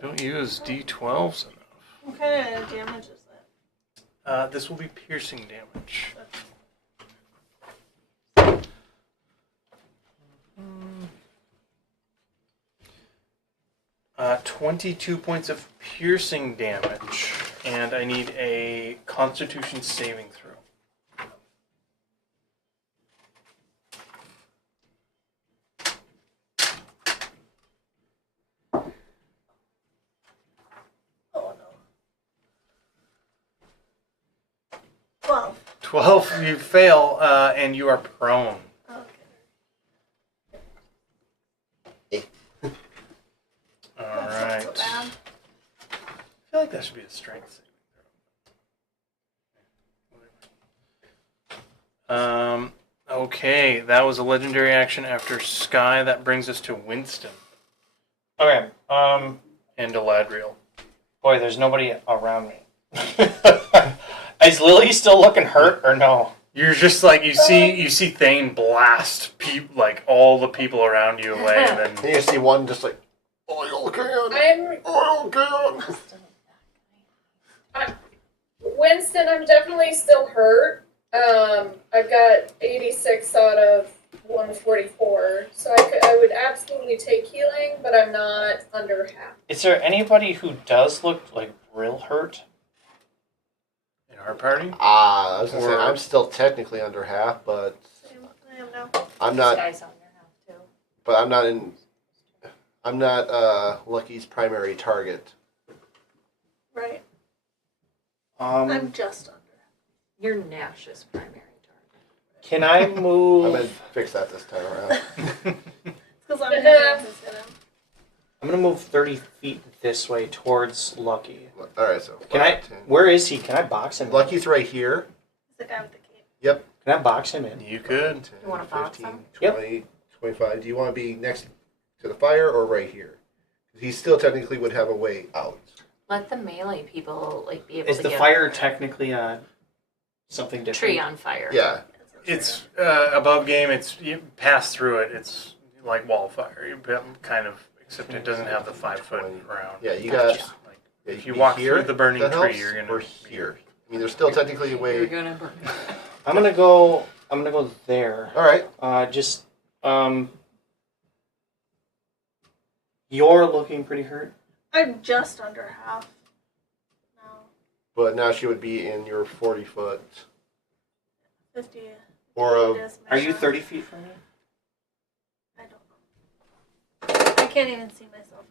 Don't use D12s enough. What kind of damage is that? This will be piercing damage. 22 points of piercing damage, and I need a Constitution saving throw. Oh no. 12. 12, you fail, and you are prone. Okay. All That's right. not so bad. I feel like that should be a strength saving throw. Okay, that was a legendary action after Sky. That brings us to Winston Okay. and Galadriel. Boy, there's nobody around me. Is Lily still looking hurt or no? You're just like you see Thane blast like all the people around you away, and And then you see one just like, oil can, I'm oil can. Winston. I'm definitely still hurt. I've got 86 out of 144, so I would absolutely take healing, but I'm not under half. Is there anybody who does look like real hurt? in our party. I was gonna say Or- I'm still technically under half, but I am now. I'm not. Sky's on your house too. But I'm not in. I'm not Lucky's primary target. Right. Um, I'm just under. You're Nash's primary target. can I I'm move? gonna fix that this time around. Because I'm the one who's gonna. I'm gonna move 30 feet this way towards Lucky. All right, so Can I? 5, 10. Where is he? Can I box him? in? Lucky's right here. The guy with the cape. Yep. Can I box him in? You could. 10, You wanna box 15, him? 20, 25. Do you want to be next to the fire or right here? He still technically would have a way out. Let the melee people like be able Is to the get fire technically something a different? tree on fire. Yeah. It's above game. It's you pass through it. It's like wallfire. You kind of, except it doesn't have the 5-foot round. Yeah, you It's got. just like, Yeah, if you you walk here, through the burning that tree, helps, you're gonna or here. I mean, there's still technically a You're way. gonna burn. I'm gonna go there. All right. You're looking pretty hurt. I'm just under half now. But now she would be in your 40-foot. 50. Or It a. is my Are you max. 30 feet from me? I don't know. I can't even see myself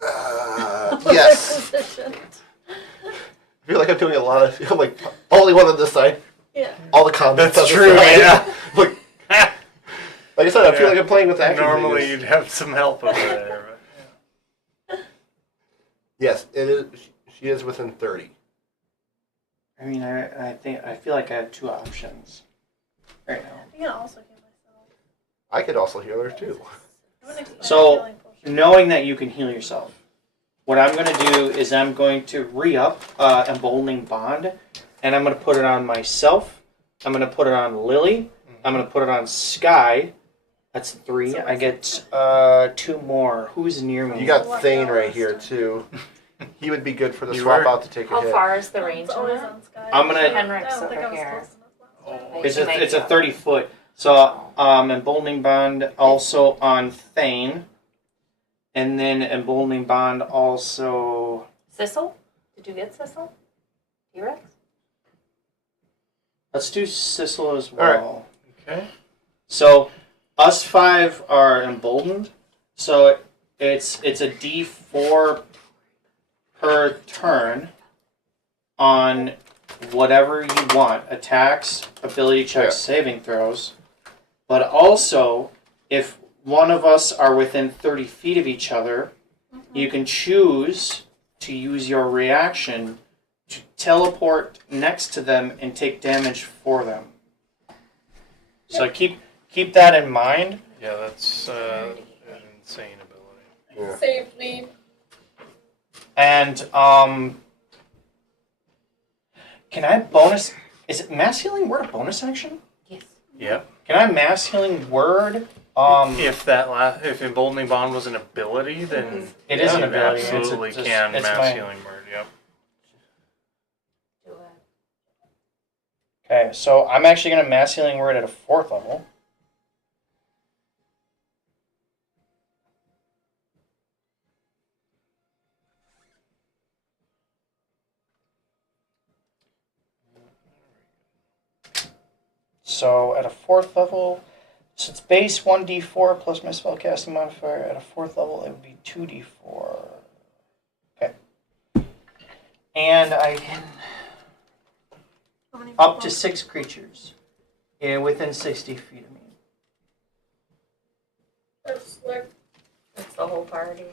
anymore. Yes. Positioned. I feel like I'm doing a lot of. I'm like only one on this side. Yeah. All the comments. That's on this true, side. yeah. Like I said, I feel Yeah. like I'm playing with action Normally figures. you'd have some help over there. But, Yes, it is. She is within 30. I mean, I feel like I have two options right now. I can also heal myself. I could also heal her too. I have an expired So, healing potion. knowing that you can heal yourself, what I'm going to do is I'm going to re-up Emboldening Bond, and I'm going to put it on myself. I'm going to put it on Lily. I'm going to put it on Sky. That's 3. I get 2 more. Who's near me? You got Thane right here too. He would be good for the You swap were? out to take a How hit. far is the It's range on always that? on Sky. I'm gonna- Henrik's I don't think I over was here. close enough last time. It's You might a be 30 foot. So Emboldening Bond also on Thane, and then Emboldening Bond also. Sissel? Did you get Sissel? T-Rex? Let's do Sissel as All right. well. okay. So us 5 are emboldened. So it's a D4 per turn on whatever you want: attacks, ability checks, saving throws. But also, if one of us are within 30 feet of each other, you can choose to use your reaction to teleport next to them and take damage for them. So keep that in mind. Yeah, that's an insane ability. Yeah. Save me. And can I bonus? Is it mass healing word a bonus action? Yes. Yep. Can I mass healing word? If Emboldening Bond was an ability, then It is an you ability. It's absolutely just- can it's mass my- healing word. Yep. Do it. Okay, so I'm actually gonna mass healing word at a 4th level. So at a 4th level, so it's base 1d4 plus my spellcasting modifier. At a 4th level, it would be 2d4. Okay. And I can How many up people? to 6 creatures within 60 feet of me. That's like It's the whole party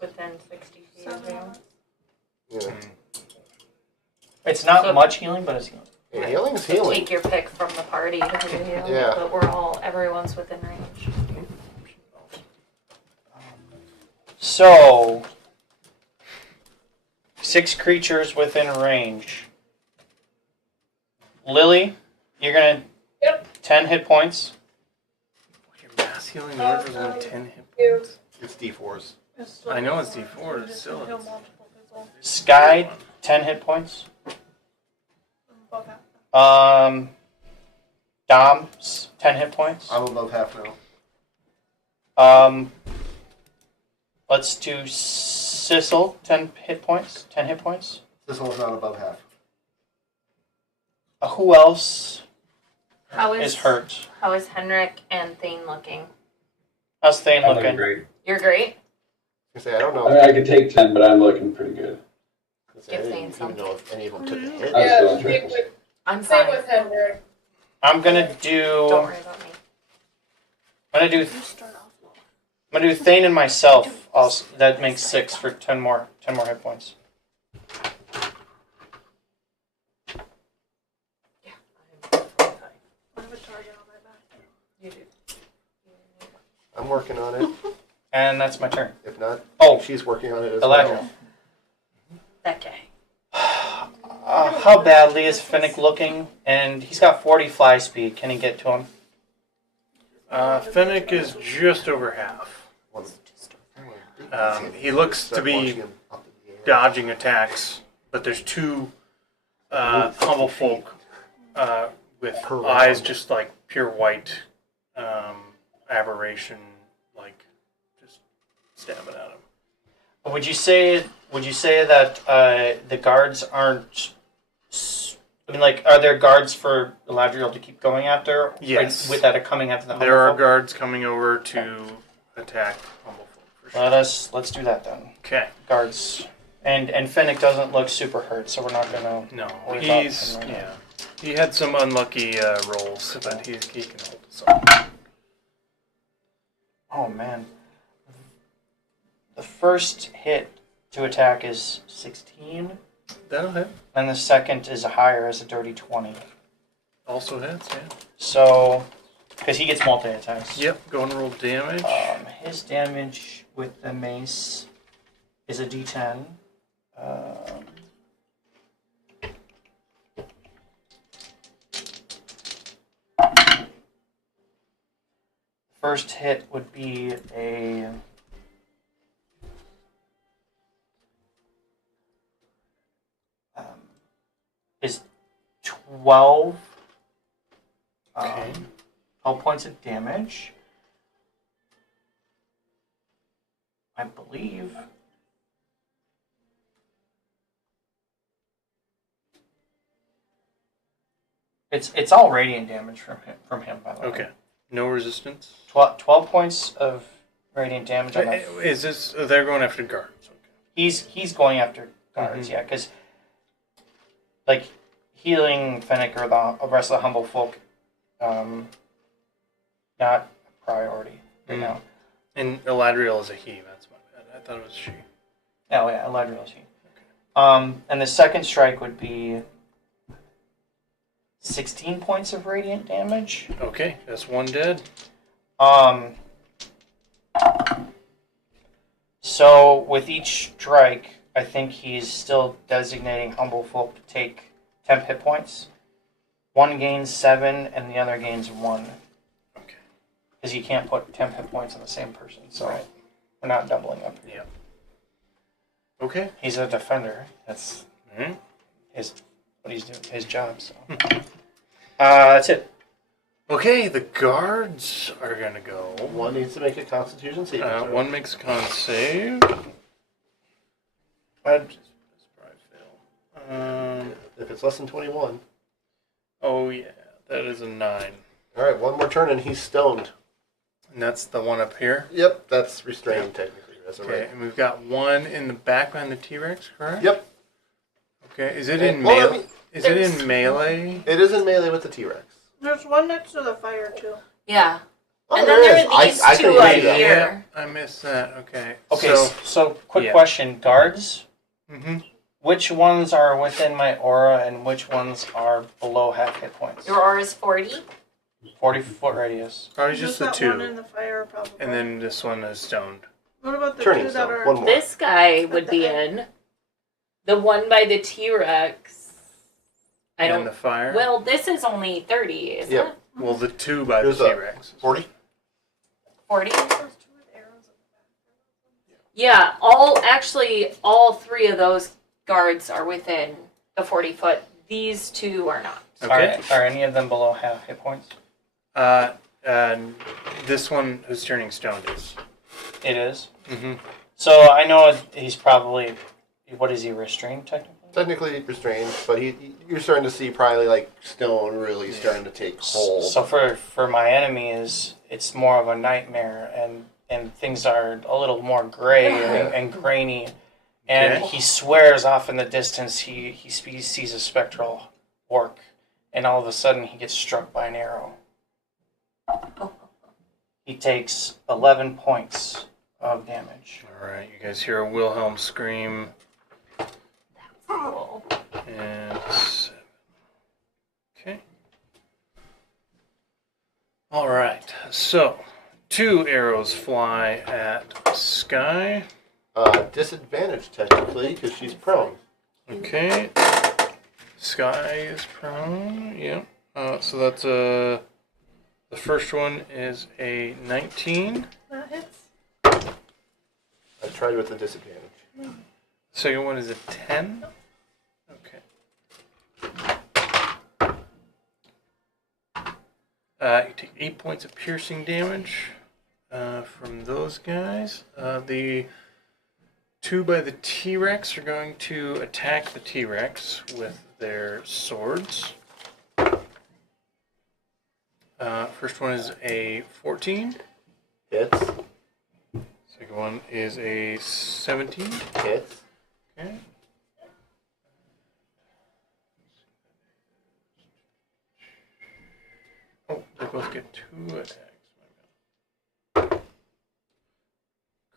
within 60 feet of 7 you. of us. Yeah. It's not So- much healing, but it's healing. Yeah, healing is healing. Take your pick from the party who you heal. Yeah. But everyone's within range. So, 6 creatures within range. Lily, you're gonna. Yep. 10 hit points. Your mass healing word was only 10 hit you. points. It's D4s. It's still I know it's D4, D4, so you it's just still- heal multiple people. Sky, 10 hit points. Both have them. Dom's 10 hit points. I'm above half now. Let's do Sissel, 10 hit points. 10 hit points. This one's not above half. Who else How is is hurt? How is Henrik and Thane looking? How's Thane I'm looking looking? great. You're great. I say I don't I know. mean, I could take 10, but I'm looking pretty good. I didn't Thane even some. know if any of them took a hit. I was Yeah, going same triples. with, I'm same fine. with Henry. I'm gonna Don't do. worry about me. You start off low. I'm gonna do Thane and myself. Also, that makes 6 for 10 more hit points. Yeah. I'm fine. I have a target on my back. You do. I'm working on it. And that's my turn. If not, Oh, she's working on it as Eladrin. well. That guy. How badly is Finnick looking? And he's got 40 fly speed. Can he get to him? Finnick is just over half. He looks to be dodging attacks, but there's 2 humble folk with Per eyes round. just like pure white aberration, like just stabbing at him. Would you say that the guards aren't? I mean, like, are there guards for Galadriel to keep going after? Yes. With that are coming after the humble There are folk? guards coming over to attack Humblefolk for sure. Let's do that then. Okay. Guards. And Fennec doesn't look super hurt, so we're not gonna. No, worry about he's him right now. He had some unlucky rolls, but he can hold us up. Oh man. The first hit to attack is 16, That'll hit. and the second is higher as a dirty 20. Also hits, yeah. So, because he gets multi attacks. Yep, go and roll damage. His damage with the mace is a D10. First hit would be a is 12. Okay. 12 points of damage. I believe. It's all radiant damage from him by the way. Okay. No resistance. 12 points of radiant damage on that. Is this? They're going after guards. Okay. He's going after guards, yeah, because like healing Fennec or the rest of the humble folk, not a priority right now. And Eladriel is a he. That's my bad. I thought it was she. Oh yeah, Eladriel's he. And the second strike would be 16 points of radiant damage. Okay, that's one dead. So with each strike, I think he's still designating humble folk to take temp hit points. One gains 7, and the other gains 1. Okay. Because you can't put temp hit points on the same person, so Right. we're not doubling up. Yeah. Okay. He's a defender. That's Mm-hmm. what he's doing, his job. So that's it. Okay, the guards are gonna go. One needs to make a Constitution saving throw. One makes a con save. I'd just probably fail. If it's less than 21. Oh yeah, that is a 9, All right, one more turn and he's stoned. and that's the one up here. Yep, that's restrained technically. That's all Okay, right. and we've got one in the back behind the T-Rex, correct? Yep. Okay, is it in Well, I melee? mean, Is it in melee? it is in melee with the T-Rex. There's one next to the fire too. Yeah. Oh, And then there are these I two couldn't up see that. here. I missed that. Okay. Okay, so quick yeah. question. Guards, Mm-hmm. which ones are within my aura and which ones are below half hit points? Your aura is 40. 40-foot radius. Probably just the that two, one in the fire, probably. and then this one is stoned. what about the Turning two that stone. are? One more. This guy At would the be end. in. The one by the T-Rex. I In don't. the fire. Well, this is only 30, isn't Yep. it? Well, the two by There's the a- T-Rex. 40? 40. Those two with arrows in the back. Yeah, all 3 of those guards are within the 40-foot. These 2 are not. Okay. Are any of them below half hit points? And this one who's turning stoned is. It is. Mm-hmm. So I know he's probably, what is he, restrained technically? Technically restrained, but you're starting to see probably like stone really starting to take hold. So for my enemy it's more of a nightmare and things are a little more gray and grainy, and Okay. he swears off in the distance he sees a spectral orc, and all of a sudden he gets struck by an arrow. He takes 11 points of damage. All right, you guys hear a Wilhelm scream, Cool. and 7. Okay. All right, so 2 arrows fly at Sky. Disadvantage technically because she's prone. Okay. Sky is prone. Yep. So that's the first one is a 19. That hits. I tried with the disadvantage. Second one is a 10. Okay. You take 8 points of piercing damage. from those guys. The two by the T-Rex are going to attack the T-Rex with their swords. First one is a 14. Hits. Second one is a 17. Hits. Okay. Oh, they both get 2 attacks.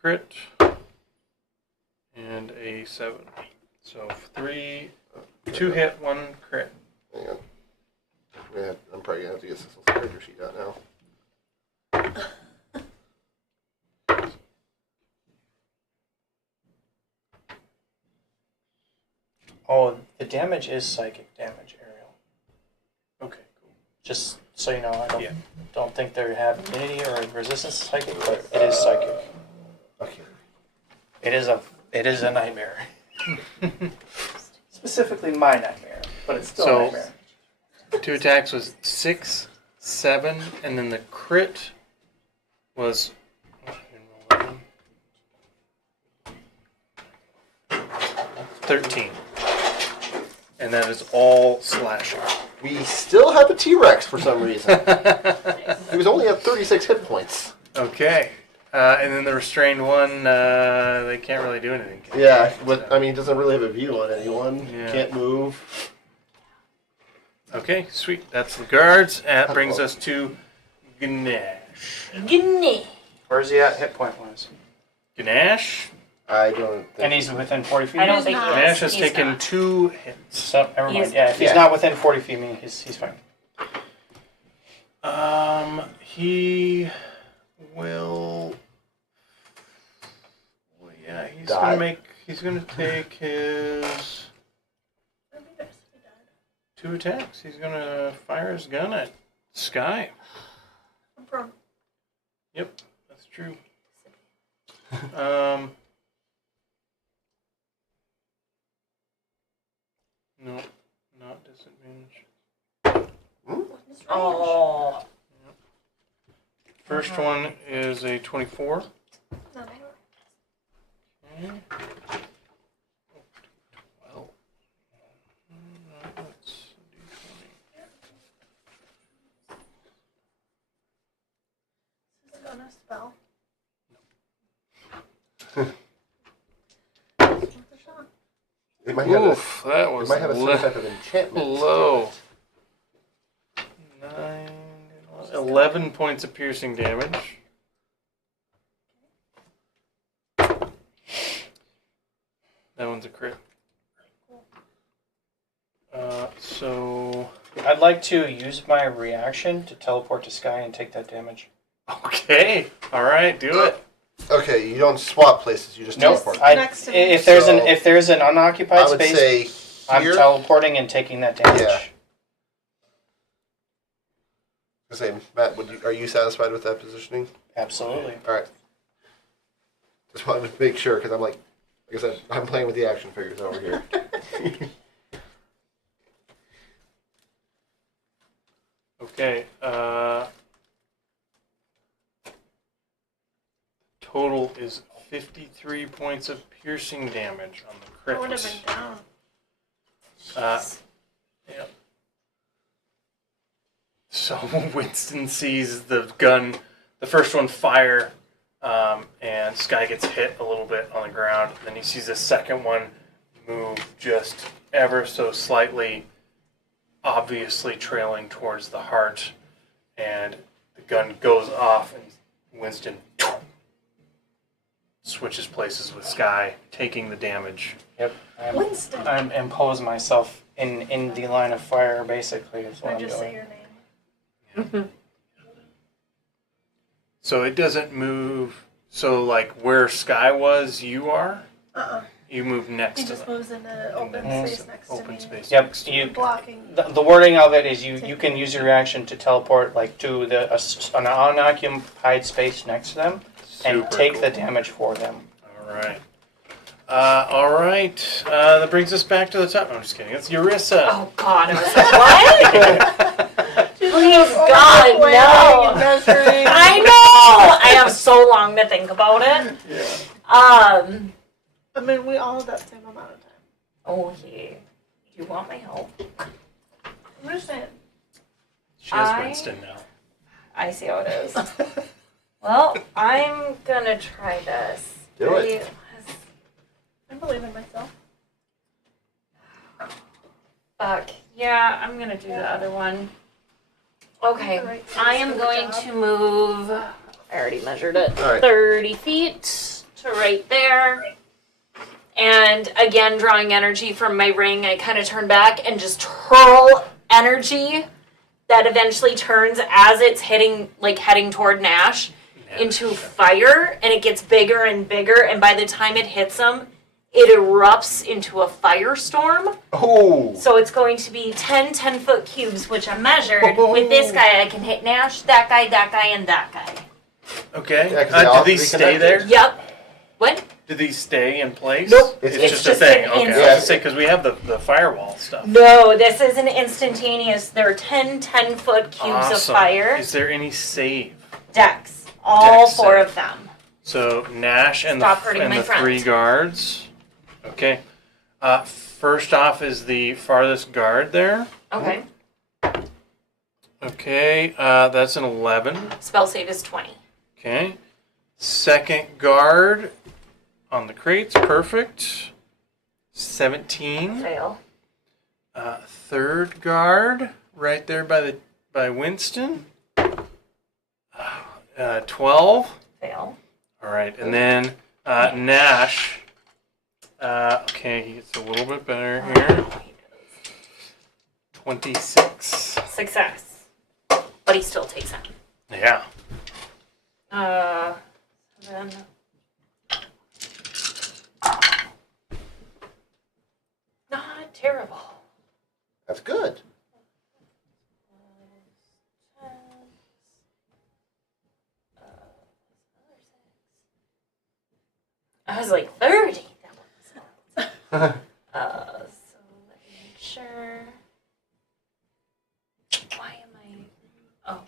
Crit. And a 7. So 2 hit, 1 crit. Hang on. I'm probably gonna have to get this little character sheet out now. Oh, the damage is psychic damage, Ariel. Okay, cool. Just so you know, I Yeah. don't think they have immunity or resistance to psychic, but it is psychic. Okay. It is a nightmare. Specifically my nightmare, but it's still So- a nightmare. 2 attacks was 6, 7, and then the crit was 13. And that is all slashing. We still have a T-Rex for some reason. He was only at 36 hit points. Okay. And then the restrained one, they can't really do anything. can they? Yeah, but I mean, he doesn't really have a view on anyone. Yeah. Can't move. Okay, sweet. That's the guards. That brings us to Ganesh. Gnee. Where's he at hit point wise? Ganesh? I don't think. And he's within 40 feet? I don't He's think not. he is. Ganesh has He's taken not. 2 hits. So, never mind. He's- Yeah, if he's Yeah. not within 40 feet of me, he's fine. He will. Well, yeah, Die. he's gonna take his I think I said he died. 2 attacks. He's gonna fire his gun at Sky. I'm prone. Yep, that's true. No, not disadvantage. Oh. First one is a 24. No, no. Okay. Well, that's This is gonna spell. It might D20. have Oof, that a, it was might have a certain type of enchantment. low. 9, 11 points of piercing damage. That one's a crit. So I'd like to use my reaction to teleport to Sky and take that damage. okay, all right, do it. Okay, you don't swap places. You just Nope. teleport. Next to me. If So, there's an unoccupied I would space, say I'm here. teleporting and taking that damage. Yeah. I say, Matt, are you satisfied with that positioning? Absolutely. All right. Just wanted to make sure because I'm like I said, I'm playing with the action figures over here. Okay. Total is 53 points of piercing damage on the crit. I would have been down. Yep. So Winston sees the gun, the first one fire, and Sky gets hit a little bit on the ground. Then he sees the second one move just ever so slightly, obviously trailing towards the heart, and the gun goes off, and Winston switches places with Sky, taking the damage. Yep. Winston. I'm impose myself in the line of fire. Basically, is what I I'm just say doing. your name. So it doesn't move. So like where Sky was, you are. You move next He to just them. moves into open Mhm. space next to Open me. space. Yep. next to You. Blocking. The wording of it is you can use your reaction to teleport like to an unoccupied space next to them and Super take cool. the damage for them. All right. All right. That brings us back to the top. No, I'm just kidding. It's Yarissa. Oh God, I was like, what? She's Please, Oh, God, weighing no. and measuring. I know. I have so long to think about it. I mean, we all have that same amount of time. Okay. You want my help? I'm just saying. She has I- Winston now. I see how it is. Well, I'm gonna try this. Do it. I believe in myself. Fuck. Yeah, I'm gonna do the other one. Okay. Alright, so I am good going job. to move. I already measured it. All right. 30 feet to right there. And again, drawing energy from my ring, I kind of turn back and just hurl energy that eventually turns as it's heading toward Nash into fire, and it gets bigger and bigger, and by the time it hits him, it erupts into a firestorm. Oh. So it's going to be 10 10-foot cubes, which I measured. With this guy, I can hit Nash, that guy, and that guy. Okay. Yeah, 'cause they Do all these stay reconnected. there? Yep. What? Do these stay in place? Nope. It's, It's just a just thing. an Okay. I was instant. gonna say because we have the firewall stuff. No, this is an instantaneous. There are 10 10-foot cubes of Awesome. fire. Is there any save? Decks. All Dex 4 save. of them. So Nash and Stop hurting and my the friend. 3 guards. Okay. First off is the farthest guard there. Okay. Okay. That's an 11. Spell save is 20. Okay. Second guard on the crates. Perfect. 17. Fail. Third guard right there by Winston. 12. Fail. All right, and then Nash. Okay, he gets a little bit better here. 26. Success. But he still takes it. Yeah. Then. Not terrible. That's good. I was like 30. So let me make sure. Why am I? Oh.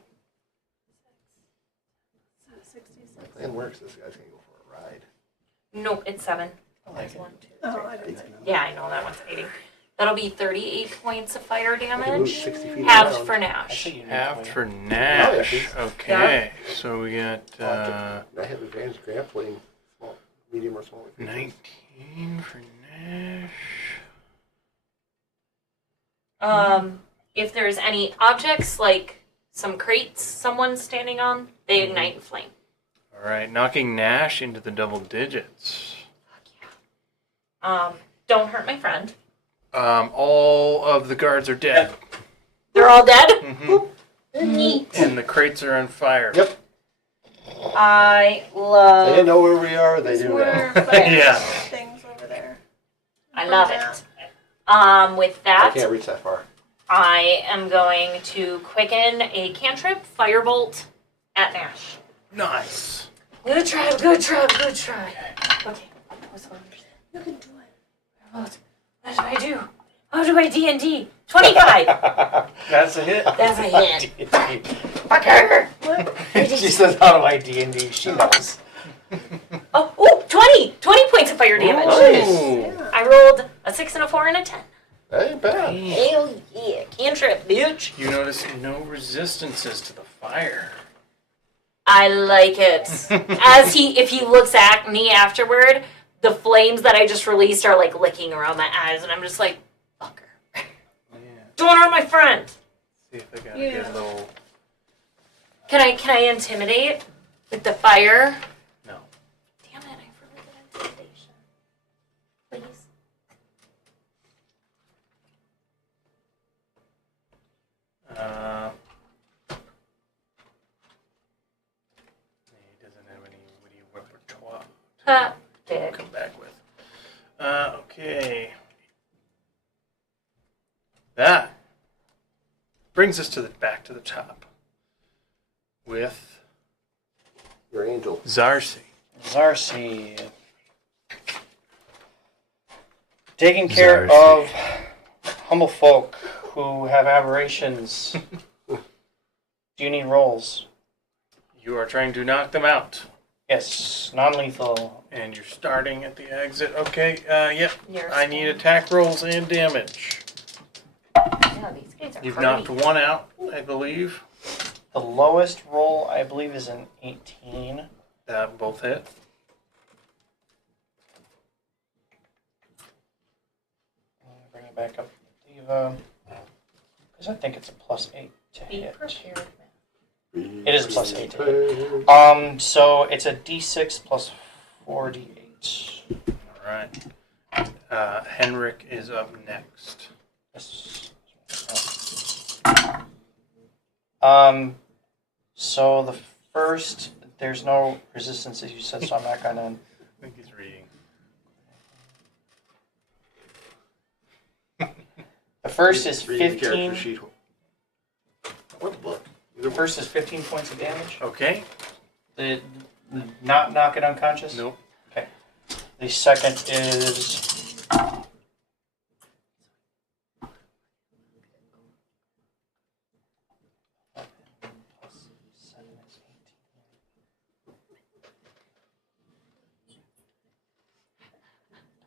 Plan works. This guy's gonna go for a ride. Nope, it's 7. like There's it. 1, 2, Oh, I didn't say that. Yeah, I know that one's 80. That'll be 38 points of fire They can move damage. 60 feet Halved around. for I Nash. think you Halved need for Nash. he's- Okay, so we got I have advantage grappling, small, medium or smaller. 19 for Nash. If there's any objects like some crates someone's standing on, they ignite in flame. All right, knocking Nash into the double digits. Fuck yeah. Don't hurt my friend. All of the guards are dead. They're all dead? Mm-hmm. Neat. And the crates are on fire. Yep. I They love didn't know where we are. They There's do more now. fire Yeah. things over there. I love it. With I that, can't reach that far. I am going to quicken a cantrip, firebolt, at Nash. Nice. Good try, good try, good try. Okay. You can do it. What do I do? How do I D&D? 25! That's a hit. That's a hit. D&D. Fucker! She says, how do I D&D? She knows. Oh, 20! 20 points of fire damage. Ooh. I rolled a 6 and a 4 and a 10. That ain't bad. Hell yeah. Cantrip, bitch. You notice no resistances to the fire. I like it. If he looks at me afterward, the flames that I just released are like licking around my eyes, and I'm just like, fucker. Yeah. Don't hurt my friend. See if I got a Yeah. good little. Can I intimidate with the fire? No. Damn it, I really good intimidation. Please. He doesn't have any witty repertoire Ha. to Dick. come back with. Okay. That brings us back to the top with Your angel. Zarsi. Zarsi. Taking care Zarsi. of humble folk who have aberrations Do you need rolls? You are trying to knock them out, Yes, non-lethal. and you're starting at the exit. Okay, yep. You're I need attack rolls and damage. Yeah, these guys are You've hardy. knocked one out, I believe. The lowest roll, I believe, is an 18. Both hit. Bring it back up. Because I think it's a +8 to Be hit. prepared, man. It is +8 to hit. So it's a D6 plus 4d8. All right. Henrik is up next. Yes. So the first, there's no resistance as you said, so I'm not gonna. I think he's reading. The first is Reading the character 15. sheet. What the book? The first is 15 points of damage. Okay. The not knock it unconscious. Nope. The second is.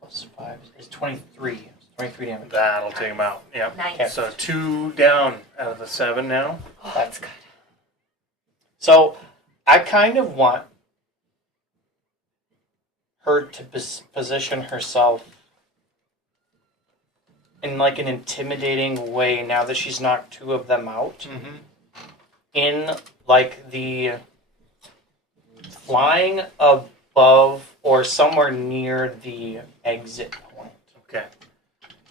+5 is 23. 23 damage. That'll take him out. Yep. Nice. So 2 down out of the 7 now. Oh, that's good. So I kind of want her to position herself in like an intimidating way now that she's knocked 2 of them out. Mm-hmm. In like the flying above or somewhere near the exit point. Okay.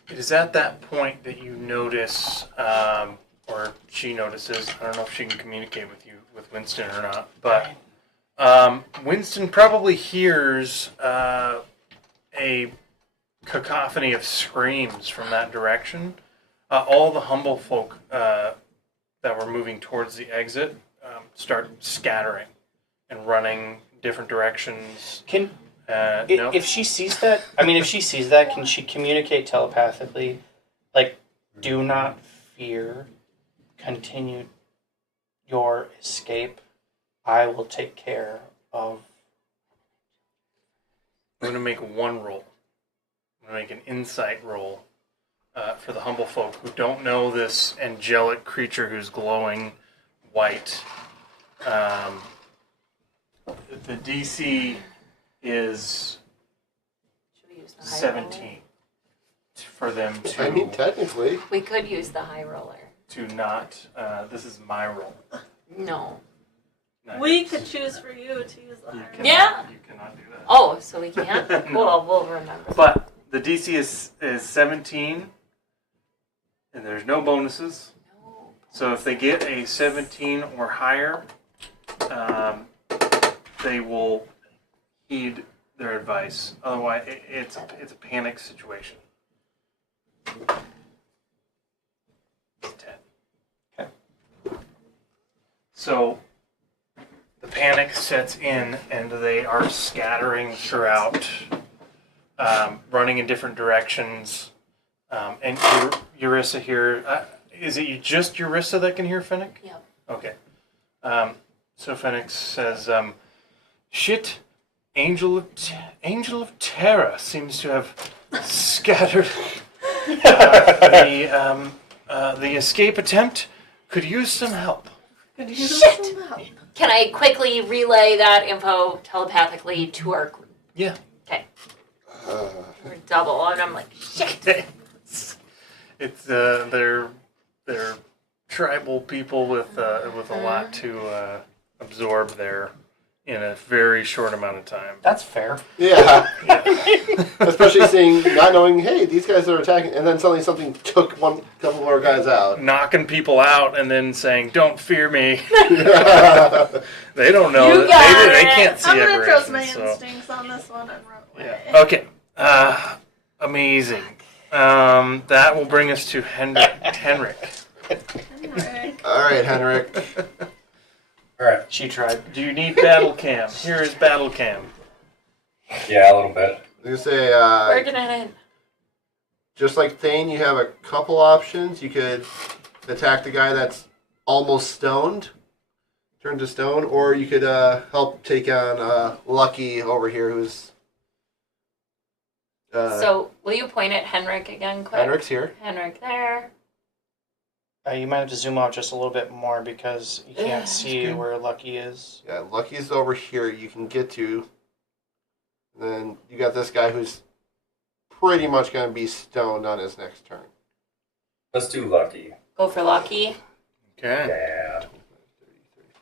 It is at that point that you notice, or she notices, I don't know if she can communicate with Winston or not, but Winston probably hears a cacophony of screams from that direction. All the humble folk that were moving towards the exit start scattering and running different directions. Can No. if she sees that, I mean, if she sees that, can she communicate telepathically? Like, do not fear. Continue your escape. I will take care of. I'm going to make one roll. I'm going to make an insight roll for the humble folk who don't know this angelic creature who's glowing white. The DC is Should we use the high 17 for them I mean, to technically. We could use the high roller. not. This is my roll. No. not We yours. could choose for you to use the You higher. cannot- Yeah. You cannot do that. Oh, so we can't? No. Well, we'll remember. But the DC is 17, and there's no bonuses. No. So if they get a 17 or higher, they will heed their advice. Otherwise, it's a panic situation. 10. Okay. So the panic sets in, and they are scattering throughout, running in different directions. And Yarissa here, is it just Yarissa that can hear Fennec? Yep. Okay. So Fennec says, "Shit, Angel of Terror seems to have scattered the escape attempt. Could use some help." Shit! Can I quickly relay that info telepathically to our group? Yeah. We're double, and I'm like, shit! It's they're tribal people with a lot to absorb there in a very short amount of time. That's fair. Yeah. Especially seeing, not knowing, hey, these guys are attacking, and then suddenly something took one couple more guys out. Knocking people out and then saying, "Don't fear me." They don't know. You got They it. can't see I'm gonna trust my aberrations. So. instincts on this one and run away. Yeah. Okay. Amazing. That will bring us to Henrik. Henrik. All right, Henrik. Alright, She tried. Do you need battle cam? Here is battle cam. yeah, a little bit. You say, Working it in. just like Thane, you have a couple options. You could attack the guy that's almost stoned, turn to stone, or you could help take on Lucky over here, who's. So, will you point at Henrik again, quick? Henrik's here. Henrik there. You might have to zoom out just a little bit more because you can't see good. where Lucky is. Yeah, Lucky's over here. You can get to. And then you got this guy who's pretty much going to be stoned on his next turn. Let's do Lucky. Go for Lucky. Okay. Yeah.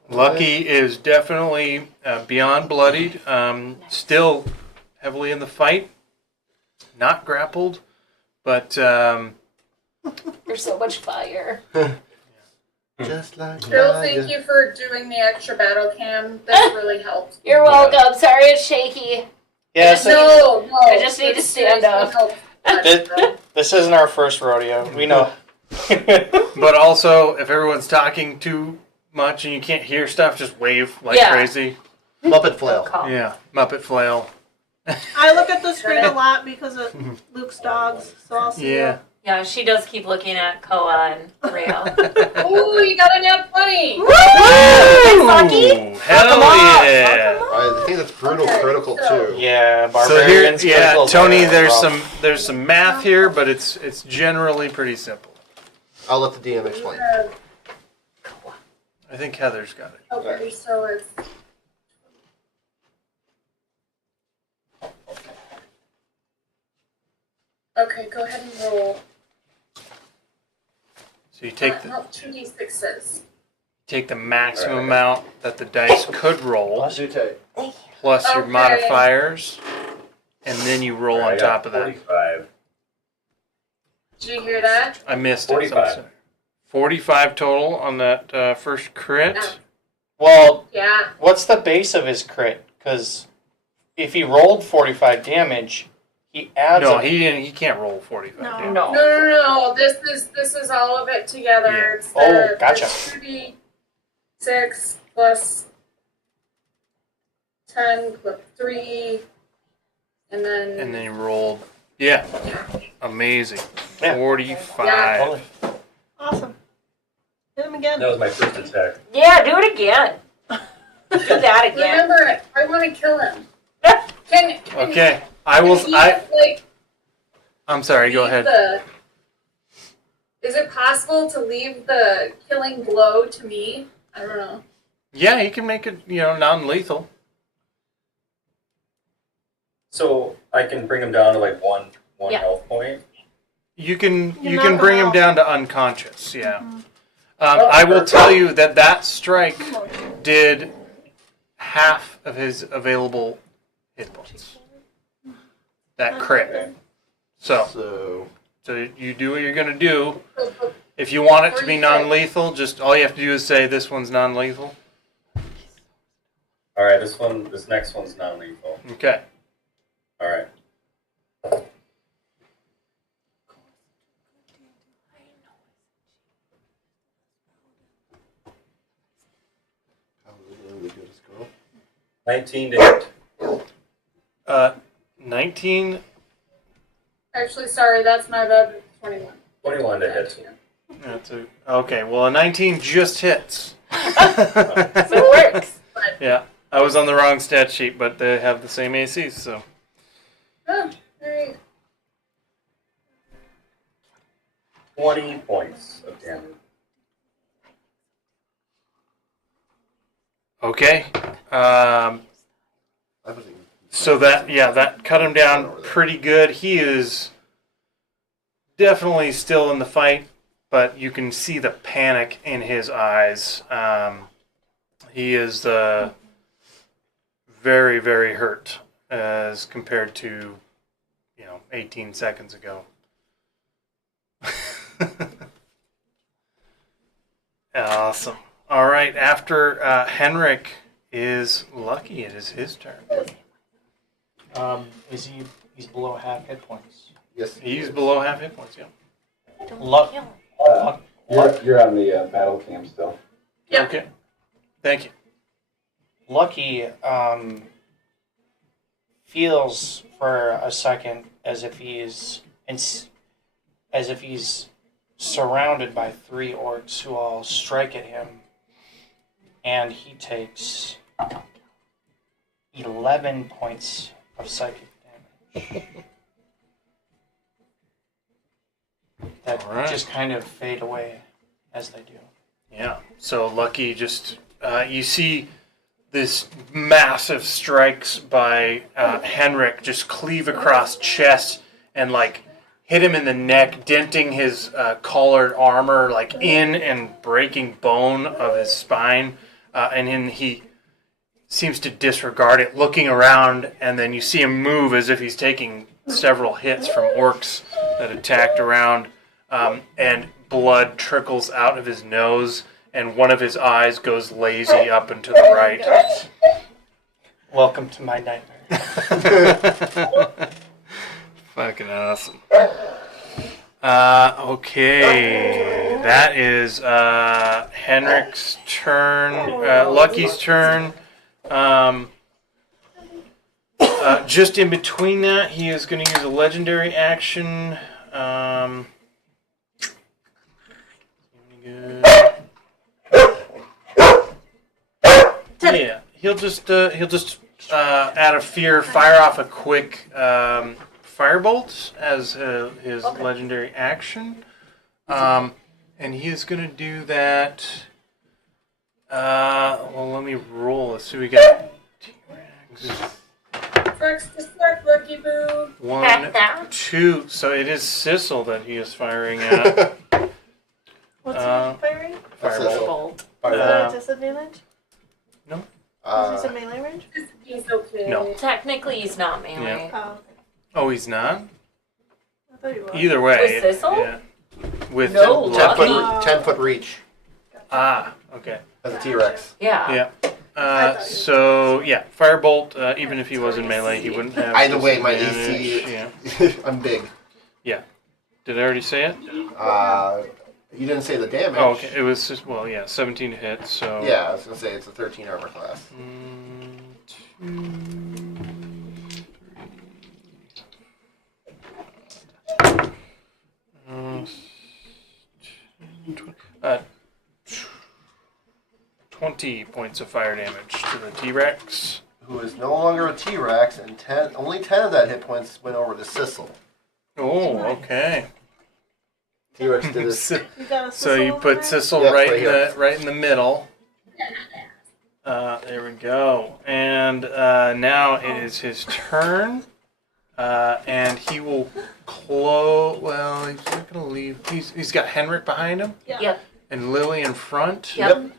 Lucky is definitely beyond bloodied. Still heavily in the fight. Not grappled, but There's so much fire. Just like Bill, fire. thank you for doing the extra battle cam. This really helped. You're welcome. Sorry it's shaky. Yeah, No, I just need to stand up. this isn't our first rodeo. We know. but also if everyone's talking too much and you can't hear stuff, just wave like Yeah. crazy. Muppet flail. Call. Yeah, Muppet flail. I look at the screen a lot because of Luke's dogs, so I'll see Yeah. Yeah, she does keep looking at Koa and Rail. Ooh, you got a nat 20. Woo! Lucky? Hell yeah! I think that's brutal Okay, critical so- too. Yeah, So here, barbarians. yeah, criticals Tony. are There's some math here, but it's generally pretty simple. I'll let the DM explain. I think Heather's got it. Okay, so it's. Okay, go ahead and roll. So you take the No, 2d6s. take the maximum amount that the dice could roll Zute. plus your Okay. modifiers, and then you roll I on got top of that. 45. Did you hear that? I missed it. 45. 45 total on that first crit. Yeah. Well, Yeah. what's the base of his crit? Because if he rolled 45 damage, he adds. No, a- he didn't. He can't roll 45 No. damage. No, no, no. This is all of it together. Yeah. It's Oh, the, gotcha. the 2d6 plus 10 plus 3, and then. And then you rolled. Yeah, amazing. Yeah. 45. Totally. Awesome. Hit him again. That was my first attack. Yeah, do it again. Do that again. Remember, I want to kill him. Can Okay, I will. Can he, like, I'm sorry. Go leave ahead. Is it possible to leave the killing blow to me? I don't know. Yeah, you can make it. Non-lethal. So I can bring him down to like one Yeah. health point. You can You you knock can him bring him out. down to unconscious. Yeah. Oh, I will perfect. tell you that strike did half of his available hit points. That crit. So you do what you're gonna do. If you want it to be non-lethal, just all you have to do is say this one's non-lethal. All right, this next one's non-lethal. Okay. All right. How really good is girl? 19 to hit. 19. Actually, sorry, that's my bad. 21. 21 to hit. Okay. Well, a 19 just hits. So it works. Yeah, I was on the wrong stat sheet, but they have the same AC, so. Oh, alright. 20 points of damage. Okay. I wasn't even- So that cut him down pretty good. He is definitely still in the fight, but you can see the panic in his eyes. He is very, very hurt as compared to, 18 seconds ago. Awesome. All right. After Henrik is Lucky, it is his turn. He's below half hit points. Yes. He's below half hit points. Yeah. Luck. You're on the battle cam still. Yep. Okay. Thank you. Lucky feels for a second as if he's surrounded by 3 orcs who all strike at him, and he takes 11 points of psychic damage. That Alright. just kind of fade away as they do. Yeah. So Lucky just you see this massive strikes by Henrik just cleave across chest and like hit him in the neck, denting his collared armor like in and breaking bone of his spine, and then he seems to disregard it, looking around, and then you see him move as if he's taking several hits from orcs that attacked around, and blood trickles out of his nose, and one of his eyes goes lazy up and to the right. Welcome to my nightmare. Fucking awesome. Okay, that is Henrik's turn, Lucky's turn. Just in between that, he is going to use a legendary action. Yeah, he'll just out of fear fire off a quick firebolt as his legendary action, and he is going to do that. Well, let me roll. Let's see. We got Flex to suck, Lucky Boo. 1, 2. So it is Sissel that he is firing at. What's he firing? Firebolt. Bolt. Is that a disadvantage? No. Is he melee range? He's okay. No. Technically, he's not melee. Oh, okay. Oh, he's not. I thought he was. Either way. With Sissel? Yeah. With No, 10-foot reach okay. as a T-Rex. Yeah. Yeah. I thought So yeah, firebolt. Even if he was in melee, he wouldn't have. Either way, my disadvantage. AC. Yeah. I'm big. Did I already say it? You didn't say the damage. Oh, okay. It was just, 17 to hit. So Yeah, I was gonna say it's a 13 armor class. 20 points of fire damage to the T-Rex. Who is no longer a T-Rex, and only 10 of that hit points went over to Sissel. Oh, okay. T-Rex did his. You got a So you Sissel put over there? Sissel Yep, right right in here. right in the middle. There we go. And now it is his turn. And he will close. Well, he's not gonna leave. He's got Henrik behind him Yeah. Yep. and Lily in front. Yep. And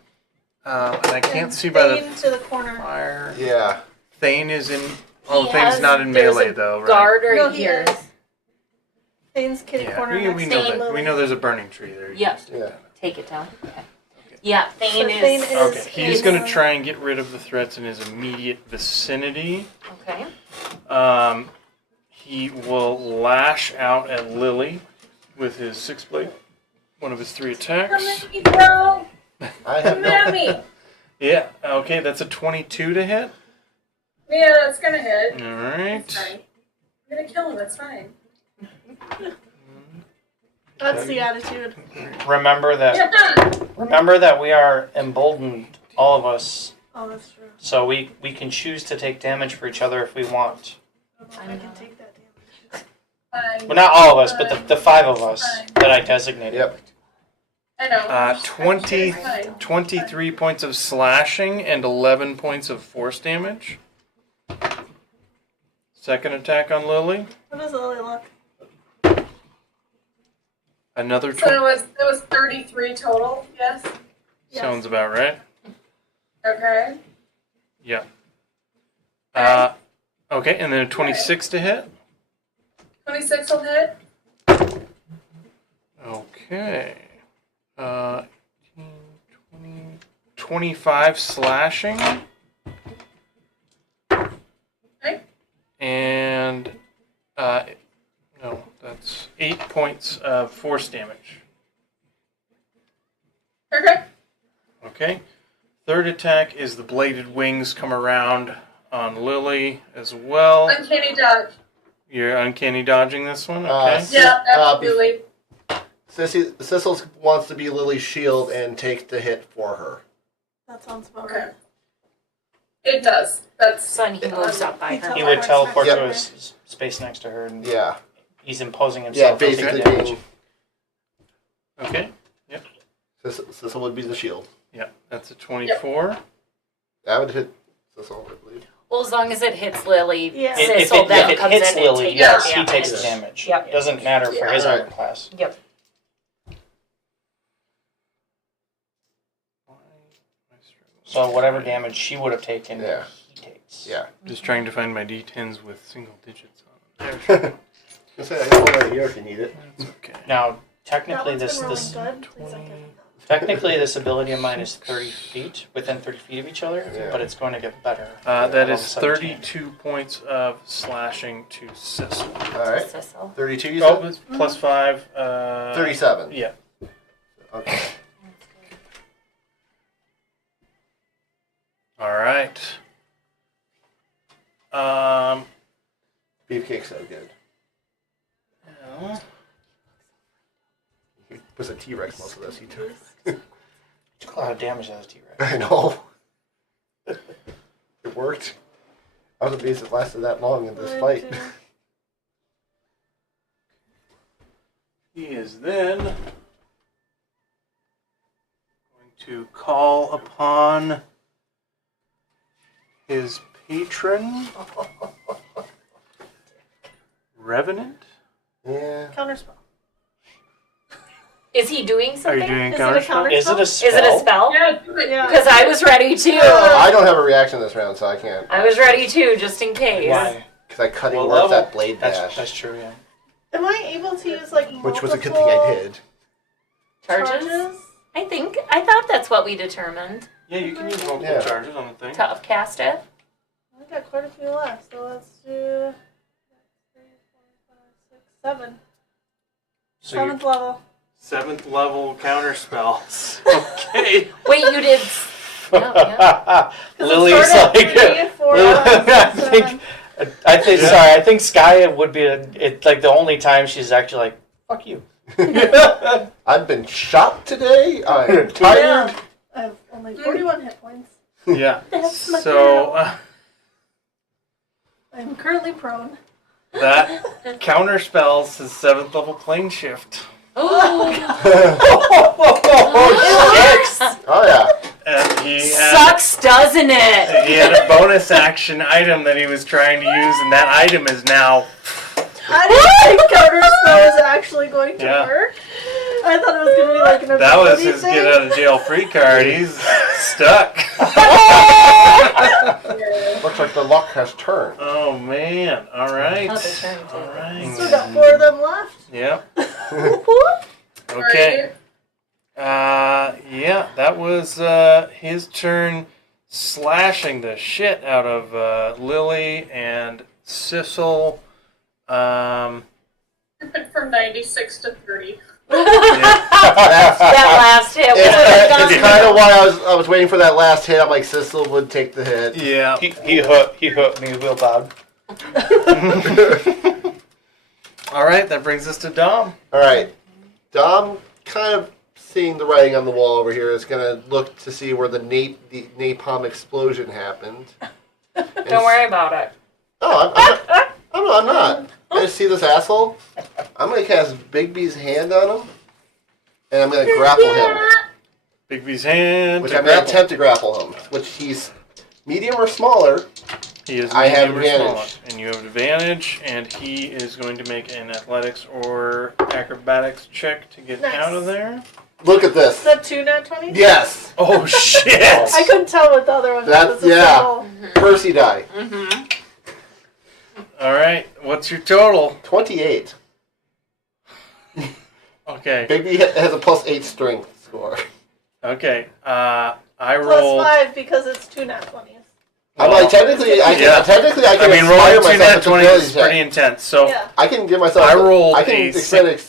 I can't see by the Thane to the corner. fire. Yeah. Thane is in. Oh, He Thane's has- not in there's melee a though, right? Guard right No, he here. is. Thane's kitty Yeah, corner we next know to that. Lily. We know there's a burning tree there. Yep. Yeah. Take it down. Okay. Yeah, Thane So Thane is. is- Okay, he's going to try and get rid of the threats in his immediate vicinity. Okay. He will lash out at Lily with his 6-blade, one of his 3 Come attacks. at me, bro. I have Come no. at me. Yeah, okay, that's a 22 to hit. Yeah, that's gonna hit. All That's right. fine. I'm gonna kill him. That's fine. That's the attitude. Remember that. Yeah. Remember that we are emboldened, all of us. Oh, that's true. So we can choose to take damage for each other if we want. I can take that damage. Fine. Well, not all of us, but the 5 of us Fine. that I designated. Yep. I know. 20, It's fine. 23 points of slashing and 11 points of force damage. Second attack on Lily. How does Lily look? Another So it was 33 total. Yes. Yes. sounds about right. Okay. Yeah. Okay, and then a 26 to hit. 26 will hit. Okay. 18, 20, 25 slashing. Okay. And, no, that's 8 points of force damage. Okay. Okay. Third attack is the bladed wings come around on Lily as well. Uncanny dodge. You're uncanny dodging this one? Okay. Yeah, absolutely. Sissel wants to be Lily's shield and take the hit for her. That sounds about Okay. right. It does. That's So he moves up by her. He would teleport Yep. to his space next to her, and Yeah. he's imposing Yeah, himself. on basically taking damage. being Okay. Sissel would be the shield. Yeah, that's a 24. That would hit Sissel, I believe. Well, as long as it hits Lily, Yeah. If Sissel it, then if it comes hits in Lily, and takes yes, the he damage. takes the damage. Yep. It doesn't matter for his Alright. armor class. Yep. So whatever damage she would have taken, Yeah. he takes. Yeah. Just trying to find my D10s with single digits on them. There. I say I got one right here if you need it. That's okay. Now, technically, That this one's been rolling good. Please don't give it technically this ability of mine is 30 feet, within 30 feet of each other, Yeah. but it's going to get better. That Level is 17. 32 points of slashing to Sissel. All right. Sissel. 32, you Oh, said? it's plus 5. 37. Yeah. Okay. All right. Beefcake's so good. Well, He was a T-Rex most of this. He took. Took a lot of damage out of T-Rex. I know. It worked. I was amazed it lasted that long in this Mine fight. too. he is then going to call upon his patron, Revenant. Yeah. Counterspell. Is he doing something? doing Is it a counterspell? counter Is it a Is it a spell? Yeah, do it. Yeah. Because I was ready too. I don't have a reaction this round, so I can't. I was ready too, just in case. Why? Because I cutting What work level? that blade That's dash. true, yeah. Am I able to use like Which was a good thing I did. Charges? I thought that's what we determined. Yeah, you can use multiple Yeah. charges on the thing. To cast it. I got quite a few left, so let's do 3, 4, 5, 6, 7. So you 7th level. 7th level counter spells. Okay. Wait, you did. No, yeah. Lily's Start like, at 3, 4, Lily- 5, I 6, think, 7. I think, Yeah. sorry, I think Sky would be like the only time she's actually like, fuck you. I've been shot today. I'm tired. I have only 41 hit points. Yeah. That's my So girl. I'm currently prone. that counter spells his 7th level plane shift. Oh, Oh, Oh yeah. And he had, sucks, doesn't it? he had a bonus action item that he was trying to use, and that item is now. I didn't think counterspell was actually going to Yeah. work. I thought it was going to be like an ability That was his thing. get out of jail free card. He's stuck. Looks like the luck has turned. Oh man. All right. Oh, they turned All too. right. Still got 4 of them left. Yep. Whoop. Okay. Yeah, that was his turn, slashing the shit out of Lily and Sissel. It went from 96 to 30. That last hit was It's a kind of why I was waiting for that last hit. I'm like, Sissel would take the hit. Yeah. he hurt me real bad. All right, that brings us to Dom. All right, Dom, kind of seeing the writing on the wall over here, is gonna look to see where the napalm explosion happened. Don't worry about it. Oh, I'm not. I just see this asshole. I'm gonna cast Bigby's hand on him, and I'm gonna grapple him. Bigby's hand. Which to I'm gonna grapple. attempt to grapple him. Which he's medium or smaller. He is I have medium or smaller, advantage. and you have advantage, and he is going to make an athletics or acrobatics check to get Nice. out of there. Look at this. Is that 2 nat 20s? Yes, Oh shit! I couldn't tell what the other one That's- was. It's a yeah. symbol. Percy die. Mm-hmm. All right, what's your total? 28. Okay. Bigby has a +8 strength score. Okay. I Plus rolled. 5 because it's 2 nat 20s. I'm like, technically, I can I mean, inspire rolling 2 myself nat with 20s ability is check. pretty intense. So Yeah. I can give myself. I rolled I can a expend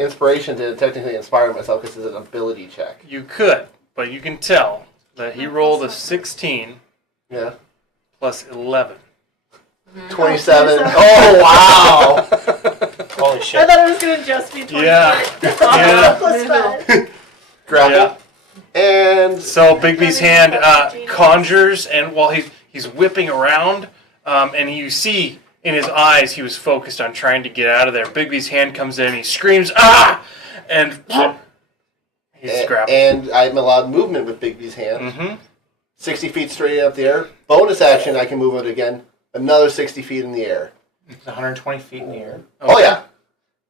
inspiration to technically inspire myself because it's an ability check. you could, but you can tell that he rolled a 16 Yeah. plus 11. 27. 27. Oh wow! Holy I shit. thought it was going to just be 20. Yeah. Yeah. Plus 5. Grapple. Yeah. And So Bigby's hand conjures, and while he's whipping around, and you see in his eyes he was focused on trying to get out of there. Bigby's hand comes in, he screams, "Ah!" and he's grappled. And I'm allowed movement with Bigby's hand. Mm-hmm. 60 feet straight up the air. Bonus action, I can move it again. Another 60 feet in the air. It's 120 feet in the air. Oh, yeah.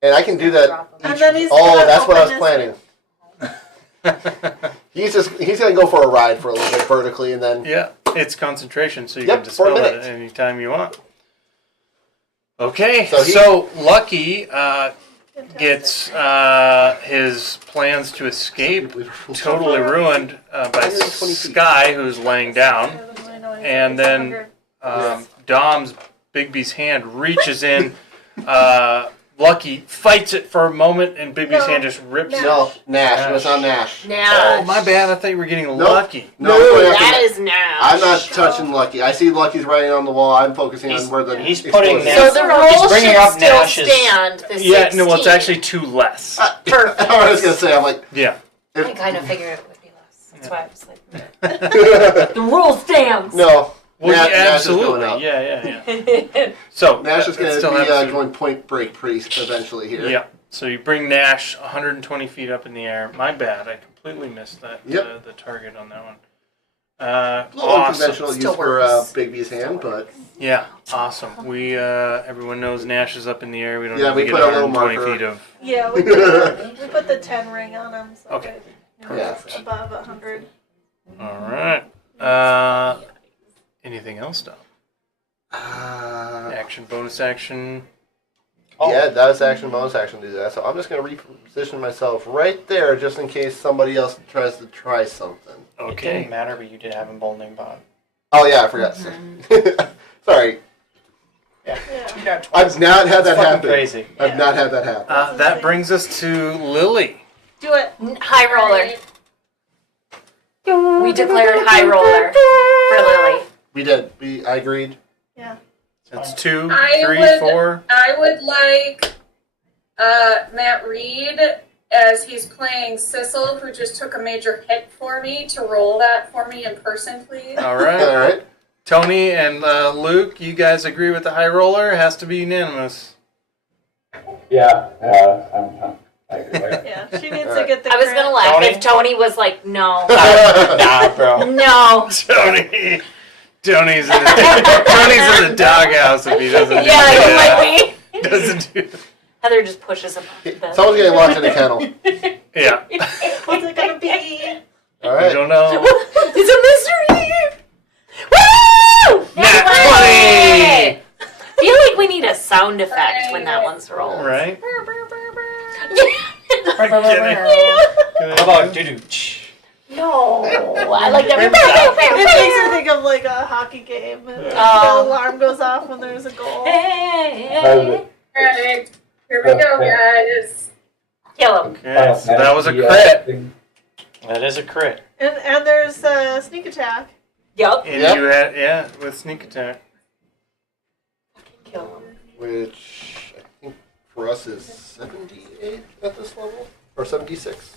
And I can do that. And then he's Oh, gonna that's what I was open planning. He's going to go for a ride for a little bit vertically and then... Yeah, it's concentration, so you Yep, can for a dispel it minute. anytime you want. Okay, So so Lucky Fantastic. gets his plans to escape totally ruined by 120 feet. Sky, who's laying down. I don't really know anything. And It's then 100. Dom's Bigby's hand reaches in. Lucky fights it for a moment, and Bigby's No. hand just rips it. No, Nash. It was on Nash. Now. Oh, my bad. I thought you were getting Lucky. No, That is now. I'm not touching Lucky. I see Lucky's writing on the wall. I'm focusing on where the... he's putting explosives- So the He's roll bringing should up still Nash's- stand. The Yeah, no, well, it's 16. actually 2 less. Perfect. I was going to say, I'm like... Yeah. I kind of figured it would be less. That's why I was like, the rule stands. No. Well, Nash yeah, is going absolutely. up. Yeah. So Nash is that going still to be happens to- going point break pretty eventually here. Yeah. So you bring Nash 120 feet up in the air. My bad. I completely missed that. Yep. The target on that one. A little Awesome. unconventional use Still for works. Bigby's hand, but Yeah. Awesome. We everyone knows Nash is up in the air. We don't Yeah, need we to get put a little 120 marker. feet of. Yeah, we put the 10 ring on him. So Okay. It's above 100. All right. Anything else, Dom? Action, bonus action. yeah, that's action, bonus action to do that. So I'm just going to reposition myself right there just in case somebody else tries to try something. It Okay. didn't matter, but you did have emboldening bond. Oh, yeah, I forgot. Sorry. Yeah. Yeah. You got 20. I've not had that Fucking happen. crazy. I've not had that happen. That brings us to Lily. Do it. High roller. We declared high roller for Lily. We did. I agreed. Yeah. That's 2, I 3, would- 4. I would like Matt Reed, as he's playing Sissel, who just took a major hit for me, to roll that for me in person, please. All right. All right. Tony and Luke, you guys agree with the high roller? It has to be unanimous. Yeah, I agree. Yeah. She needs to Alright. get the I was gonna credit. laugh Tony? if Tony was like, no, Nah, bro. no. Tony's in the doghouse if he doesn't do Yeah, you that. might be. Doesn't do Heather just pushes him off the bed. Someone's getting locked in the kennel. Yeah. What's it gonna be? All I right. don't know. It's a mystery. Woo! Nat Anyway! I feel like we need a sound effect when that one's rolled. Right? How about doo-doo? No, I like that. It makes me think of like a hockey game. And the Oh. alarm goes off when there's a goal. Alright, here we go, guys. Kill him. Okay, so that was a crit. That is a crit. And there's a sneak attack. Yup. And Yep. you had, with sneak attack. Kill him. Which I think for us is 78 at this level? Or 76?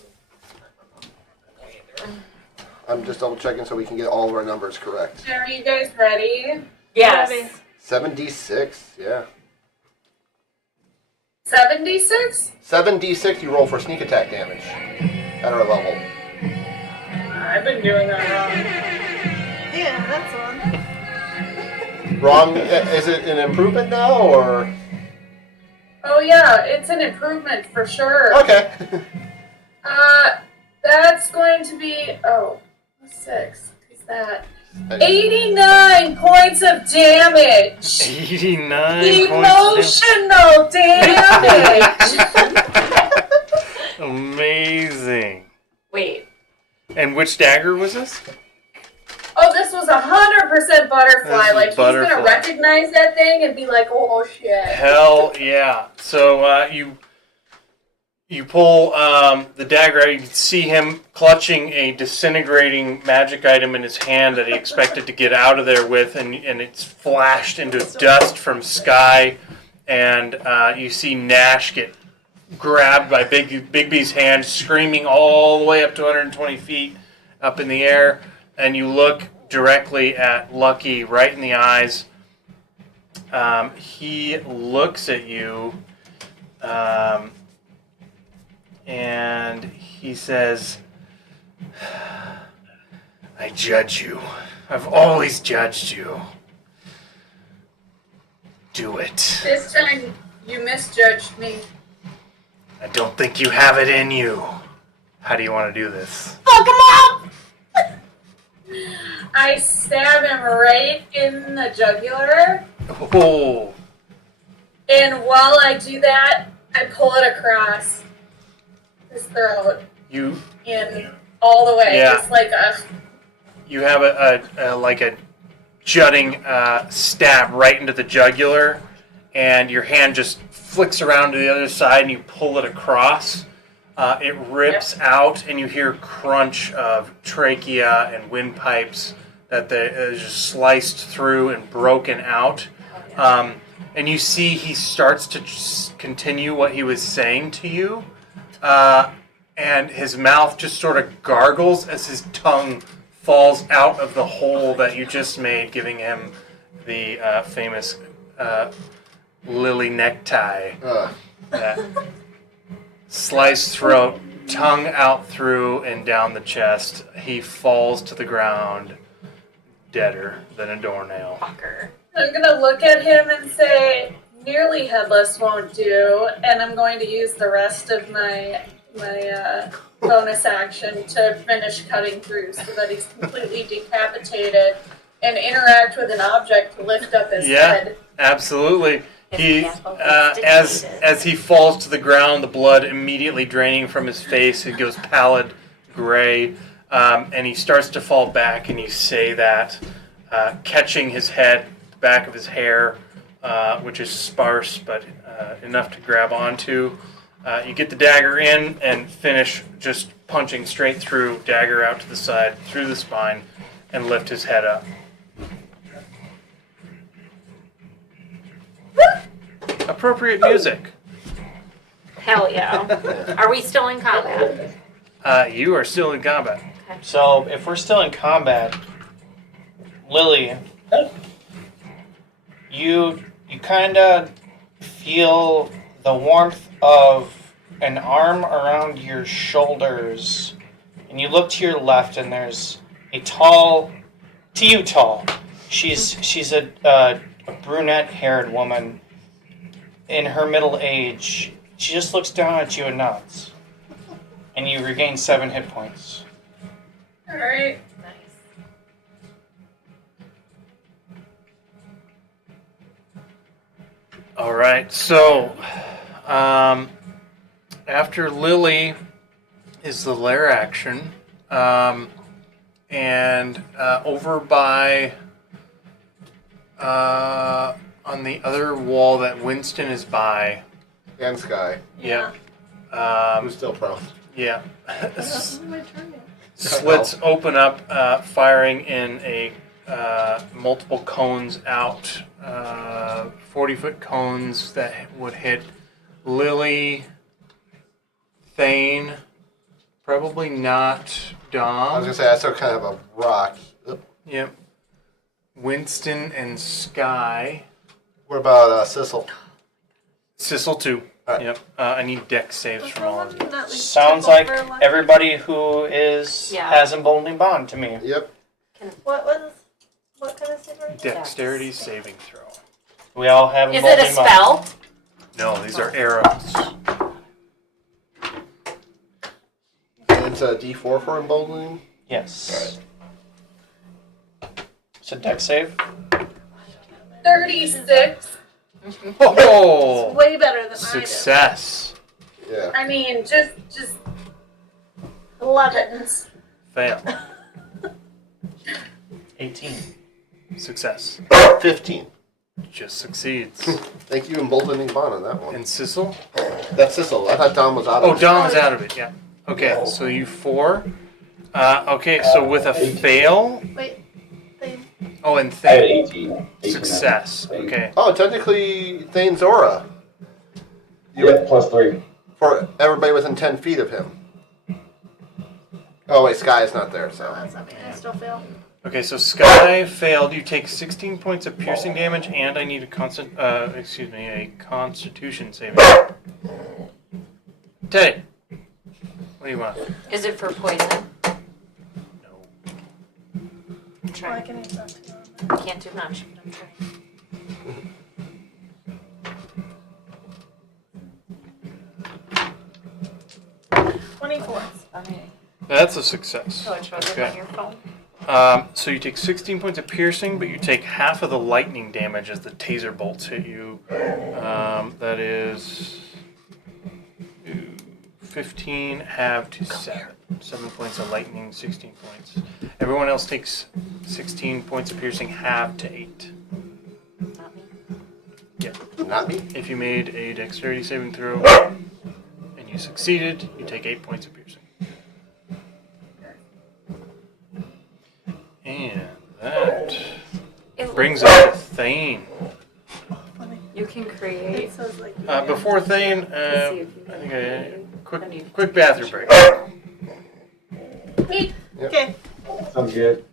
I'm just double checking so we can get all of our numbers correct. Are you guys ready? Yes. Ready. 76, yeah. 76? 7d6 you roll for sneak attack damage at our level. I've been doing that wrong. Yeah, that's one. Wrong, is it an improvement now or? Oh yeah, it's an improvement for sure. Okay. That's going to be, 6. Is that 89 points of damage? 89 points. Emotional damage! Amazing. Wait. And which dagger was this? Oh, this was 100% butterfly. This is Like, he's butterfly. gonna recognize that thing and be like, oh shit. Hell yeah. So you pull the dagger out. You can see him clutching a disintegrating magic item in his hand that he expected to get out of there with, and it's flashed into dust from Sky. And you see Nash get grabbed by Bigby's hand, screaming all the way up to 120 feet up in the air, and you look directly at Lucky right in the eyes. He looks at you, and he says, I judge you. I've always judged you. Do it. This time you misjudged me. I don't think you have it in you. How do you want to do this? Fuck him up! I stab him right in the jugular, Oh, and while I do that, I pull it across his throat you and all the way, Yeah. just like a. you have a jutting stab right into the jugular, and your hand just flicks around to the other side, and you pull it across. It rips out, and you hear crunch of trachea and windpipes that is just sliced through and broken out. And you see he starts to just continue what he was saying to you, and his mouth just sort of gargles as his tongue falls out of the hole that you just made, giving him the famous lily necktie. That sliced throat, tongue out through and down the chest. He falls to the ground, deader than a doornail. Fucker. I'm gonna look at him and say, "Nearly headless won't do," and I'm going to use the rest of my bonus action to finish cutting through, so that he's completely decapitated, and interact with an object to lift up his head. Absolutely. He, as he falls to the ground, the blood immediately draining from his face. It goes pallid gray, and he starts to fall back. And you say that, catching his head, the back of his hair, which is sparse but enough to grab onto. You get the dagger in and finish just punching straight through, dagger out to the side, through the spine, and lift his head up. Appropriate music. Hell yeah. Are we still in combat? You are still in combat. So if we're still in combat, Lily, you kind of feel the warmth of an arm around your shoulders, and you look to your left, and there's a tall, She's a brunette-haired woman in her middle age. She just looks down at you and nods, and you regain 7 hit points. Alright. Nice. All right. So, after Lily is the lair action, and over by on the other wall that Winston is by. And Sky. Yeah. Who's still prone. Yeah. This is my turn yet. Slits open up, firing in a multiple cones out, 40-foot cones that would hit Lily, Thane, probably not Dom. I was gonna say I saw kind of a rock. Oop. Yep. Winston and Sky. What about Sissel? Sissel too. All right. Yep. I need deck saves from all of you. Sounds like everybody who is Yeah. has emboldening bond to me. Yep. What kind of save are you? Dexterity saving throw. We all have Is it a emboldening bond. spell? No, these are arrows. And it's a D4 for emboldening. Yes. It's a deck save. 36. Oh, Way better than success. Yeah. I mean, just I did. 11. Fail. 18. Success. 15. Just succeeds. Thank you, emboldening bond on that one. And Sissel? That's Sissel. I thought Dom was out of Oh, it. Dom is out of it, yeah. Okay, so you 4. Okay, so with a fail. Wait. They, Oh, and I had Thane. 18. Success. Okay. Oh, technically, Thane's aura. You Yep, plus 3. For everybody within 10 feet of him. Oh wait, Sky is not there, So so. that's not me. I still fail. Okay, so Sky failed. You take 16 points of piercing damage, and I need a Constitution saving. Teddy, what do you want? Is it for poison? No. Well, I Try. can use that too. Can't do much, but I'm trying. $24. That's a success. So it shows Okay. it on your phone. So you take 16 points of piercing, but you take half of the lightning damage as the taser bolts hit you. That is 15 halved to 7. 7 points of lightning, 16 points. Everyone else takes 16 points of piercing halved to 8. Not me. Not me? If you made a dexterity saving throw and you succeeded, you take 8 points of piercing. And that It brings us to Thane. Funny. You can create. It says like. Before Thane, See I if you think can. quick bathroom break. Okay. Sounds good.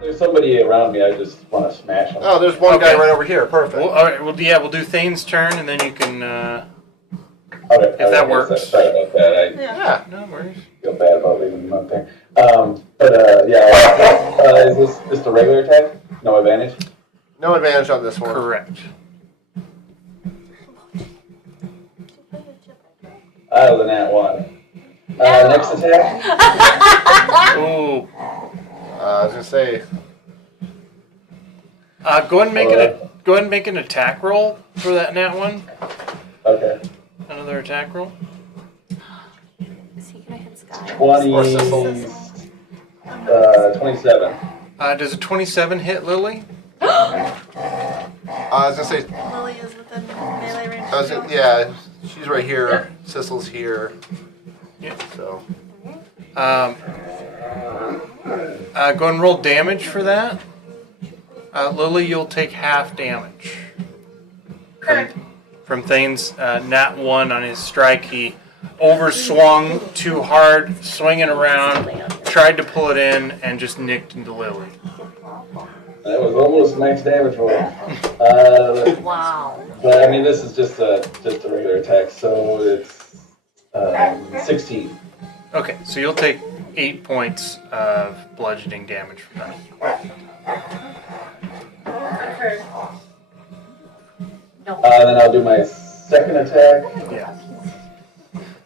There's somebody around me, I just want to smash them. Oh, there's one guy Okay. right over here. Perfect. Well, all right. Well, yeah, we'll do Thane's turn, and then you can. Okay, If that works. Sorry about that. I Yeah. No worries. feel bad about leaving them up there. Is this just a regular attack? No advantage? No advantage on this one. Correct. Other than that one. Next attack? Ooh. I was gonna say. Go ahead and make an attack roll for that nat one. Okay. Another attack roll. Is he gonna hit Sky? 27. Does a 27 hit Lily? I was gonna say. Lily is within melee range. I was gonna, yeah, she's right here. Sissel's here. Yeah. So. Go ahead and roll damage for that. Lily, you'll take half damage. From Thane's nat 1 on his strike. He overswung too hard, swinging around, tried to pull it in, and just nicked into Lily. That was almost max damage roll. Wow. But I mean, this is just a regular attack, so it's 16. Okay, so you'll take 8 points of bludgeoning damage from that. Okay. No. Then I'll do my second attack. Yeah.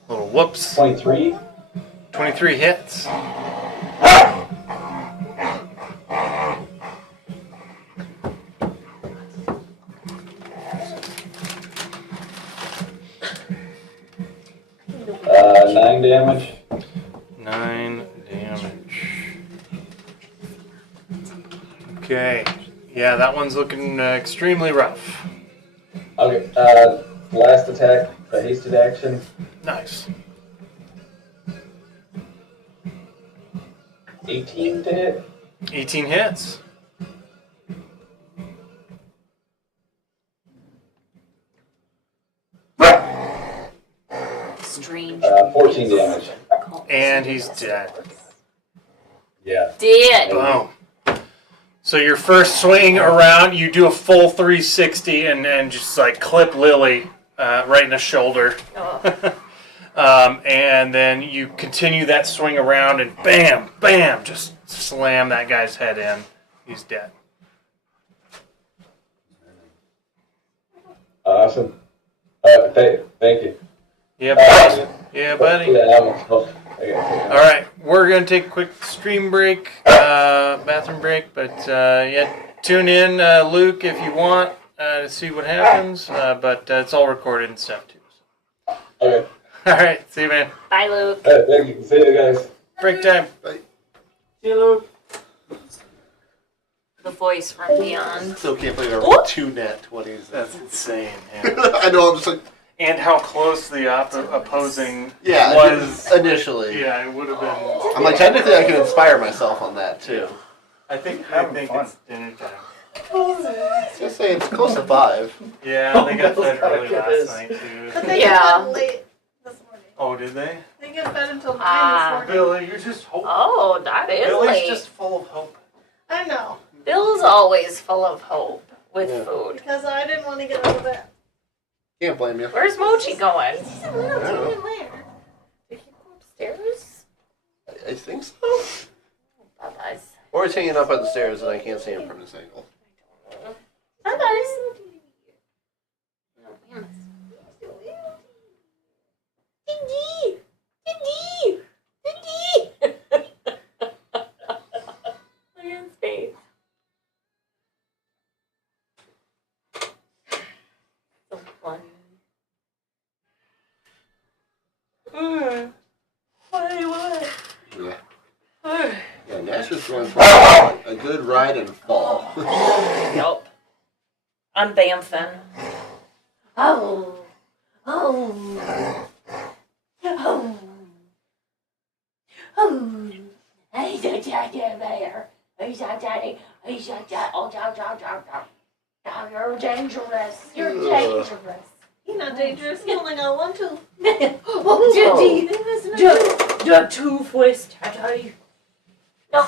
Little whoops. 23. 23 hits. Nine damage. 9 damage. Okay. Yeah, that one's looking extremely rough. Okay. Last attack, a hasted action. Nice. 18 to hit. 18 hits. Strange. 14 damage. And he's dead. Yeah. Dead. Boom. So your first swing around, you do a full 360 and just like clip Lily right in the shoulder. And then you continue that swing around and bam, bam, just slam that guy's head in. He's dead. Awesome. Thank you. Yeah, buddy. Yeah, buddy. Yeah, that one's close. All right, we're gonna take a quick stream break, bathroom break, but yeah, tune in, Luke, if you want to see what happens. But it's all recorded and stuff too. Okay. All right, see you, man. Bye, Luke. Thank you. See you guys. Break time. Bye. See you, Luke. The voice from beyond. Still can't believe I Ooh. rolled 2 nat 20s. That's insane. Yeah. I know, I'm just like, And how close the opposing yeah, was. initially. Yeah, it would have been. I'm like, technically I can inspire myself on that, too. I think Having fun. it's dinner time. I was gonna say, it's close to 5. Yeah, they got fed How early good last is. night too. But they Yeah. get fed late this morning. Oh, did they? They get fed until 9 Ah. this morning. Billy, you're just hope. Oh, that is Billy's late. just full of hope. I know, Bill's always full of hope with Yeah. food. because I didn't want to get out of bed. Can't blame you. Where's Mochi going? He's a little I don't know. tiny lair. Did he go upstairs? I think so. Bye-bye. Or he's hanging up on the stairs and I can't see him from this angle. Bye-bye. Dingy! Dingy! Dingy! Look at his face. So funny. What do you want? Yeah. Yeah, Nash was going for a good ride and fall. Yup. I'm bamfing. Oh. Oh. Oh. Oh. He's a daddy bear. He's a daddy. He's a daddy. Oh, down. You're dangerous. You're Ugh. dangerous. He's not dangerous. He only got 1 tooth. Oh, daddy. The toothless daddy. No.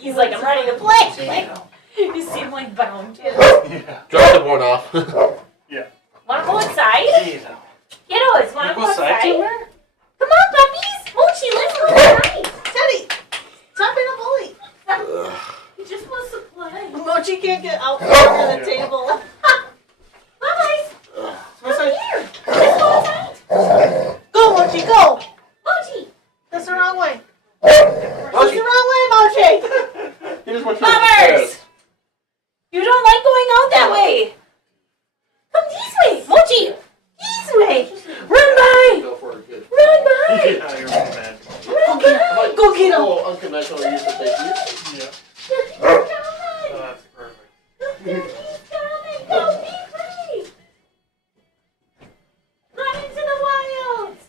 He's like, I'm ready to play. Like, you seem like bound. Yeah. Drop the one off. Wanna go inside? Yeah. Kiddos, wanna Go go outside inside? somewhere? Come on, puppies! Mochi, let's go inside! Teddy, stop being a bully. Ugh. He just wants to play. Mochi can't get out from the table. Puppies, Ugh. come here! Let's go inside! Go, Mochi, go. Mochi! That's the wrong way. That's the wrong way, Mochi. Here's what you Bummers! You don't like going out that way! Come this way! Mochi! This way! Run by! Go for a good. Run by! Yeah, you're mad. Run by! Go get him! Oh, unconventional use of technique. Yeah. Daddy's Oh, coming! that's perfect. Daddy's coming! Go be free! Run into the wilds!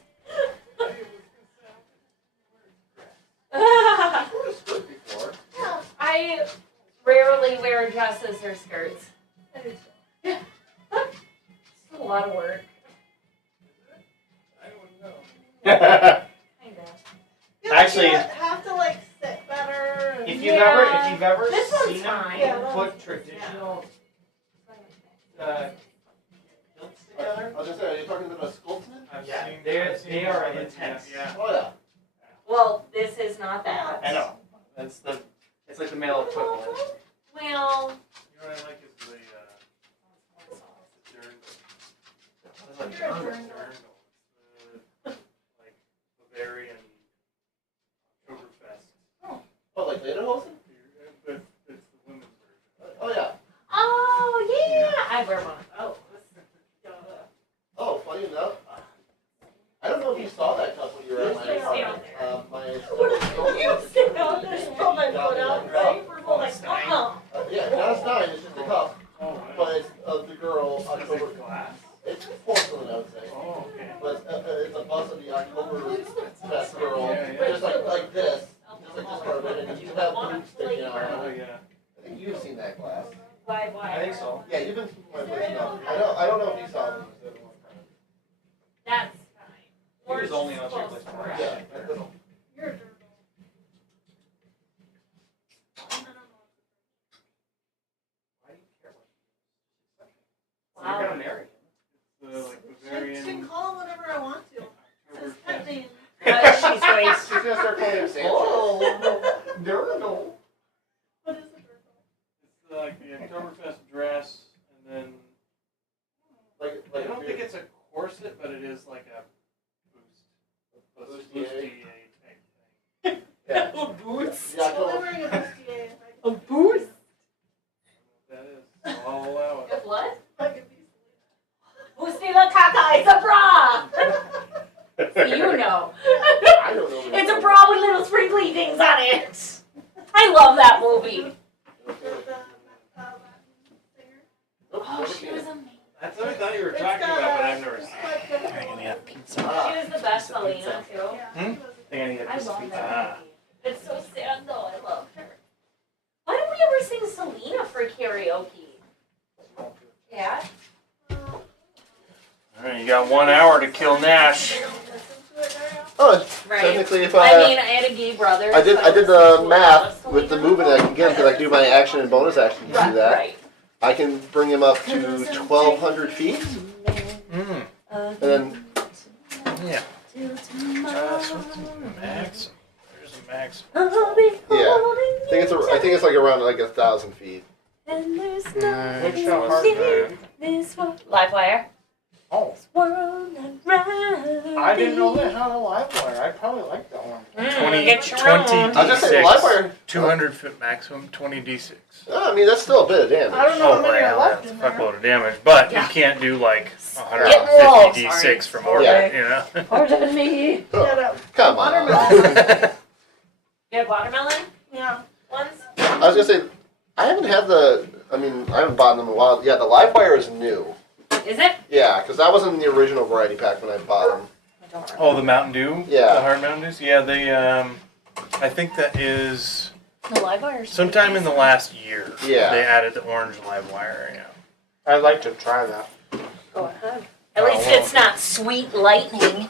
I rarely wear dresses or skirts. It's a lot of work. Kinda. Actually- You have to like sit better. If And you've ever This one's seen them fine. Yeah, put traditional kilts together, I was gonna say, are you talking about a sculpting? I've Yeah, seen, they're- I've seen they are some of it, intense. Yeah. Oh yeah. Well, this is not that. I know. It's like the male equivalent. Well, You know what I like is the dirndl. What is Dirndl. it? Dirndl. Like Bavarian Oktoberfest. Oh, like Lederhosen? But it's the women's version. Oh yeah. oh yeah, I wear one of those. Oh, funny enough. I don't know if you saw that cup when you were at my Stay out my. You sit down there, throw my foot out, right? We're like, Yeah, not a stein, it's just a cup, Oh, wow. but it's of the girl Is October. it glass? It's porcelain, I would say. Oh, okay. But it's a bust of the October fest girl, Yeah, yeah. just like this, just like this part of it, and you have boobs sticking out. Oh, yeah. I think you've seen that glass. Why? I think so. Yeah, you've been to my place enough. I don't know if you saw them. That's fine. He was only on your Close list. to right. Yeah, I don't know. You're a dirty. Why do you care what? Wow. You're gonna marry him. The like I Bavarian can call him whatever I want to. It's pet Oktoberfest. name. She's going. She's gonna start calling him Sanchez. Oh, no. What is it? It's like the Oktoberfest dress, and then Like I don't think it's a corset, but it is like a bustier type thing. Yeah. Boots. Yeah, Well, they're October. wearing a bustier. A boots. That is. I'll allow it. What? Like a beast. Busti la caca. It's a bra. You know. I don't know. It's a bra with little sprinkly things on it. I love that movie. Look at that. Oh, she was amazing. That's what I thought you were It's talking got about, but a- I've never seen it. like the- I'm gonna have pizza. She was the best Selena too. Yeah, Hmm? she was- I think I need a I piece of love pizza. that. It's so sad though. I love her. Why don't we ever sing Selena for karaoke? Yeah. All right, you got 1 hour to kill Nash. Oh, Right. technically, if I mean, I had a gay brother. I did so the listened to a lot math of with the Selena. movement I can get because I can do my action and bonus action to Right, do that. right. I can bring him up to 1,200 feet, Mm. and then Yeah. So what's the max? There's a max. I think it's like around like 1,000 feet. And there's Which nothing how hard is that? this world. Livewire. Oh, World not right. I didn't know that had a live wire. I probably like that one. 20, Get your 20 own. I was just saying, Livewire. 200 foot maximum, 20 d6. I mean, that's still a bit of damage. I don't know how many yeah, are left that's a in there. fuckload of damage. But Yeah. you can't do like Getting low, 150 d6 from sorry. orbit, you know? Pardon me. Shut up. Come on. Watermelon. You have watermelon Yeah. ones? I was gonna say, I haven't had I haven't bought them in a while. Yeah, the Livewire is new. Is it? Yeah, because that wasn't in the original variety pack when I bought them. I don't remember. Oh, the Mountain Dew? Yeah. The hard Mountain Dews? Yeah, they, I think that is The Livewire. sometime in the last year. Yeah. They added the orange live wire, yeah. I'd like to try that. Go ahead. At least it's not sweet lightning.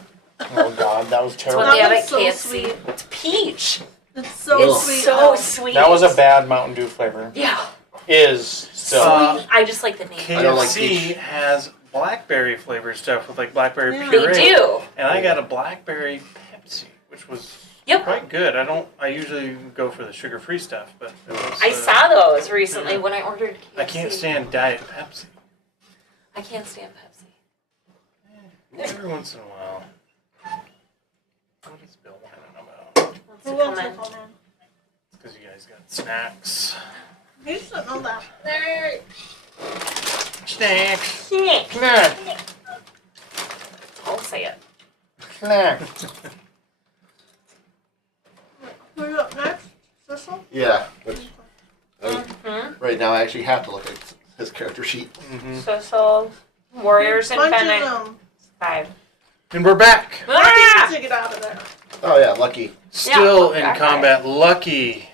Oh God, that was It's terrible. what they have That at was so KFC. sweet. It's peach. It's so Ugh. sweet. So though. sweet. That was a bad Mountain Dew flavor. Yeah. Is still. Uh, I just like the name. KFC I don't like peach. has blackberry flavored stuff with like blackberry Yeah. puree. They do. And I got a blackberry Pepsi, which was Yep. quite good. I usually go for the sugar-free stuff, but it was, I saw those recently when I ordered KFC. I can't stand Diet Pepsi. I can't stand Pepsi. Every once in a while. What is Bill whining about? Wants Who to wants come to in. come in? It's because you guys got snacks. He doesn't know that. There. Snacks. Snack. Snack. I'll say it. Snack. Who's up next? Sissel? Yeah, which Mm-hmm. right now I actually have to look at his character sheet. Mm-hmm. So, Warriors and Punches Fennec. him. 5. 5. And we're back. Ah! To get out of there. Oh yeah, Lucky. Still Yeah, in combat. Lucky,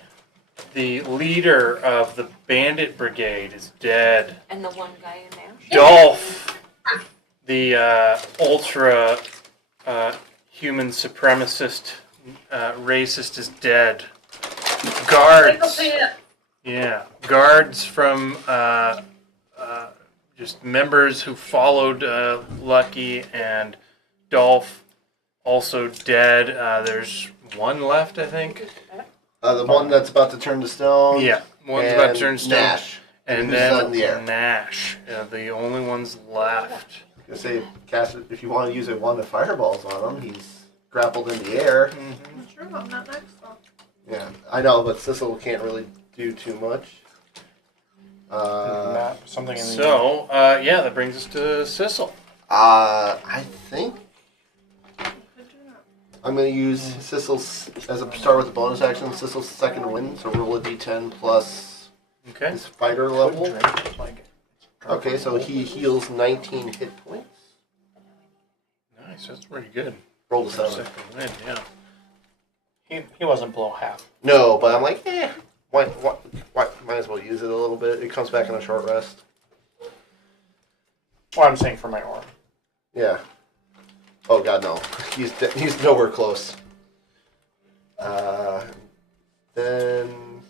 the leader of the bandit brigade, is dead. And the one guy in there. Dolph, the ultra human supremacist racist, is dead. Guards, yeah, guards from just members who followed Lucky and Dolph, also dead. There's one left, I think. The one that's about to turn to stone. Yeah, one's about to and turn to stone. Nash. And Who's then in the air. Nash, the only ones left. I was gonna say, cast it, if you want to use a wand of fireballs on him, he's grappled in the air. Mm-hmm. Sure, I'm not next though. Yeah, I know, but Sissel can't really do too much. Something in the So, yeah, that brings us to Sissel. I think I'm gonna use Sissel's as a start with a bonus action. Sissel's second win, so roll a d10 plus Okay. his fighter level. Like, Okay, so he heals 19 hit points. Nice, that's pretty good. Roll a For a 7. second win, yeah. he wasn't below half. No, but I'm like, why, might as well use it a little bit. It comes back in a short rest. Well, I'm saying for my aura. Yeah. Oh god, no. He's nowhere close. Then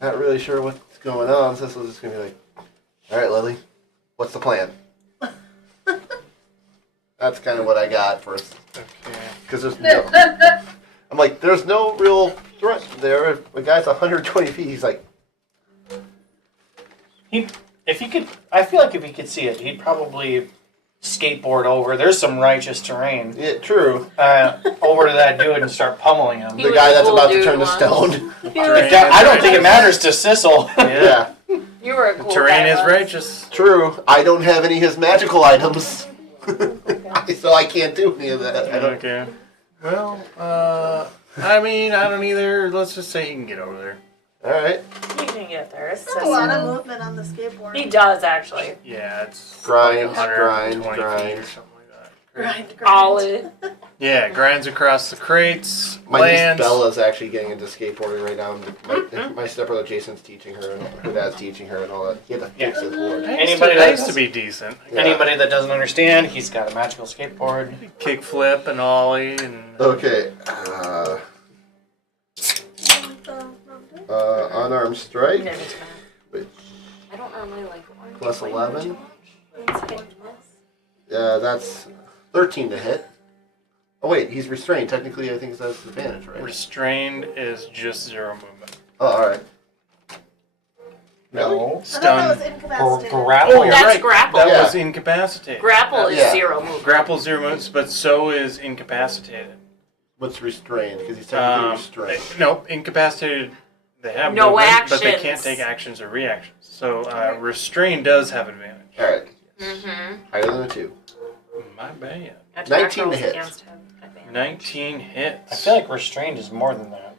not really sure what's going on. Sissel's just gonna be like, all right, Lily, what's the plan? That's kind of what I got first, Okay. because there's no. I'm like, there's no real threat there. The guy's 120 feet. He's like, If he could, I feel like if he could see it, he'd probably skateboard over. There's some righteous terrain. yeah, true. Over to that dude and start pummeling him. The was guy a that's cool about to dude turn to once. stone. I don't think it matters to Sissel. Yeah. Yeah, You were a The cool terrain guy is once. righteous. true. I don't have any of his magical items, so I can't do any of that. I don't. Okay. Well, I mean, I don't either. Let's just say he can get over there. All right. You can get there. It's That's a lot of movement on the skateboard. He does actually. Yeah, it's Grind, like 120 grind, feet grind. or something like that. Grind. Ollie. Yeah, grinds across the crates, My lands. niece Bella's actually getting into skateboarding right now. My stepbrother Jason's teaching her, and her dad's teaching her, and all that. He had to fix his board. Anybody I used that's- to be decent. Yeah. Anybody that doesn't understand, he's got a magical skateboard. Kick flip and ollie and Okay. Unarmed strike, which I don't normally like orange. plus 11. It's hit and miss. That's 13 to hit. Oh wait, he's restrained. Technically, I think that's advantage, right? restrained is just 0 movement. Oh, all right. No. I thought that Stun. was incapacitated. Grapple. Oh, you're That's right. grapple. That Yeah. was incapacitated. Grapple is Yeah. 0 movement. Grapple 0 movements, but so is incapacitated. What's restrained? Because he's technically restrained. Nope, incapacitated. They have No movement, but they actions. can't take actions or reactions. So restrained does have advantage. All right. Mm-hmm. Higher than a 2. My bad. 19 to hit. Against him. Advantage. 19 hits. I feel like restrained is more than that.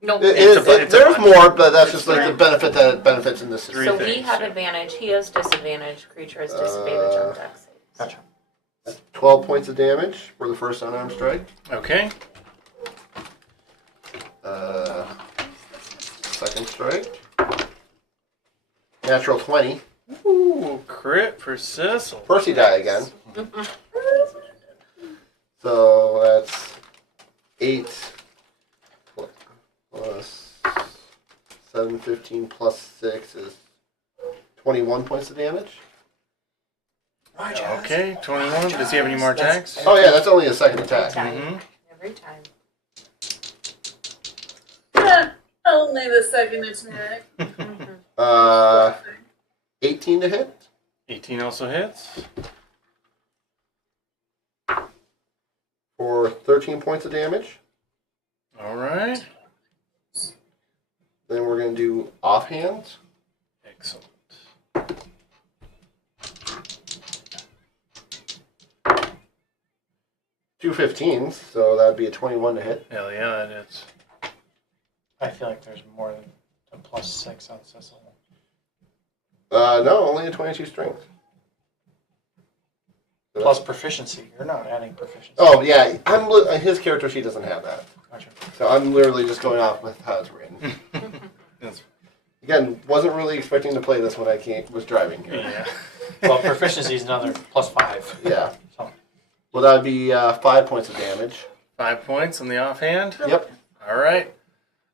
Nope. It's a There's bunch. more, but that's It's just like the benefit that it benefits in this Three So system. we things, have yeah. advantage. He has disadvantage. Creature has disadvantage on dex saves. Gotcha. 12 points of damage for the first unarmed strike. Okay. Second strike. Natural 20. Ooh, crit for Sissel. First he die again. So that's 8 plus 7, 15 plus 6 is 21 points of damage. Okay, 21. Does he have any more attacks? Oh yeah, that's only a second attack. Mm-hmm. Every time. Only the second attack. 18 to hit. 18 also hits. For 13 points of damage. All right. Then we're going to do offhand. Excellent. 2 15s, so that'd be a 21 to hit. Hell yeah, that is. I feel like there's more than a +6 on Sissel. No, only a 22 strength. So Plus proficiency. You're not adding proficiency. Oh yeah, his character sheet doesn't have that, Gotcha. so I'm literally just going off with how it's written. That's, Again, wasn't really expecting to play this when I was driving here. yeah. Well, proficiency is another +5. Yeah. So. Well, that'd be 5 points of damage. 5 points on the offhand. Yep. All right.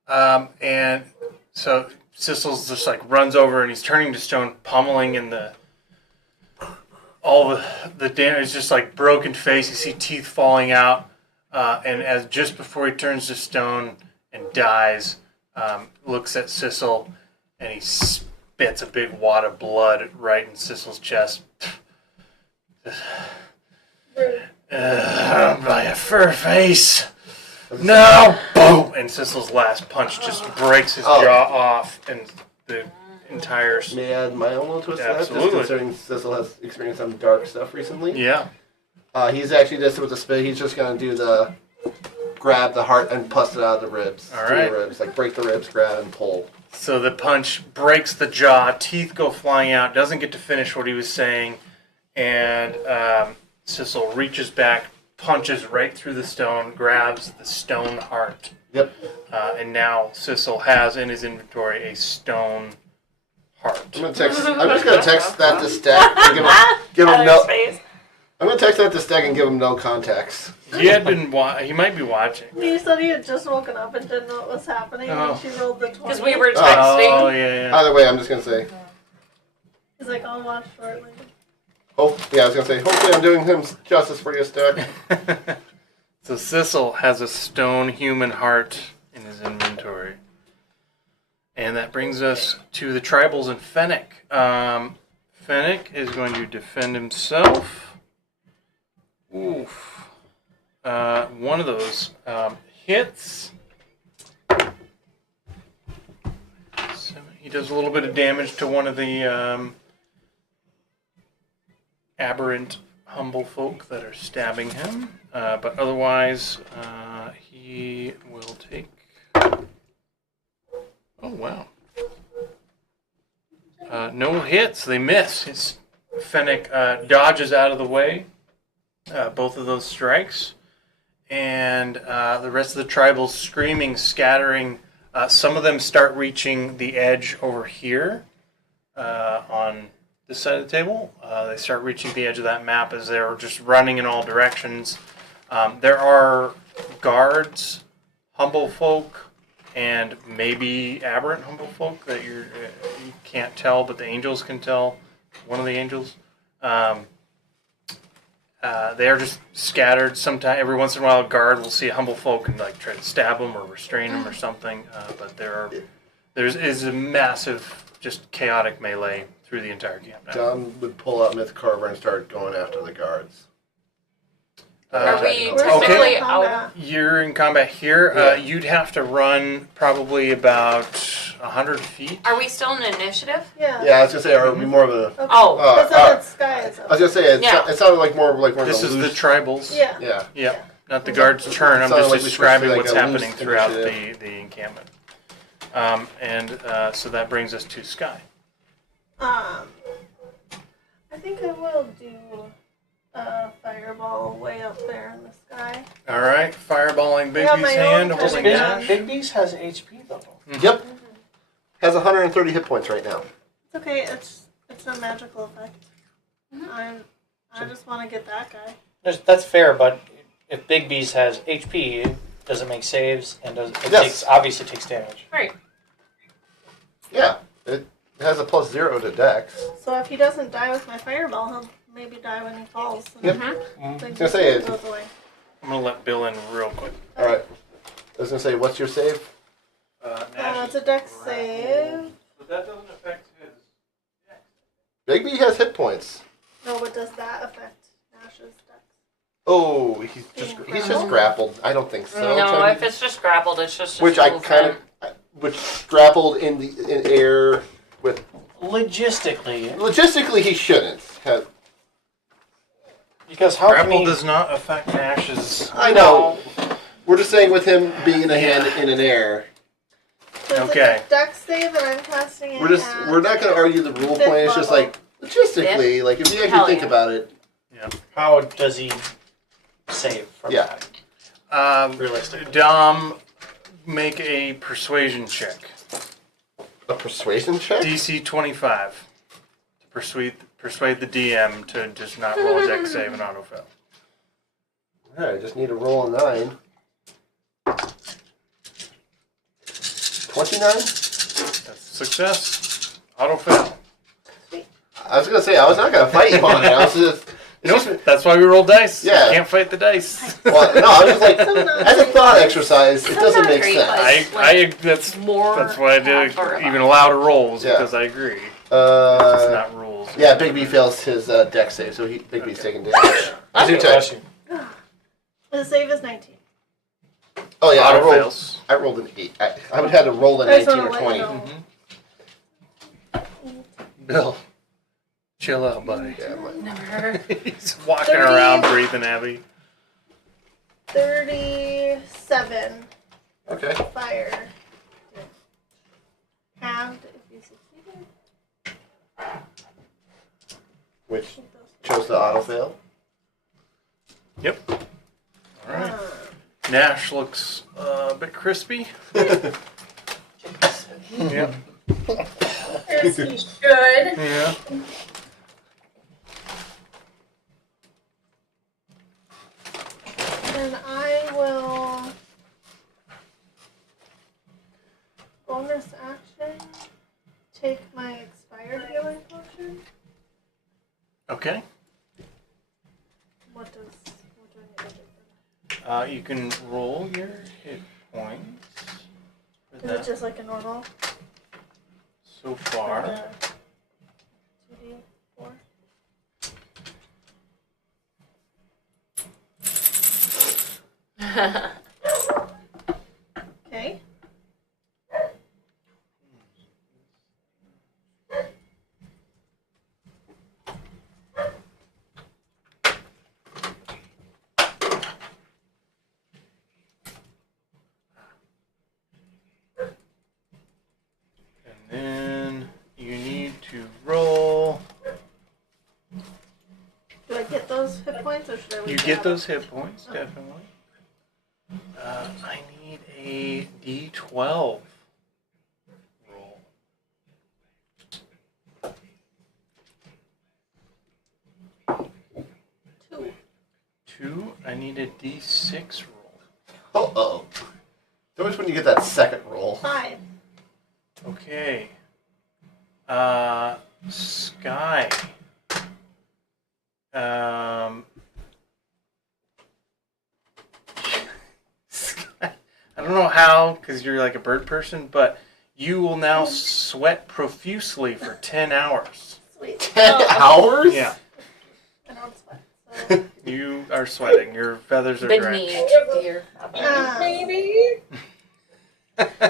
And so Sissel's just like runs over and he's turning to stone, pummeling, and all the damage, just like broken face. You see teeth falling out, and as just before he turns to stone and dies, looks at Sissel, and he spits a big wad of blood right in Sissel's chest. By a fur face. No! Boom! And Sissel's last punch just breaks his jaw off, and the entire. May I add my own little twist to that? Just Absolutely. considering Sissel has experienced some dark stuff recently. Yeah. He's actually just with the spit. He's just gonna do the grab the heart and pus it out of the ribs. All through right. the ribs, like break the ribs, grab and pull. So the punch breaks the jaw, teeth go flying out, doesn't get to finish what he was saying, and Sissel reaches back, punches right through the stone, grabs the stone heart. Yep. And now Sissel has in his inventory a stone heart. I'm just gonna text that to Stack and give him no. I'm gonna text that to Stack and give him no context. He had been he might be watching. He said he had just woken up and didn't know what was happening Oh. when she rolled the 20. Because we were texting. Oh, yeah, yeah. Either way, I'm just gonna say. He's like, I'll watch shortly. I was gonna say. Hopefully, I'm doing him justice for you, Stack. So Sissel has a stone human heart in his inventory. And that brings us to the tribals and Fennec. Fennec is going to defend himself. Oof. One of those hits. So he does a little bit of damage to one of the aberrant humble folk that are stabbing him. But otherwise, he will take... Oh, wow. No hits. They miss. Fennec dodges out of the way. Both of those strikes. And the rest of the tribals screaming, scattering. Some of them start reaching the edge over here on this side of the table. They start reaching the edge of that map as they're just running in all directions. There are guards, humble folk, and maybe aberrant humble folk that you can't tell, but the angels can tell. One of the angels. They are just scattered. Sometimes, every once in a while, a guard will see a humble folk and like try to stab them or restrain them or something. But there is a massive, just chaotic melee through the entire camp now. John would pull out Myth Carver and start going after the guards. Are we We're technically still in out? combat. You're in combat here. Yeah. You'd have to run probably about 100 feet. Are we still in initiative? Yeah. Yeah, I was gonna say, are we more of a? Okay. Oh. Because then it's sky is I up. was gonna say, Yeah. it sounded like more of like one of This the is the loose. tribals. Yeah. Yeah. Yep. Not the guard's turn. I'm Sounded just like we switched to, describing like, what's a loose happening throughout initiative. the encampment. So that brings us to Sky. I think I will do a fireball way up there in the sky. All right, fireballing I got Bigby's my hand, own holding kind of Ash. Big Beast has HP though. Yep. Has 130 hit points right now. It's okay. It's a magical effect. I just want to get that guy. That's fair, but if Big Beast has HP, it doesn't make saves and Yes. obviously takes damage. Right. Yeah. It has a +0 to Dex. So if he doesn't die with my fireball, he'll maybe die when he falls. Yep. And I was then gonna say it. goes away. I'm gonna let Bill in real quick. All right. I was gonna say, what's your save? It's a dex save. But that doesn't affect his. Bigby has hit points. No, but does that affect Nash's dex? Oh, he's just grappled. I don't think so. No, Tony. if it's just grappled, it's just Which I kind of, which grappled in air with. Logistically, He shouldn't have. because how can Grapple he? does not affect Nash's. I know. We're just saying with him being in a hand in an air. So it's Okay. a dex save, and I'm casting it. We're not going to argue the rule fifth point. It's just level. like logistically, like if you actually Hell think yeah. about it. How does he save from Yeah. that? Realistically. Dom, make a persuasion check. A persuasion check. DC 25 to persuade the DM to just not roll a dex save and autofill. All right, I just need to roll a 9. 29. That's a success. Autofill. I was gonna say I was not gonna fight you on it. I was just. Nope, that's why we roll dice. Yeah. You can't fight the dice. Well, no, I was just like, as a thought exercise, it doesn't make Great, sense. but- That's More. why I did for even allow to rolls, Yeah. because I agree. It's not rules. Yeah, Big B fails his deck save, so Big B's taking damage. Bless you, bless you. The save is 19. Oh yeah, Auto fails. I rolled an 8. I would have had to roll a I just 19 wanna or let you 20. know. Bill, chill out, buddy. Yeah, my- Never. He's walking 30. around breathing heavy. 37 Okay. fire. Halved if you succeeded. Which Keep those. chose the auto fail. Yep. All right. Nash looks a bit crispy. Yep. As he should. Yeah. Then I will bonus action take my expired healing potion. Okay. What do I need to do for You can roll your hit points for that? Is it that just like a normal? so far. 2d4? Okay. And then you need to get those hit points, or should I? You get those hit points, definitely. I need a D12 roll. 2. 2. I need a D6 roll. Uh-oh. It's always when you get that second roll. 5. Okay. Sky. Sky. I don't know how, because you're like a bird person, but you will now sweat profusely for 10 hours. Sweet. 10 hours? Yeah. I don't sweat. So. You are sweating. Your feathers are drenched. Beneath dear. Maybe.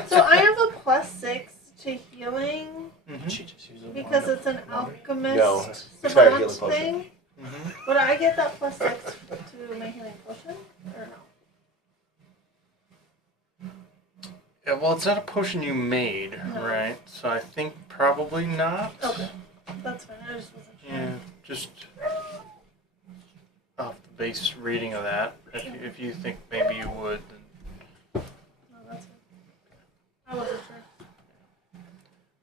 So I have a +6 to healing Mm-hmm. She just uses because one. it's an alchemist No, it's not a healing savant potion. thing. Mm-hmm. Would I get that +6 to my healing potion, or no? Yeah, well, it's not a potion you made, No. right? So I think probably not. Okay, that's fine. I just wasn't sure. Yeah, just off the base reading of that. If you think maybe you would, then No, that's fine. I wasn't sure.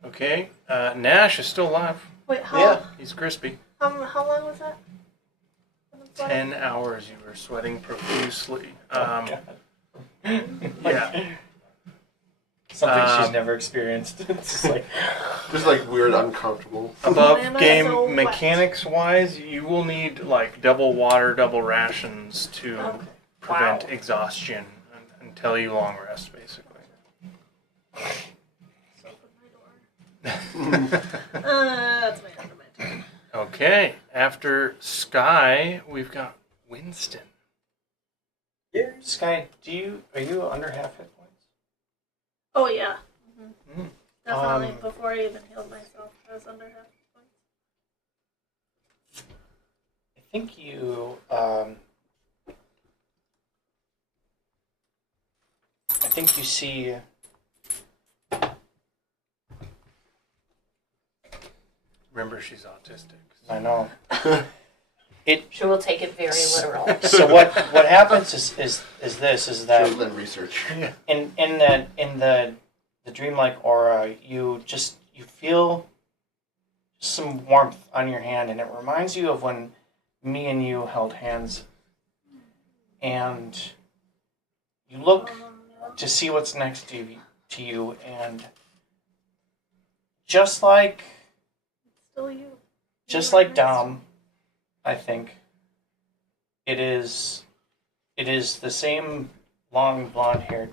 okay. Nash is still alive. Wait, how Yeah. He's crispy. how long was that? 10 hours you were sweating profusely. God. Yeah. Something she's never experienced. It's just like Just like weird, uncomfortable. Above Why am I game so wet? mechanics wise, you will need like double water, double rations to Okay. prevent Wow. exhaustion until you long rest, basically. So open my door. That's my end of my turn. Okay, after Sky, we've got Winston. Sky, are you under half hit points? Oh yeah. Mm. Definitely. Before I even healed myself, I was under half points. I think you see Remember, she's autistic. I know. She will take it very literal. So what happens is this is that Should've done research. in the dreamlike aura you feel some warmth on your hand, and it reminds you of when me and you held hands, and you look to see what's next to you, and just like Still you. Dom, I think it is the same long blonde-haired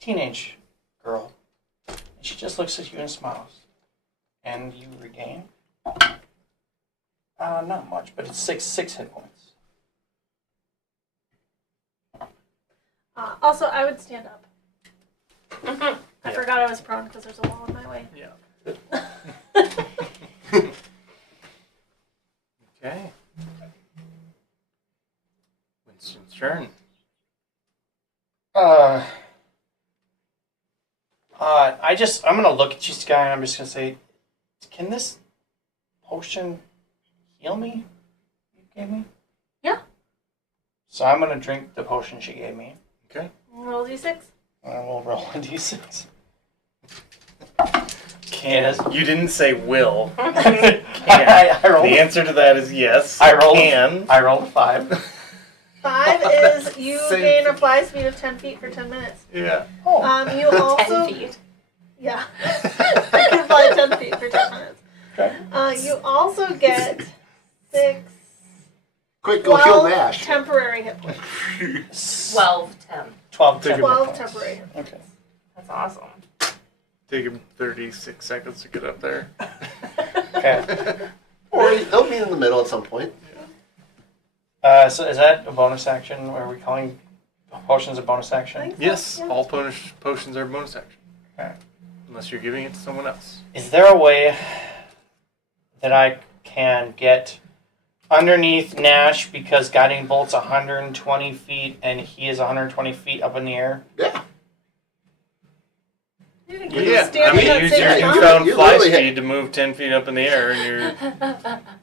teenage girl. And she just looks at you and smiles, and you regain not much, but it's six hit points. Also, I would stand up. I Yeah. forgot I was prone because there's a wall in my way. Yeah. Okay. Winston's turn. I'm gonna look at you, Sky, and I'm just gonna say, can this potion heal me? You gave me? Yeah. So I'm gonna drink the potion she gave me. Okay. Roll d6. And we'll roll a d6. Can. You didn't say will. I rolled. The answer to that is yes. I rolled. Can. I rolled a 5. 5 is you Same. gain a fly speed of 10 feet for 10 minutes. Yeah. You also 10 feet. yeah, I can fly 10 feet for 10 minutes. Okay. You also get 6, Quick, go heal 12 Nash. temporary hit points. 12 10. 12 Take a- 12 temporary hit points. Okay. That's awesome. Take him 36 seconds to get up there. Okay. Or they'll meet in the middle at some point. So is that a bonus action? Or are we calling potions a bonus I action? think so, Yes, yeah. all potions are bonus action. Okay. Unless you're giving it to someone else. Is there a way that I can get underneath Nash because Guiding Bolt's 120 feet and he is 120 feet up in the air? Yeah. Yeah, Stand I mean, up, use say your your mom. newfound You fly literally speed to move 10 feet up in the air, and you're.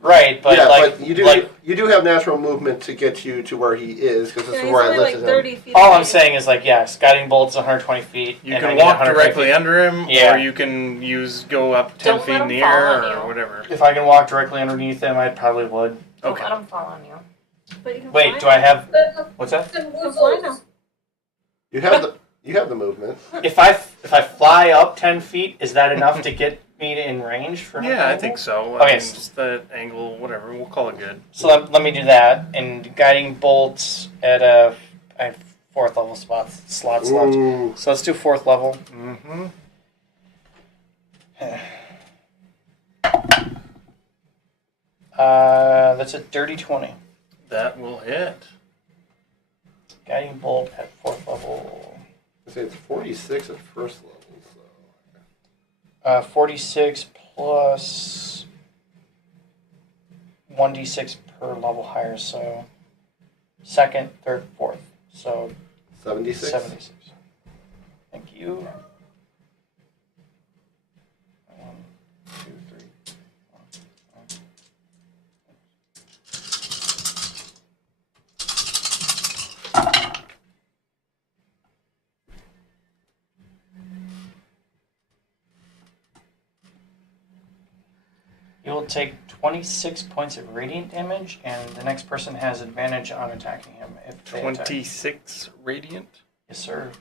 Right, but yeah, like, but you do like you do have natural movement to get you to where he is because this Yeah, is he's where I only like lifted 30 him. feet. all away. I'm saying is like, yeah, guiding bolt's 120 feet. You and I can need walk 120 directly feet. under him, Yeah. or you can go up 10 Don't feet let in the him fall air, on or you. whatever. If I can walk directly underneath him, I probably would. Don't Okay. let him fall on you. But you can Wait, fly do I have Then, what's that? then Come fly now. Woozles. You have the movement. If I fly up 10 feet, is that enough to get me in range for? Yeah, I think so. Okay. Just the angle, whatever. We'll call it good. So let me do that, and guiding bolts at I have 4th level slots left. Ooh. So let's do 4th level. Mm-hmm. That's a dirty 20. That will hit. Guiding bolt at 4th level. I say it's 46 at first level. So 46 plus 1d6 per level higher. So 2nd, 3rd, 4th. So 76. 76. Thank you. 1, 2, 3, 4, 5. You will take 26 points of radiant damage, and the next person has advantage on attacking him if they attack. 26 radiant. Yes, sir.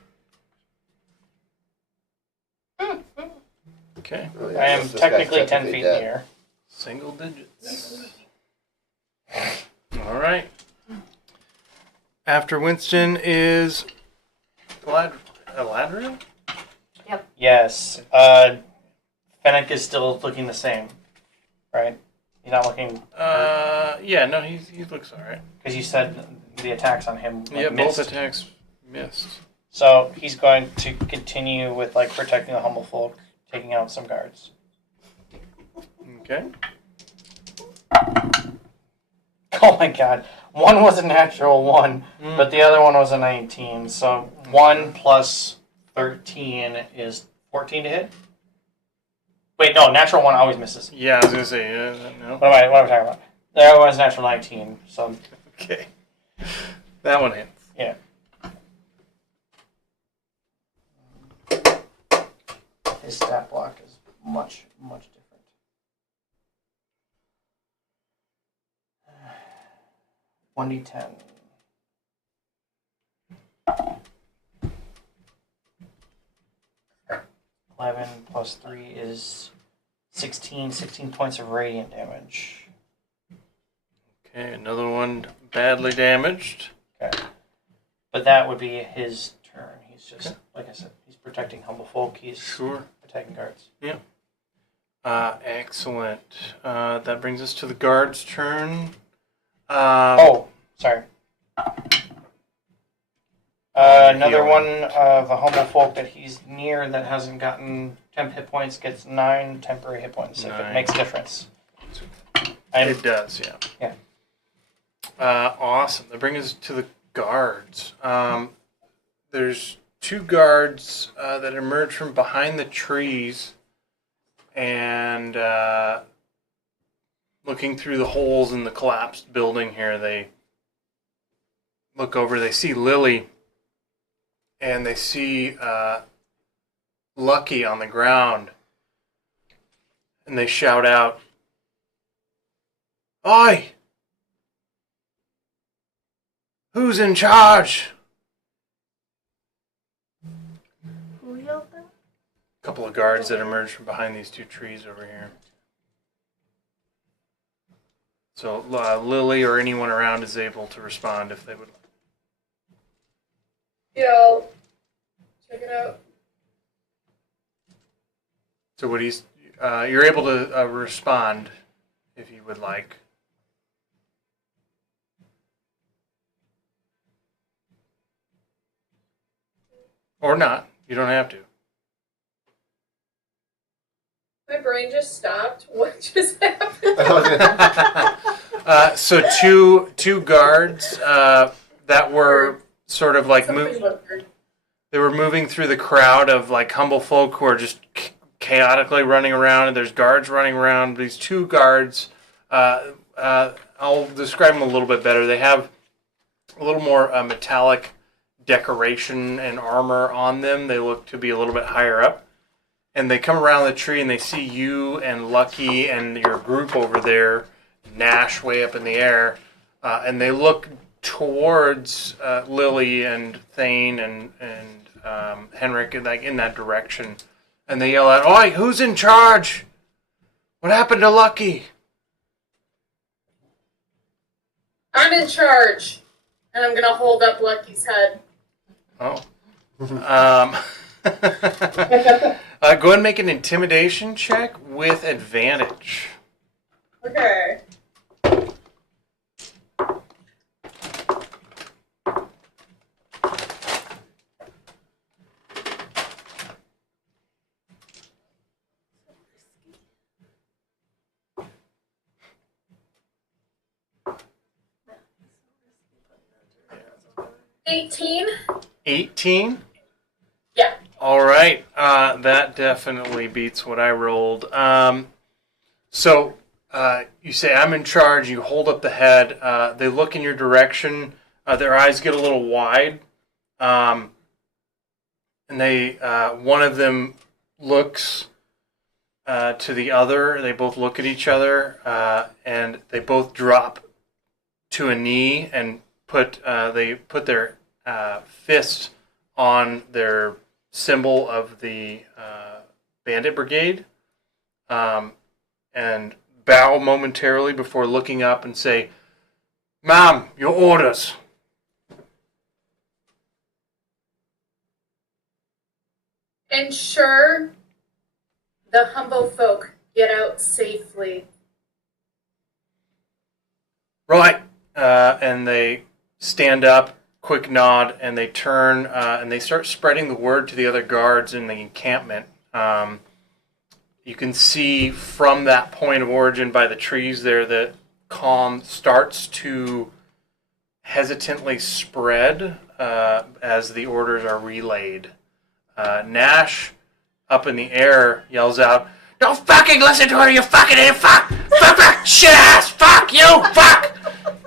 Okay. Oh, yeah, I am this guy's technically 10 feet in the dead. air. Single digits. All right. After Winston is Eladriel? Yes. Fennec is still looking the same, right? He's not looking. Yeah, no, he looks all right. Because you said the attacks on him. Yeah, missed. both attacks missed. So he's going to continue with like protecting the humble folk, taking out some guards. Okay. Oh my god. One was a natural 1, but the other one was a 19. So 1 plus 13 is 14 to hit? Wait, no, natural 1 always misses. Yeah, I was gonna say no. What am I talking about? The other one's natural 19, so Okay. That one hits. yeah. His stat block is much, much different. 1d10. 11 plus 3 is 16. 16 points of radiant damage. Okay, another one badly damaged. Okay. But that would be his turn. He's just, like I said, he's protecting humble folk. He's Sure. attacking guards. Excellent. That brings us to the guard's turn. Oh, sorry. Another healing. one of a humble folk that he's near that hasn't gotten temp hit points gets 9 temporary hit points if it 9. makes a difference. It does, yeah. Yeah. Awesome. That brings us to the guards. There's 2 guards that emerge from behind the trees and looking through the holes in the collapsed building here, they look over, they see Lily, and they see Lucky on the ground, and they shout out, "Oi! Who's in charge?" Who yelled that? A couple of guards that emerge from behind these 2 trees over here. So Lily or anyone around is able to respond if they would like. Yeah, I'll check it out. So what you're able to respond if you would like. Or not. You don't have to. My brain just stopped. What just happened? So two guards that were sort of like Something about her. They were moving through the crowd of like humble folk who are just chaotically running around, and there's guards running around. These two guards, I'll describe them a little bit better. They have a little more metallic decoration and armor on them. They look to be a little bit higher up. And they come around the tree and they see you and Lucky and your group over there, Nash way up in the air. And they look towards Lily and Thane and Henrik like in that direction. And they yell out, "Oi, who's in charge? What happened to Lucky?" I'm in charge. And I'm going to hold up Lucky's head. Oh. Go ahead and make an intimidation check with advantage. Okay. $18. 18? Yeah. All right. That definitely beats what I rolled. So you say, "I'm in charge." You hold up the head. They look in your direction. Their eyes get a little wide. And they, one of them looks to the other. They both look at each other, and they both drop to a knee and put their fist on their symbol of the Bandit Brigade, and bow momentarily before looking up and say, "Ma'am, your orders." Ensure the humble folk get out safely. Right. And they stand up, quick nod, and they turn and they start spreading the word to the other guards in the encampment. You can see from that point of origin by the trees there that calm starts to hesitantly spread as the orders are relayed. Nash, up in the air, yells out, "Don't fucking listen to her, you fucking idiot! Fuck! Fuck! Fuck! Shit ass! Fuck you! Fuck!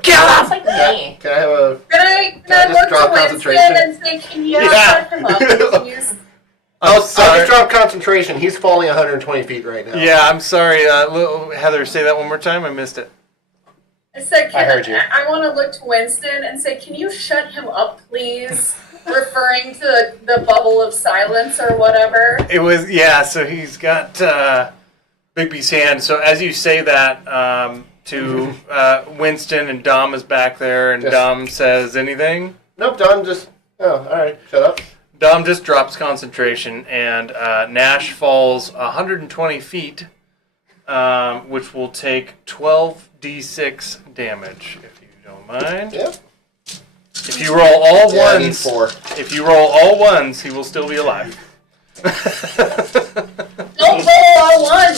Kill That's him!" like me. Can I have a... Can I just look drop to Winston concentration? and say, "Can you Yeah. shut him up?" Can you... I'll sorry. just drop concentration. He's falling 120 feet right now. Yeah, I'm sorry. Heather, say that one more time. I missed it. I said, I heard you. I want to look to Winston and say, "Can you shut him up, please?" Referring to the bubble of silence or whatever. It was, yeah, so he's got Bigby's hand. So as you say that to Winston, and Dom is back there, and Yes. Dom says anything? Nope, Don just... Oh, alright. Shut up. Dom just drops concentration, and Nash falls 120 feet, which will take 12d6 damage, if you don't mind. Yep. If you roll all Yeah, I need ones, 4. if you roll all ones, he will still be alive. Don't roll all one.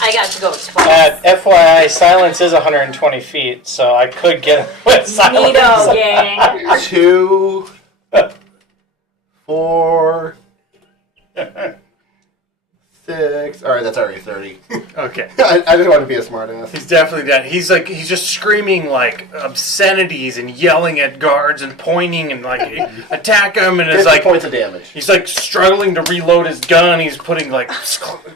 I got to go twice. FYI, silence is 120 feet, so I could get with silence. Neato, gang. 2, 4, 6. Alright, that's already 30. Okay. I just want to be a smartass. He's definitely dead. He's just screaming like obscenities and yelling at guards and pointing and like attack him, and it's 50 like points of damage. he's like struggling to reload his gun. He's putting like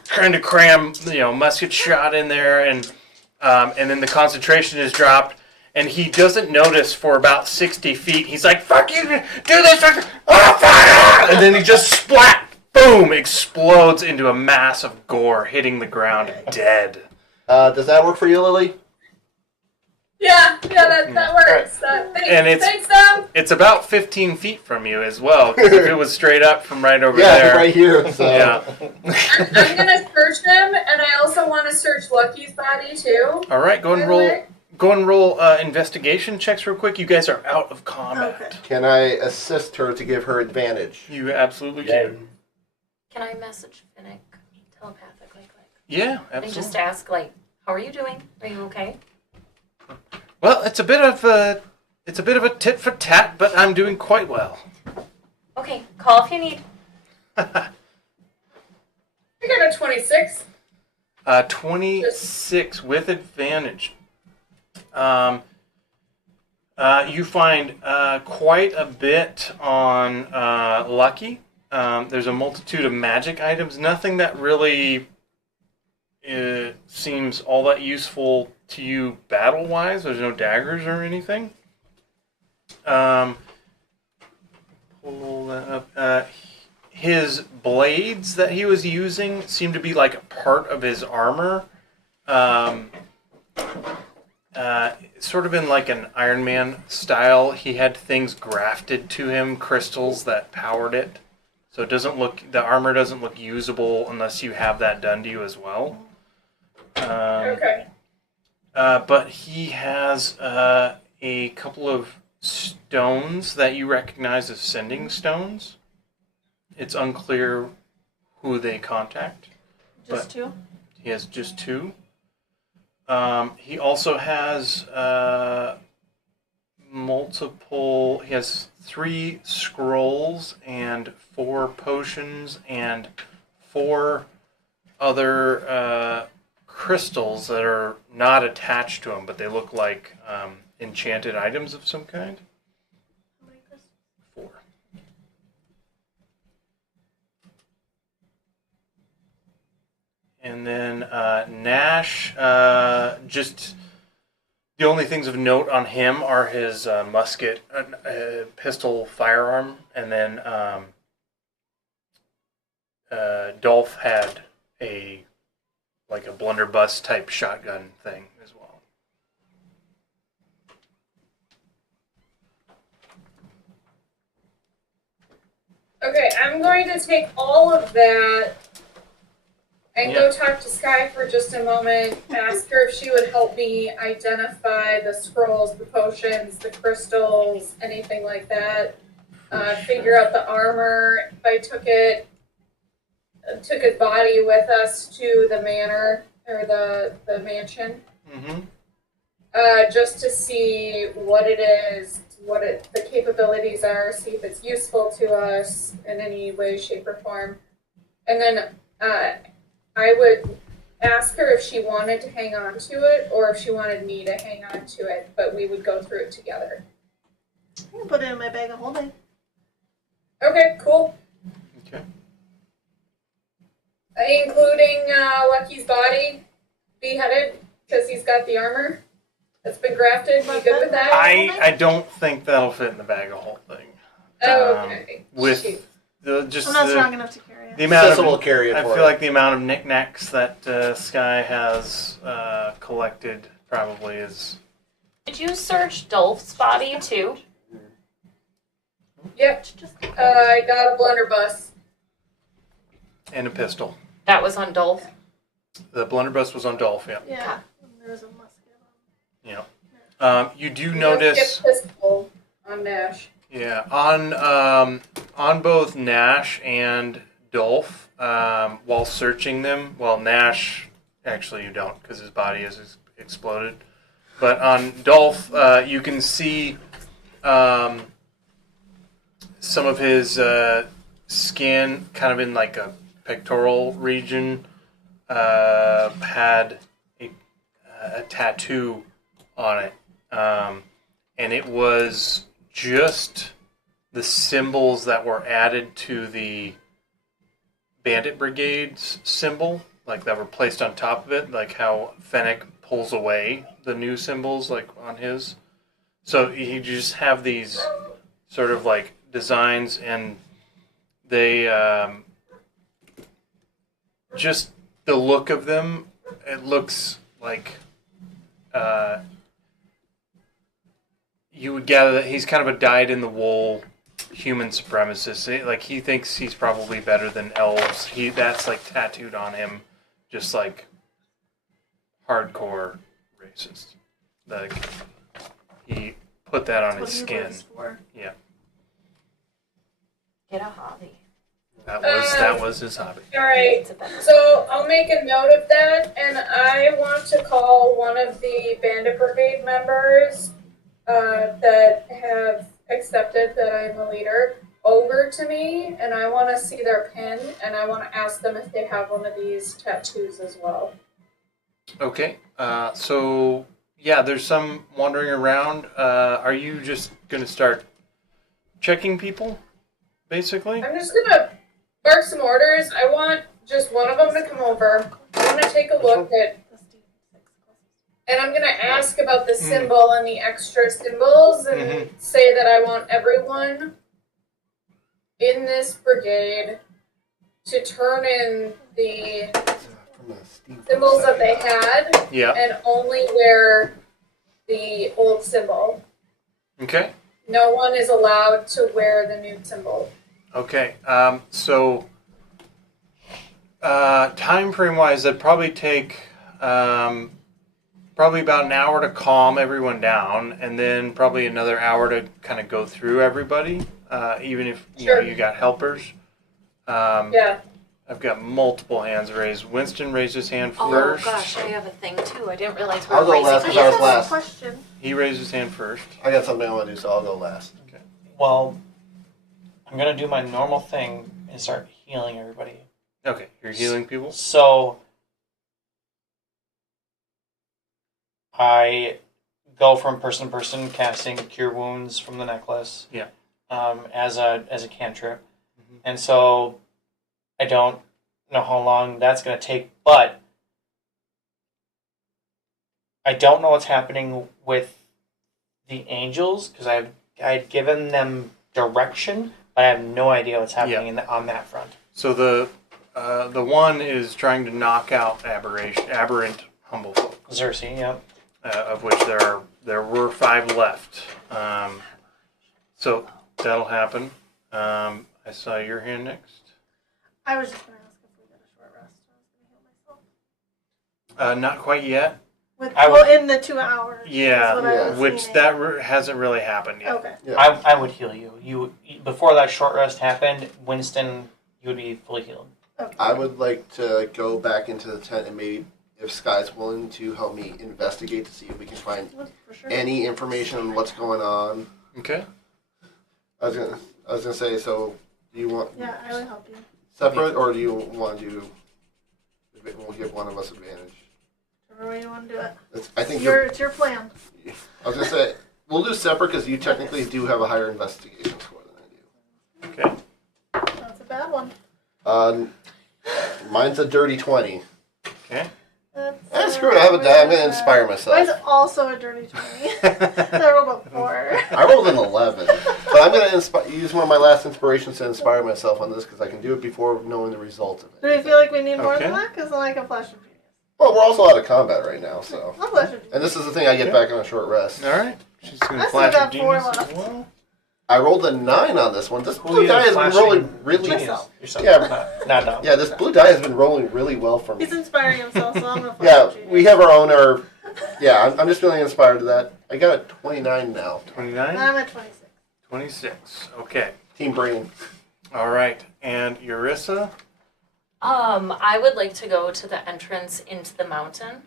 trying to cram musket shot in there, and then the concentration is dropped, and he doesn't notice for about 60 feet. He's like, "Fuck you, do this!" Fuck, oh, fire! And then he just splat. Boom! Explodes into a mass of gore, hitting the ground dead. Does that work for you, Lily? Yeah, that works. Thanks, Dom. It's about 15 feet from you as well, because if it was straight up from right over Yeah, there. right here. So. Yeah. I'm gonna search him, and I also want to search Lucky's body too. All right, go and By the roll. way. Go and roll investigation checks real quick. You guys are out of combat. Okay. Can I assist her to give her advantage? You absolutely can. Can I message Finnick telepathically quick? Yeah, And just absolutely. ask, like, how are you doing? Are you okay? Well, it's a bit of a tit for tat, but I'm doing quite well. Okay, call if you need. I got a 26. 26 with advantage. You find quite a bit on Lucky. There's a multitude of magic items. Nothing that really seems all that useful to you battle-wise. There's no daggers or anything. Pull that up. His blades that he was using seem to be like a part of his armor. Sort of in like an Iron Man style. He had things grafted to him, crystals that powered it. So it doesn't look, the armor doesn't look usable unless you have that done to you as well. Okay. But he has a couple of stones that you recognize as sending stones. It's unclear who they contact. Just two? He has just two. He also has multiple. He has 3 scrolls and 4 potions and 4 other crystals that are not attached to him, but they look like enchanted items of some kind. How many crystals? 4. And then Nash, just the only things of note on him are his musket, pistol, firearm, and then Dolph had a blunderbuss type shotgun thing as well. Okay, I'm going to take all of that and Yeah. go talk to Sky for just a moment. Ask her if she would help me identify the scrolls, the potions, the crystals, anything like that. Figure out the armor. If I took his body with us to the manor or the mansion, Mm-hmm. just to see what it is, the capabilities are, see if it's useful to us in any way, shape, or form, and then I would ask her if she wanted to hang on to it or if she wanted me to hang on to it, but we would go through it together. I can put it in my bag of holding. Okay, cool. Okay. Including Lucky's body beheaded because he's got the armor that's been grafted. You good with that? I don't think that'll fit in the bag of holding. Okay. With Shoot. the I'm not strong enough to carry it. the amount Cecil of, will carry it I for feel her. like the amount of knickknacks that Sky has collected probably is. Did you search Dolph's body too? Yep. I got a blunderbuss. And a pistol. That was on Dolph. The blunderbuss was on Dolph, yeah. Yeah. And there's a musket on. Yeah. You do notice. Skip pistol on Nash. Yeah, on both Nash and Dolph, while searching them, well, Nash, actually you don't, because his body is exploded. But on Dolph, you can see some of his skin, kind of in like a pectoral region, had a tattoo on it. And it was just the symbols that were added to the Bandit Brigade's symbol, like that were placed on top of it, like how Fennec pulls away the new symbols, like on his. So you just have these sort of like designs, and they just the look of them. It looks like you would gather that he's kind of a dyed-in-the-wool human supremacist. Like he thinks he's probably better than elves. That's like tattooed on him, just like hardcore racist. Like he put that on That's his what he skin. lives for. Yeah, Get a hobby. that was his hobby. All right. It's a better. So I'll make a note of that, and I want to call one of the Bandit Brigade members that have accepted that I'm a leader over to me, and I want to see their pin, and I want to ask them if they have one of these tattoos as well. Okay. So yeah, there's some wandering around. Are you just gonna start checking people, basically? I'm just gonna bark some orders. I want just one of them to come over. I'm gonna take a look at, and I'm gonna ask about the symbol and the extra symbols, and say that I want everyone in this brigade to turn in the symbols that they had, Yeah. and only wear the old symbol. Okay. No one is allowed to wear the new symbol. Okay. So time frame wise, that'd probably take probably about an hour to calm everyone down, and then probably another hour to kind of go through everybody. Even if you know you got helpers. Yeah. I've got multiple hands raised. Winston raised his hand Oh first. gosh, I have a thing too. I didn't realize we I'll were go raising last because I was hands. last. Question. He raised his hand first. I got something I want to do, so I'll go last. Well, I'm gonna do my normal thing and start healing everybody. Okay, you're healing people? So I go from person to person, casting cure wounds from the necklace. Yeah. As a cantrip, and so I don't know how long that's gonna take, but I don't know what's happening with the angels because I had given them direction, but I have no idea what's happening on that front. So the one is trying to knock out aberrant humble folk, Xerxes, yeah. of which there were 5 left. So that'll happen. I saw your hand next. I was just gonna ask if we got a short rest. I was gonna heal myself. Not quite yet. In the 2 hours. Yeah, That's what I was which meaning. that hasn't really happened yet. Okay. Yeah. I would heal you. You before that short rest happened, Winston, you would be fully healed. Okay. I would like to go back into the tent and maybe, if Sky's willing to help me investigate to see if we can find For sure. any information on what's going on. Okay. I was gonna say, so do you want Yeah, I would help you. separate, or do you want to? We'll give one of us advantage. Whichever way you want to do it. I think It's your plan. I was gonna say we'll do separate because you technically do have a higher investigation score than I do. Okay. That's a bad one. Mine's a dirty 20. Okay. Screw it. I have a die. I'm gonna inspire myself. Mine's also a dirty 20. I rolled a 4. I rolled an 11, but I'm gonna use one of my last inspirations to inspire myself on this because I can do it before knowing the result of it. Do we feel like we need more Okay. than that? Because then I can flash of genius. Well, we're also out of combat right now, so. I'll flash of genius. And this is the thing I get back on a short rest. All right. She's I gonna still flash her got 4 genius as left. well. I rolled a 9 on this one. This Who blue you die has been flashing rolling really. Myself. Yourself. Yeah. Not done. Yeah, this blue die has been rolling really well for me. He's inspiring himself, so I'm gonna flash Yeah, of genius. we have our own. Yeah, I'm just feeling inspired to that. I got a 29 now. 29. I'm at 26. 26. Okay. Team brain. All right. And Yarissa? I would like to go to the entrance into the mountain.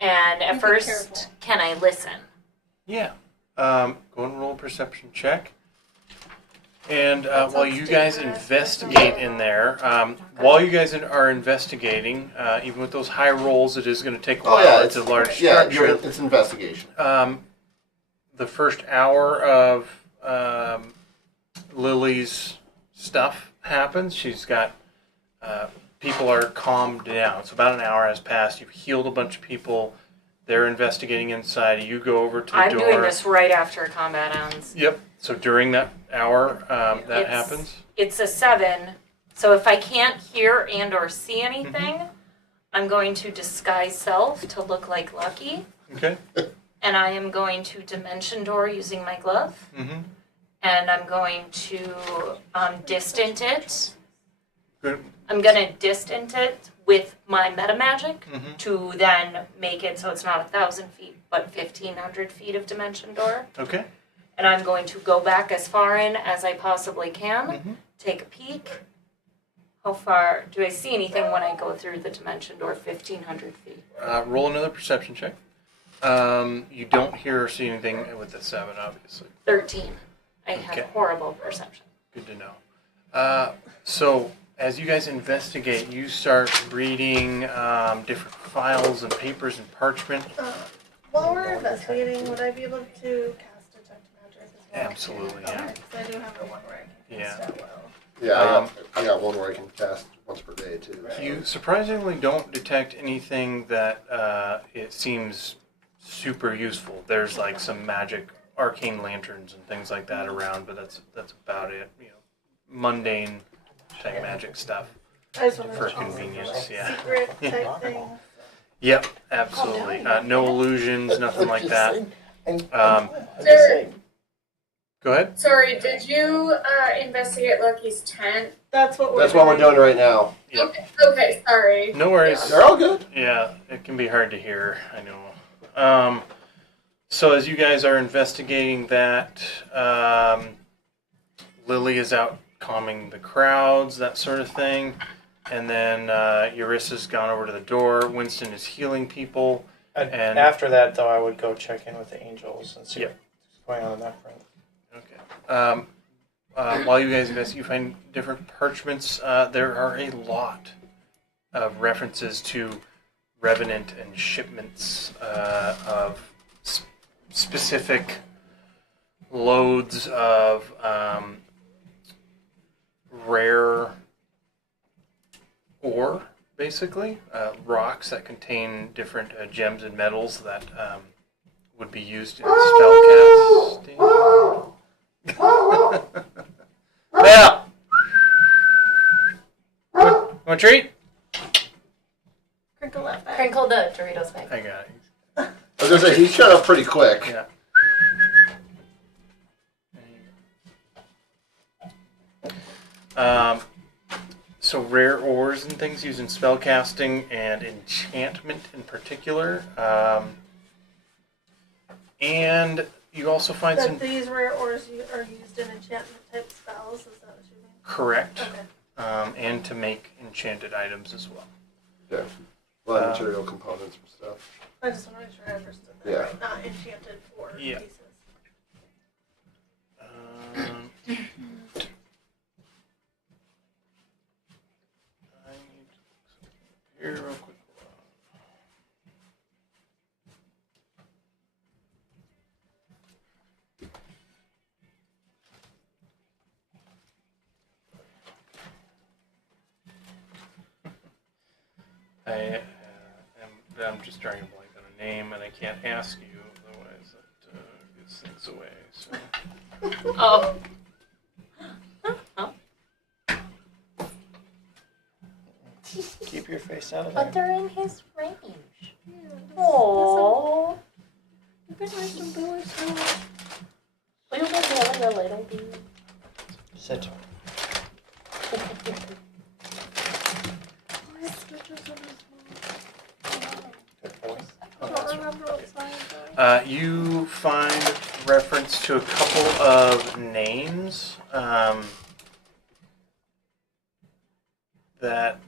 And at Be first, careful. can I listen? Yeah. Go and roll a perception check. And That while sounds you guys dangerous. investigate in there, while you guys are investigating, even with those high rolls, it is going to take a while. Oh yeah, It's a large yeah. structure. It's investigation. The first hour of Lily's stuff happens. She's got people are calmed down. So about an hour has passed. You've healed a bunch of people. They're investigating inside. You go over to the I'm door. doing this right after combat ends. Yep. So during that hour, that It's- happens. It's a 7, so if I can't hear and or see anything, I'm going to disguise self to look like Lucky, Okay. and I am going to dimension door using my glove, Mm-hmm. and I'm going to distant it. Good. I'm gonna distant it with my meta magic Mhm. to then make it so it's not 1,000 feet, but 1,500 feet of dimension door. Okay. And I'm going to go back as far in as I possibly can, Mhm. take a peek. How far do I see anything when I go through the dimension door 1,500 feet? Roll another perception check. You don't hear or see anything with the 7, obviously. 13. I have Okay. horrible perception. Good to know. So, as you guys investigate, you start reading different files and papers and parchment. While we're investigating, would I be able to cast detect magic as well? Absolutely, yeah. Okay, because I do have a one where I can cast at will. Yeah, I got one where I can cast once per day too. You surprisingly don't detect anything that it seems super useful. There's like some magic arcane lanterns and things like that around, but that's about it. You know, mundane type magic stuff I just wanted for to also, convenience. like, Yeah. secret type things. Yep. Absolutely. No illusions, nothing like that. Sir, Go ahead. sorry, did you investigate Lucky's tent? That's what That's what we're doing right now. Yep. Okay, sorry. No worries. They're all good. Yeah, it can be hard to hear. I know. So as you guys are investigating that, Lily is out calming the crowds, that sort of thing, and then Yarissa's gone over to the door. Winston is healing people, and After that, though, I would go check in with the angels and see Yep. what's going on that front. okay. While you guys investigate, you find different parchments. There are a lot of references to revenant and shipments of specific loads of rare ore, basically rocks that contain different gems and metals that would be used in spellcasting. Yeah. Want a treat? Crinkle that back. Crinkle the Doritos back. I got it. I was gonna say he shut up pretty quick. Yeah. So rare ores and things used in spellcasting and enchantment in particular. And you also find some... That these rare ores are used in enchantment type spells, is that what you mean? Correct. Okay. And to make enchanted items as well. Yeah. A lot of material components for stuff. I just want to make sure I understood that. Yeah. Right? Not enchanted ore Yeah. pieces. I need something here real quick. I'm just drawing a blank on a name, and I can't ask you, otherwise that gives things away. So. Oh. Keep your face out of But there. they're in his range. Aww. Little bit. Sit. Good boy. I don't remember what science You find reference to a couple of names that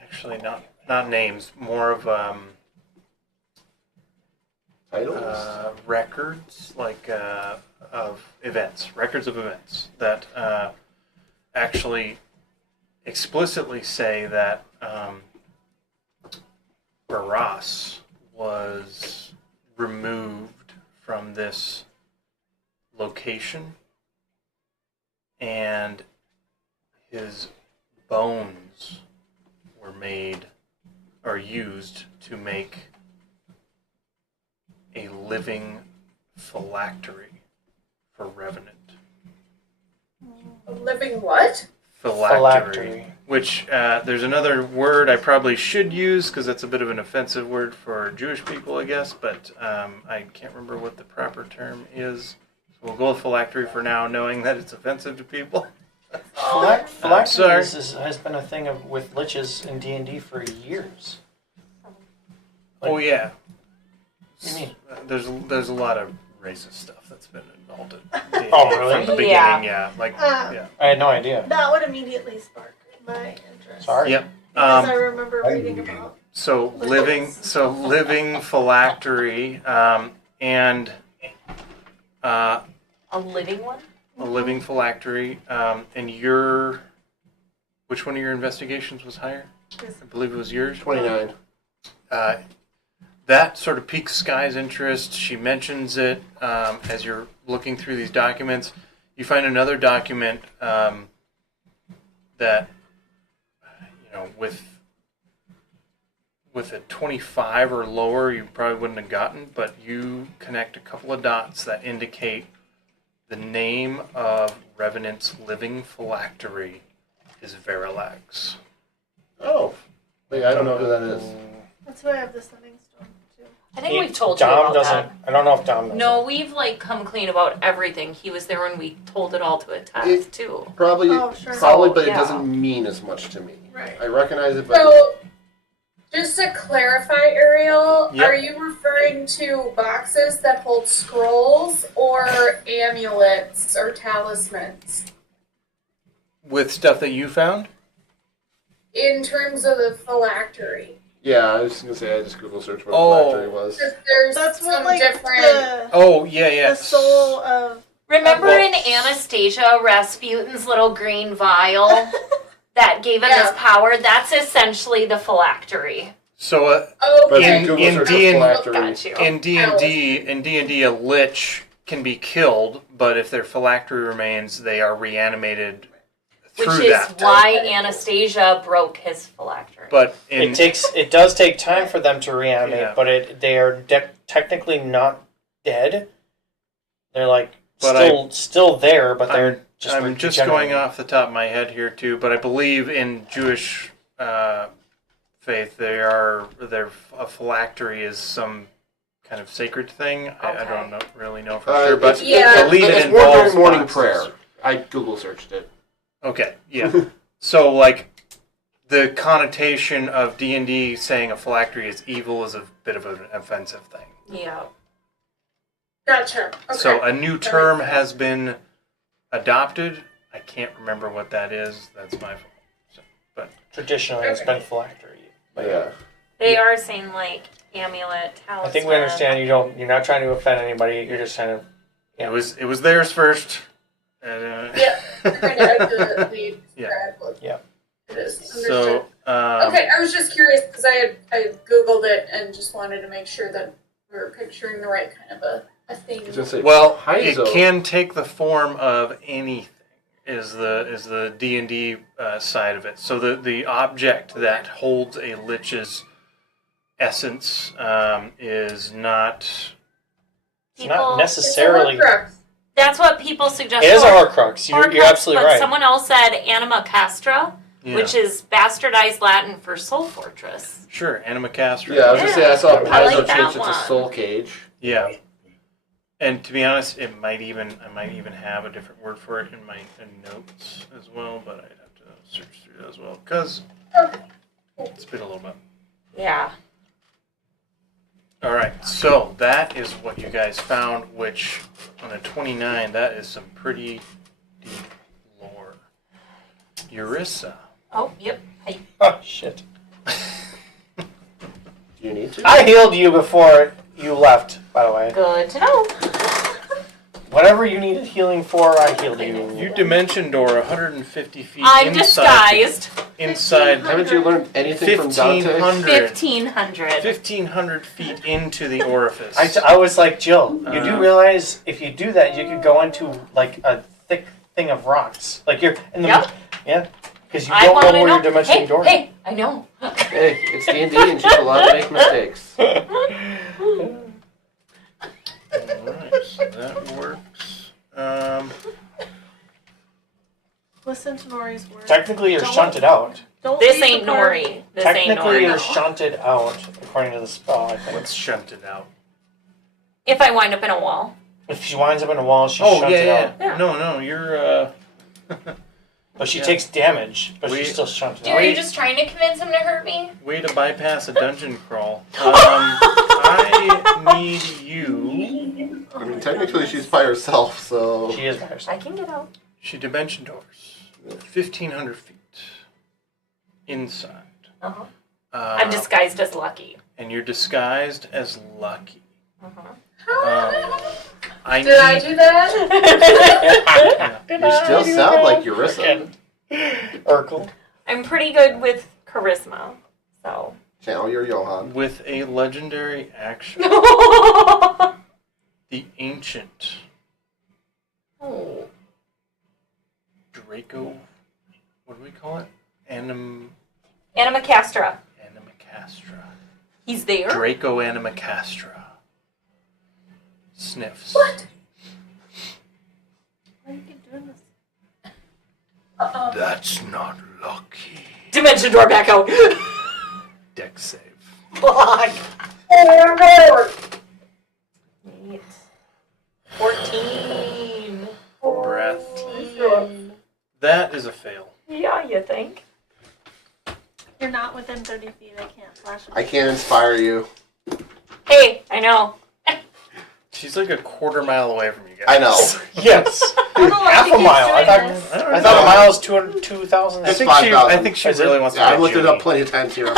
actually not names, more of Titles? records, like of events, records of events that actually explicitly say that Yariss was removed from this location and his bones were made or used to make a living phylactery for Revenant. A living what? Phylactery. Which, there's another word I probably should use because it's a bit of an offensive word for Jewish people, I guess, but I can't remember what the proper term is. So we'll go with phylactery for now, knowing that it's offensive to people. Phylactery sorry. has been a thing with liches in D&D for years. Oh, yeah. What do you mean? There's a lot of racist stuff that's been involved in D&D Oh, really? from the beginning, Yeah. yeah. I had no idea. That would immediately spark my interest. Sorry. Yep. Because I remember reading about. So living phylactery, and A living one? a living phylactery, and which one of your investigations was higher? I believe it was yours. 29. That sort of piques Sky's interest. She mentions it as you're looking through these documents. You find another document that, with a 25 or lower, you probably wouldn't have gotten, but you connect a couple of dots that indicate the name of Revenant's living phylactery is Verilex. Oh. Wait, I don't know who that is. That's who I have the sending stone to. I think we've told you Dom about doesn't. that. I don't know if Dom knows. No, we've come clean about everything. He was there when we told it all to a test too. Probably, Oh, sure. but yeah. it doesn't mean as much to me. Right. I recognize it, but So, just to clarify, Ariel, Yep. are you referring to boxes that hold scrolls or amulets or talismans? With stuff that you found? In terms of the phylactery. yeah, I was going to say I just Google searched what Oh. a phylactery was. Because there's That's what some like different. Oh, yeah. the soul of. Remember Well- in Anastasia, Rasputin's little green vial that gave him Yeah. his power? That's essentially the phylactery. So But Okay. in Google search D&D was phylactery. Got you. in D&D, a lich can be killed, but if their phylactery remains, they are reanimated Which through is that. why Anastasia broke his phylactery. But in It does take time for them to reanimate, Yeah. but they are technically not dead. They're like But still there, but they're I'm just going off the top of my head here too, but I believe in Jewish faith, a phylactery is some kind of sacred thing. I don't really know for sure, but Yeah. I believe it it's more involves during morning boxes. prayer. I Google searched it. Okay, yeah. So the connotation of D&D saying a phylactery is evil is a bit of an offensive thing. yeah. Gotcha. Okay. So a new That term makes has been adopted. I can't remember what that is. That's my fault. Traditionally, it's been phylactery. But yeah. They are saying amulet, talisman. I think we understand. You're not trying to offend anybody. You're just trying to. Yeah. It was theirs first. Yeah. Kind of accurately describe what it is. Understood. So Okay, I was just curious because I Googled it and just wanted to make sure that we were picturing the right kind of a theme. I was gonna say, well, Paizo. it can take the form of anything. Is the D&D side of it. So the object that holds a lich's essence is not. It's not It's a necessarily. Horcrux. That's what people suggest. It is a Horcrux. You're Horcrux, absolutely but right. someone else said anima castra, Yeah. which is bastardized Latin for soul fortress. Sure, Anima Castra. Yeah, I was gonna say I saw I Paizo like that change it to one. Soul Cage. Yeah. And to be honest, I might even have a different word for it in my notes as well, but I'd have to search through that as well because it's been a little bit. Yeah. All right, so that is what you guys found, which on a 29, that is some pretty deep lore. Yarissa. Oh, yep. Oh shit! Do you need to? I healed you before you left. By the way, Good to know. whatever you needed healing for, I healed you. You dimension door 150 feet I'm inside. disguised. Inside Haven't you learned anything from Dante? 1500. 1,500 feet into the orifice. I was like, Jill, you do realize if you do that, you could go into like a thick thing of rocks. Like you're in the yeah, because you I don't know want to where know. your dimensioning door is. Hey, I know. Hey, it's D&D and she's allowed to make mistakes. Alright, so that works. Listen to Nori's words. Technically, you're Don't- shunted out. Don't This leave ain't the party. Nori. This ain't Technically, Nori. you're shunted out according to the spell. I think. Let's shunt it out. If I wind up in a wall. If she winds up in a wall, she's Oh, shunted yeah. out. No, you're, But she Yeah. takes damage, but We- she's still shunted Dude, out. are you just trying to convince him to hurt me? way to bypass a dungeon crawl. I need you. I mean, technically she's by herself, so... She is by herself. I can get out. She dimension doors. 1,500 feet. Inside. Uh-huh. I'm disguised as Lucky. And you're disguised as Lucky. Uh-huh. I Did I need. do that? You still sound like Yarissa. Urkel. I'm pretty good with charisma, so. Channel your Johan. With a legendary action, Oh. the ancient Draco. What do we call it? Animacastra. Animacastra. He's there. Draco Animacastra. Sniffs. What? Why do you keep doing this? That's not lucky. Dimension door back out. Deck save. Fuck. Oh, 14. Breath. Lord. That is a fail. Yeah, you think? You're not within 30 feet. I can't flash. I can't inspire you. Hey, I know. She's like a quarter mile away from you guys. I know. Yes. I don't know why Half she a keeps mile. I doing thought. this. don't I know. thought a mile is 2,000. It's I 5,000. think she really wants to Yeah, I get looked it Judy. up plenty of times here.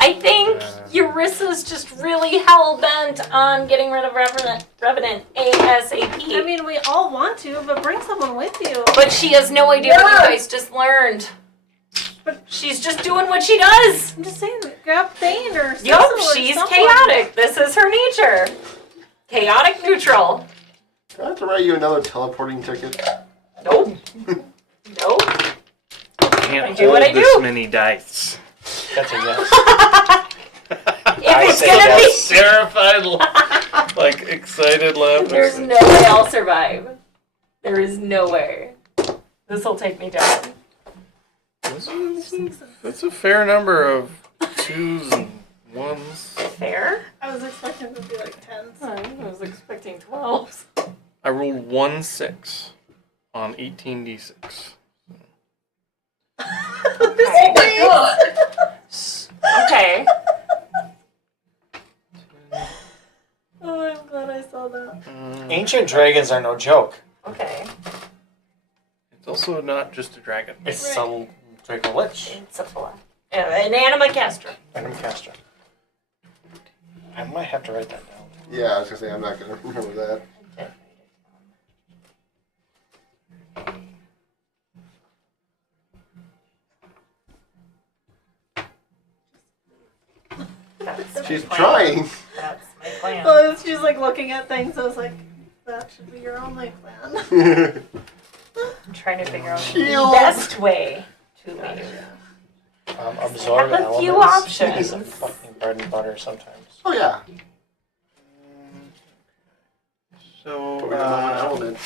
I think Yarissa's just really hell bent on getting rid of Revenant ASAP. I mean, we all want to, but bring someone with you. But she has no idea what you guys just learned. But she's just doing what she does. I'm just saying, grab Thane or Cecil Yup, or she's someone. chaotic. This is her nature. Chaotic neutral. Do I have to write you another teleporting ticket? Nope. Nope. Can't I do what hold I this do. many dice. That's a yes. If it's say gonna yes. Terrified, like excited be, laugh. there's no way I'll survive. There is no way. This will take me down. That's a fair number of twos and ones. Fair? I was expecting to be like 10s. I was expecting 12s. I rolled 1 6 on 18d6. Okay. Okay. Oh, I'm glad I saw that. Ancient dragons are no joke. Okay. It's also not just a dragon. It's a Draco Lich. It's an Animacastra. Animacastra. I might have to write that down. Yeah, I was gonna say I'm not gonna remember that. That's She's my plan. trying. That's my plan. Well, she's like looking at things. I was like, that should be your only plan. I'm trying to figure out the Shield. best way to leave. Absorb I have a few elements. options. Is some fucking bread and butter sometimes. Oh yeah. So, Put me on one element.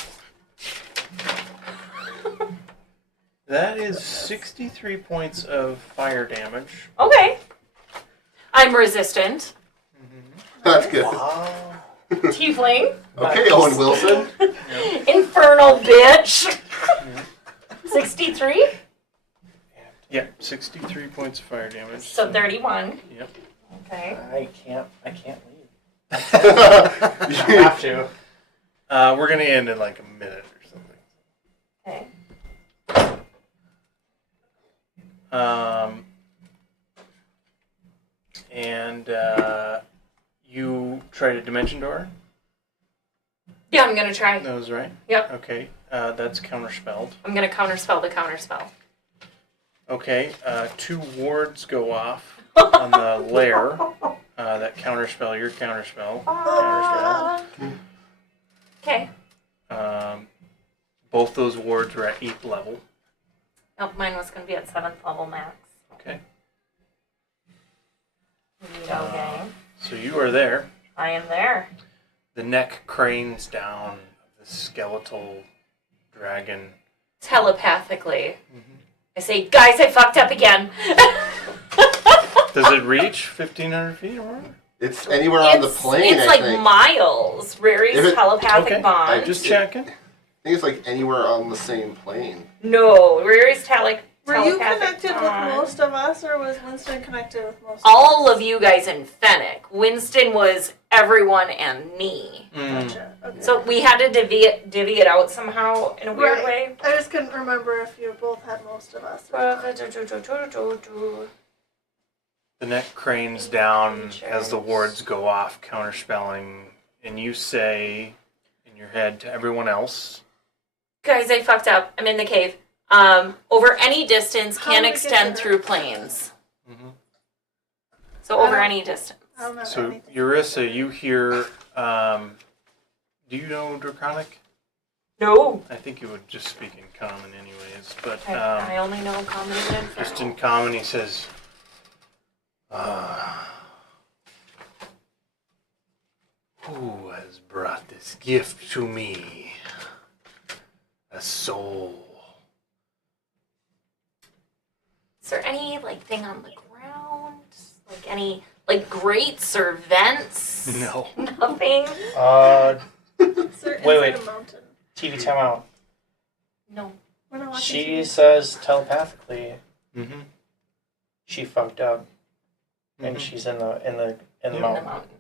that is 63 points of fire damage. Okay. I'm resistant. That's good. Wow. Tiefling. Okay, Owen Wilson. Infernal bitch. 63? Yeah, 63 points of fire damage. So 31. Yep. Okay. I can't leave. I have to. We're gonna end in like a minute or something. Okay. And you tried a dimension door? Yeah, I'm gonna try. That was right? Yep. Okay, that's counterspelled. I'm gonna counterspell the counterspell. Okay, 2 wards go off on the lair that counterspell your counterspell. Counterspell. Okay. Both those wards were at 8th level. Nope, mine was gonna be at 7th level max. Okay. Neato gang. So you are there. I am there. The neck cranes down the skeletal dragon. Telepathically. I say, guys, I fucked up again. Does it reach 1,500 feet or more? It's anywhere on the plane, It's I like think. miles. Rary's If it- telepathic Okay, bond. I'm just checking. I think it's like anywhere on the same plane. No, Rary's Were you telepathic connected with bond. most of us, or was Winston connected with most All of us? of you guys in Fennec. Winston was everyone and me. Gotcha. Okay. So we had to divvy it out somehow in a weird Right. way. I just couldn't remember if you both had most of us. The neck cranes down as the wards go off, counterspelling and you say in your head to everyone else. Guys, I fucked up. I'm in the cave. Over any distance How can do we get extend to through planes. Mm-hmm. So I over don't- any distance. I don't know So anything. Yarissa, you hear. Do you know Draconic? No. I think you would just speak in common, anyways. But I only know common and just infernal. in common, he says, "Who has brought this gift to me? A soul." Is there any like thing on the ground? Like any like grates or vents? No. Nothing. Is there Wait. inside a mountain? TV timeout. No. We're not watching She TV. says telepathically Mm-hmm. she fucked up, and she's in the In the mountain. mountain.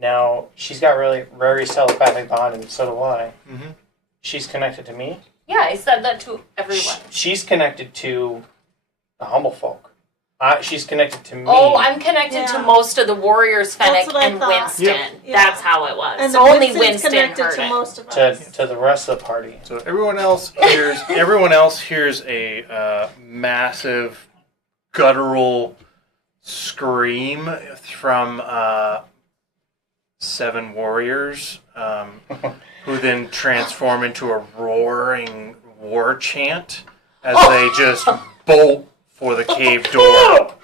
Now she's got really very telepathic bond, and so do I. Mm-hmm. She's connected to me. Yeah, I said that to everyone. She's connected to the humble folk. She's connected to me. Oh, I'm connected to Yeah. most of the warriors, Fennec That's what I and thought. Winston. Yep. Yeah. That's how it was. And So only Winston's Winston connected heard to it. most of us. to the rest of the party. So everyone else hears a massive guttural scream from 7 warriors, who then transform into a roaring war chant as they just bolt for the cave door.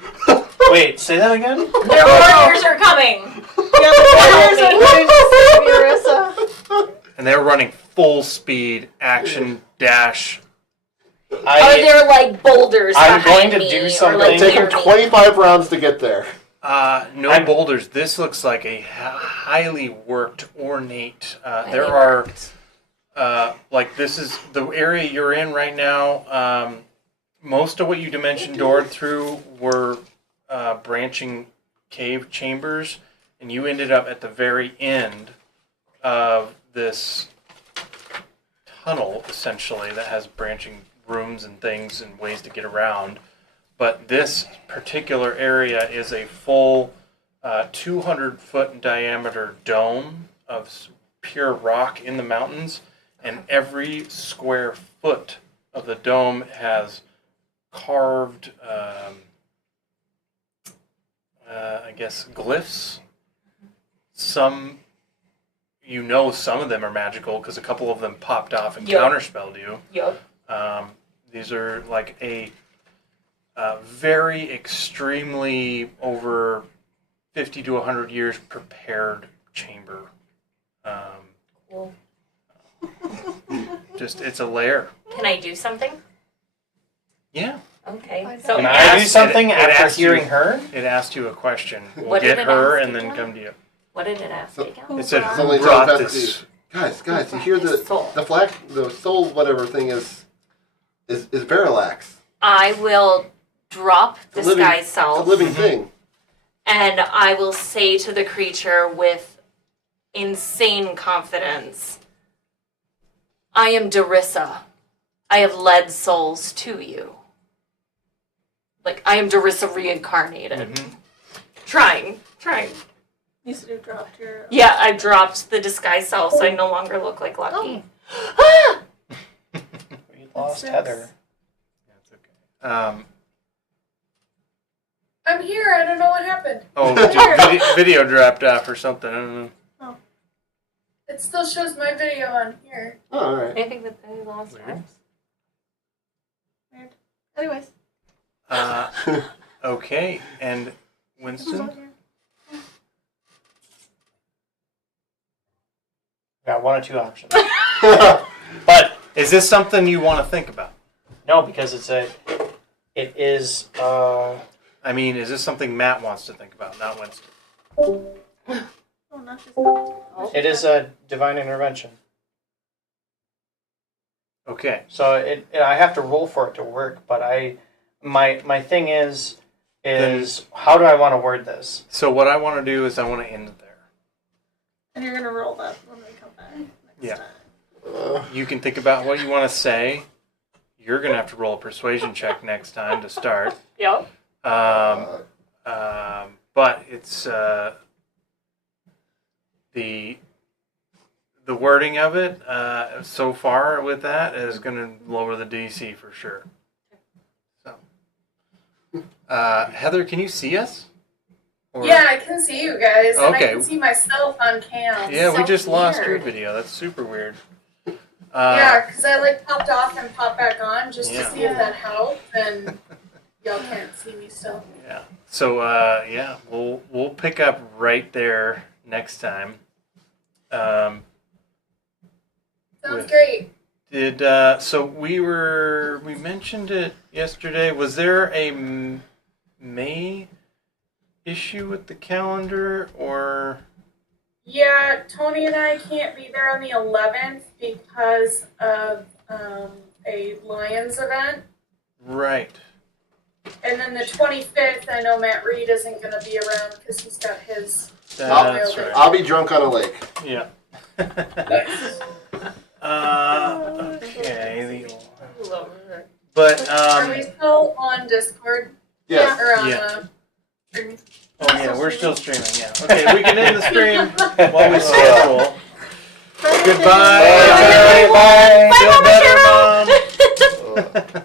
Wait, say that again? Their warriors are coming. Yeah, the warriors are coming to save Yarissa. And they're running full speed, action dash. Are there like boulders I'm behind going to me, do or, something. like, Take near them me? 25 rounds to get there. No boulders. This looks like a highly worked, ornate. There are, like, this is the area you're in right now. Most of what you dimension doored through were branching cave chambers, and you ended up at the very end of this tunnel, essentially, that has branching rooms and things and ways to get around. But this particular area is a full 200-foot in diameter dome of pure rock in the mountains, and every square foot of the dome has carved, I guess, glyphs. Some of them are magical because a couple of them popped off and Yep. counterspelled you. Yup. These are like a very extremely over 50 to 100 years prepared chamber. Cool. It's a lair. Can I do something? Yeah. Okay. So Can I do asked- something it after asked you- hearing her? It asked you a question. We'll What did get it her ask and then again? come to you. what did it ask So- again? It said, It's who only brought telepathy. this? Guys, you hear Soul. the soul whatever thing is Verilax. I will drop It's a living- disguise It's a self, living thing. and I will say to the creature with insane confidence, I am Yarissa. I have led souls to you. Like, I am Yarissa reincarnated. Mhm. Trying. You said you dropped your. Yeah, I dropped the disguise self so I no longer look like Lucky. We lost Six. Heather. That's okay. I'm here. I don't know what happened. Video dropped off or something. I don't know. It still shows my video on here. Oh, all right. I think that they lost Weird. her. Weird. Anyways. Okay, and Who's Winston? on here? Got one or two options. But Is this something you want to think about? no, because it is I mean, is this something Matt wants to think about, not Winston? Oh, no, she's not. it is a divine intervention. Okay. So I have to roll for it to work, but my thing is how do I want to word this? So what I want to do is I want to end it there. And you're gonna roll that when we come back next Yeah. time. You can think about what you want to say. You're going to have to roll a persuasion check next time to start. Yep. But it's the wording of it so far with that is going to lower the DC for sure. So, Heather, can you see us? Or- Yeah, I can see you guys, and Okay. I can see myself on cam. Yeah, we So just lost your weird. video. That's super weird. Yeah, because I like popped off and popped back on just Yeah. to see if that helped, and y'all can't see me still. Yeah. So yeah, we'll pick up right there next time. Sounds With- great. Did so we mentioned it yesterday. Was there a May issue with the calendar or? Yeah, Tony and I can't be there on the 11th because of a Lions event. Right. And then the 25th, I know Matt Reed isn't going to be around because he's got his. That's right. I'll be drunk on a lake. Yeah. Okay. But Are we still on Discord? Yes. Or on Yeah. Oh yeah, we're still streaming. Yeah. Okay, we can end the stream while we schedule. Goodbye. Bye, Feel Mama better, Cheryl. Mom.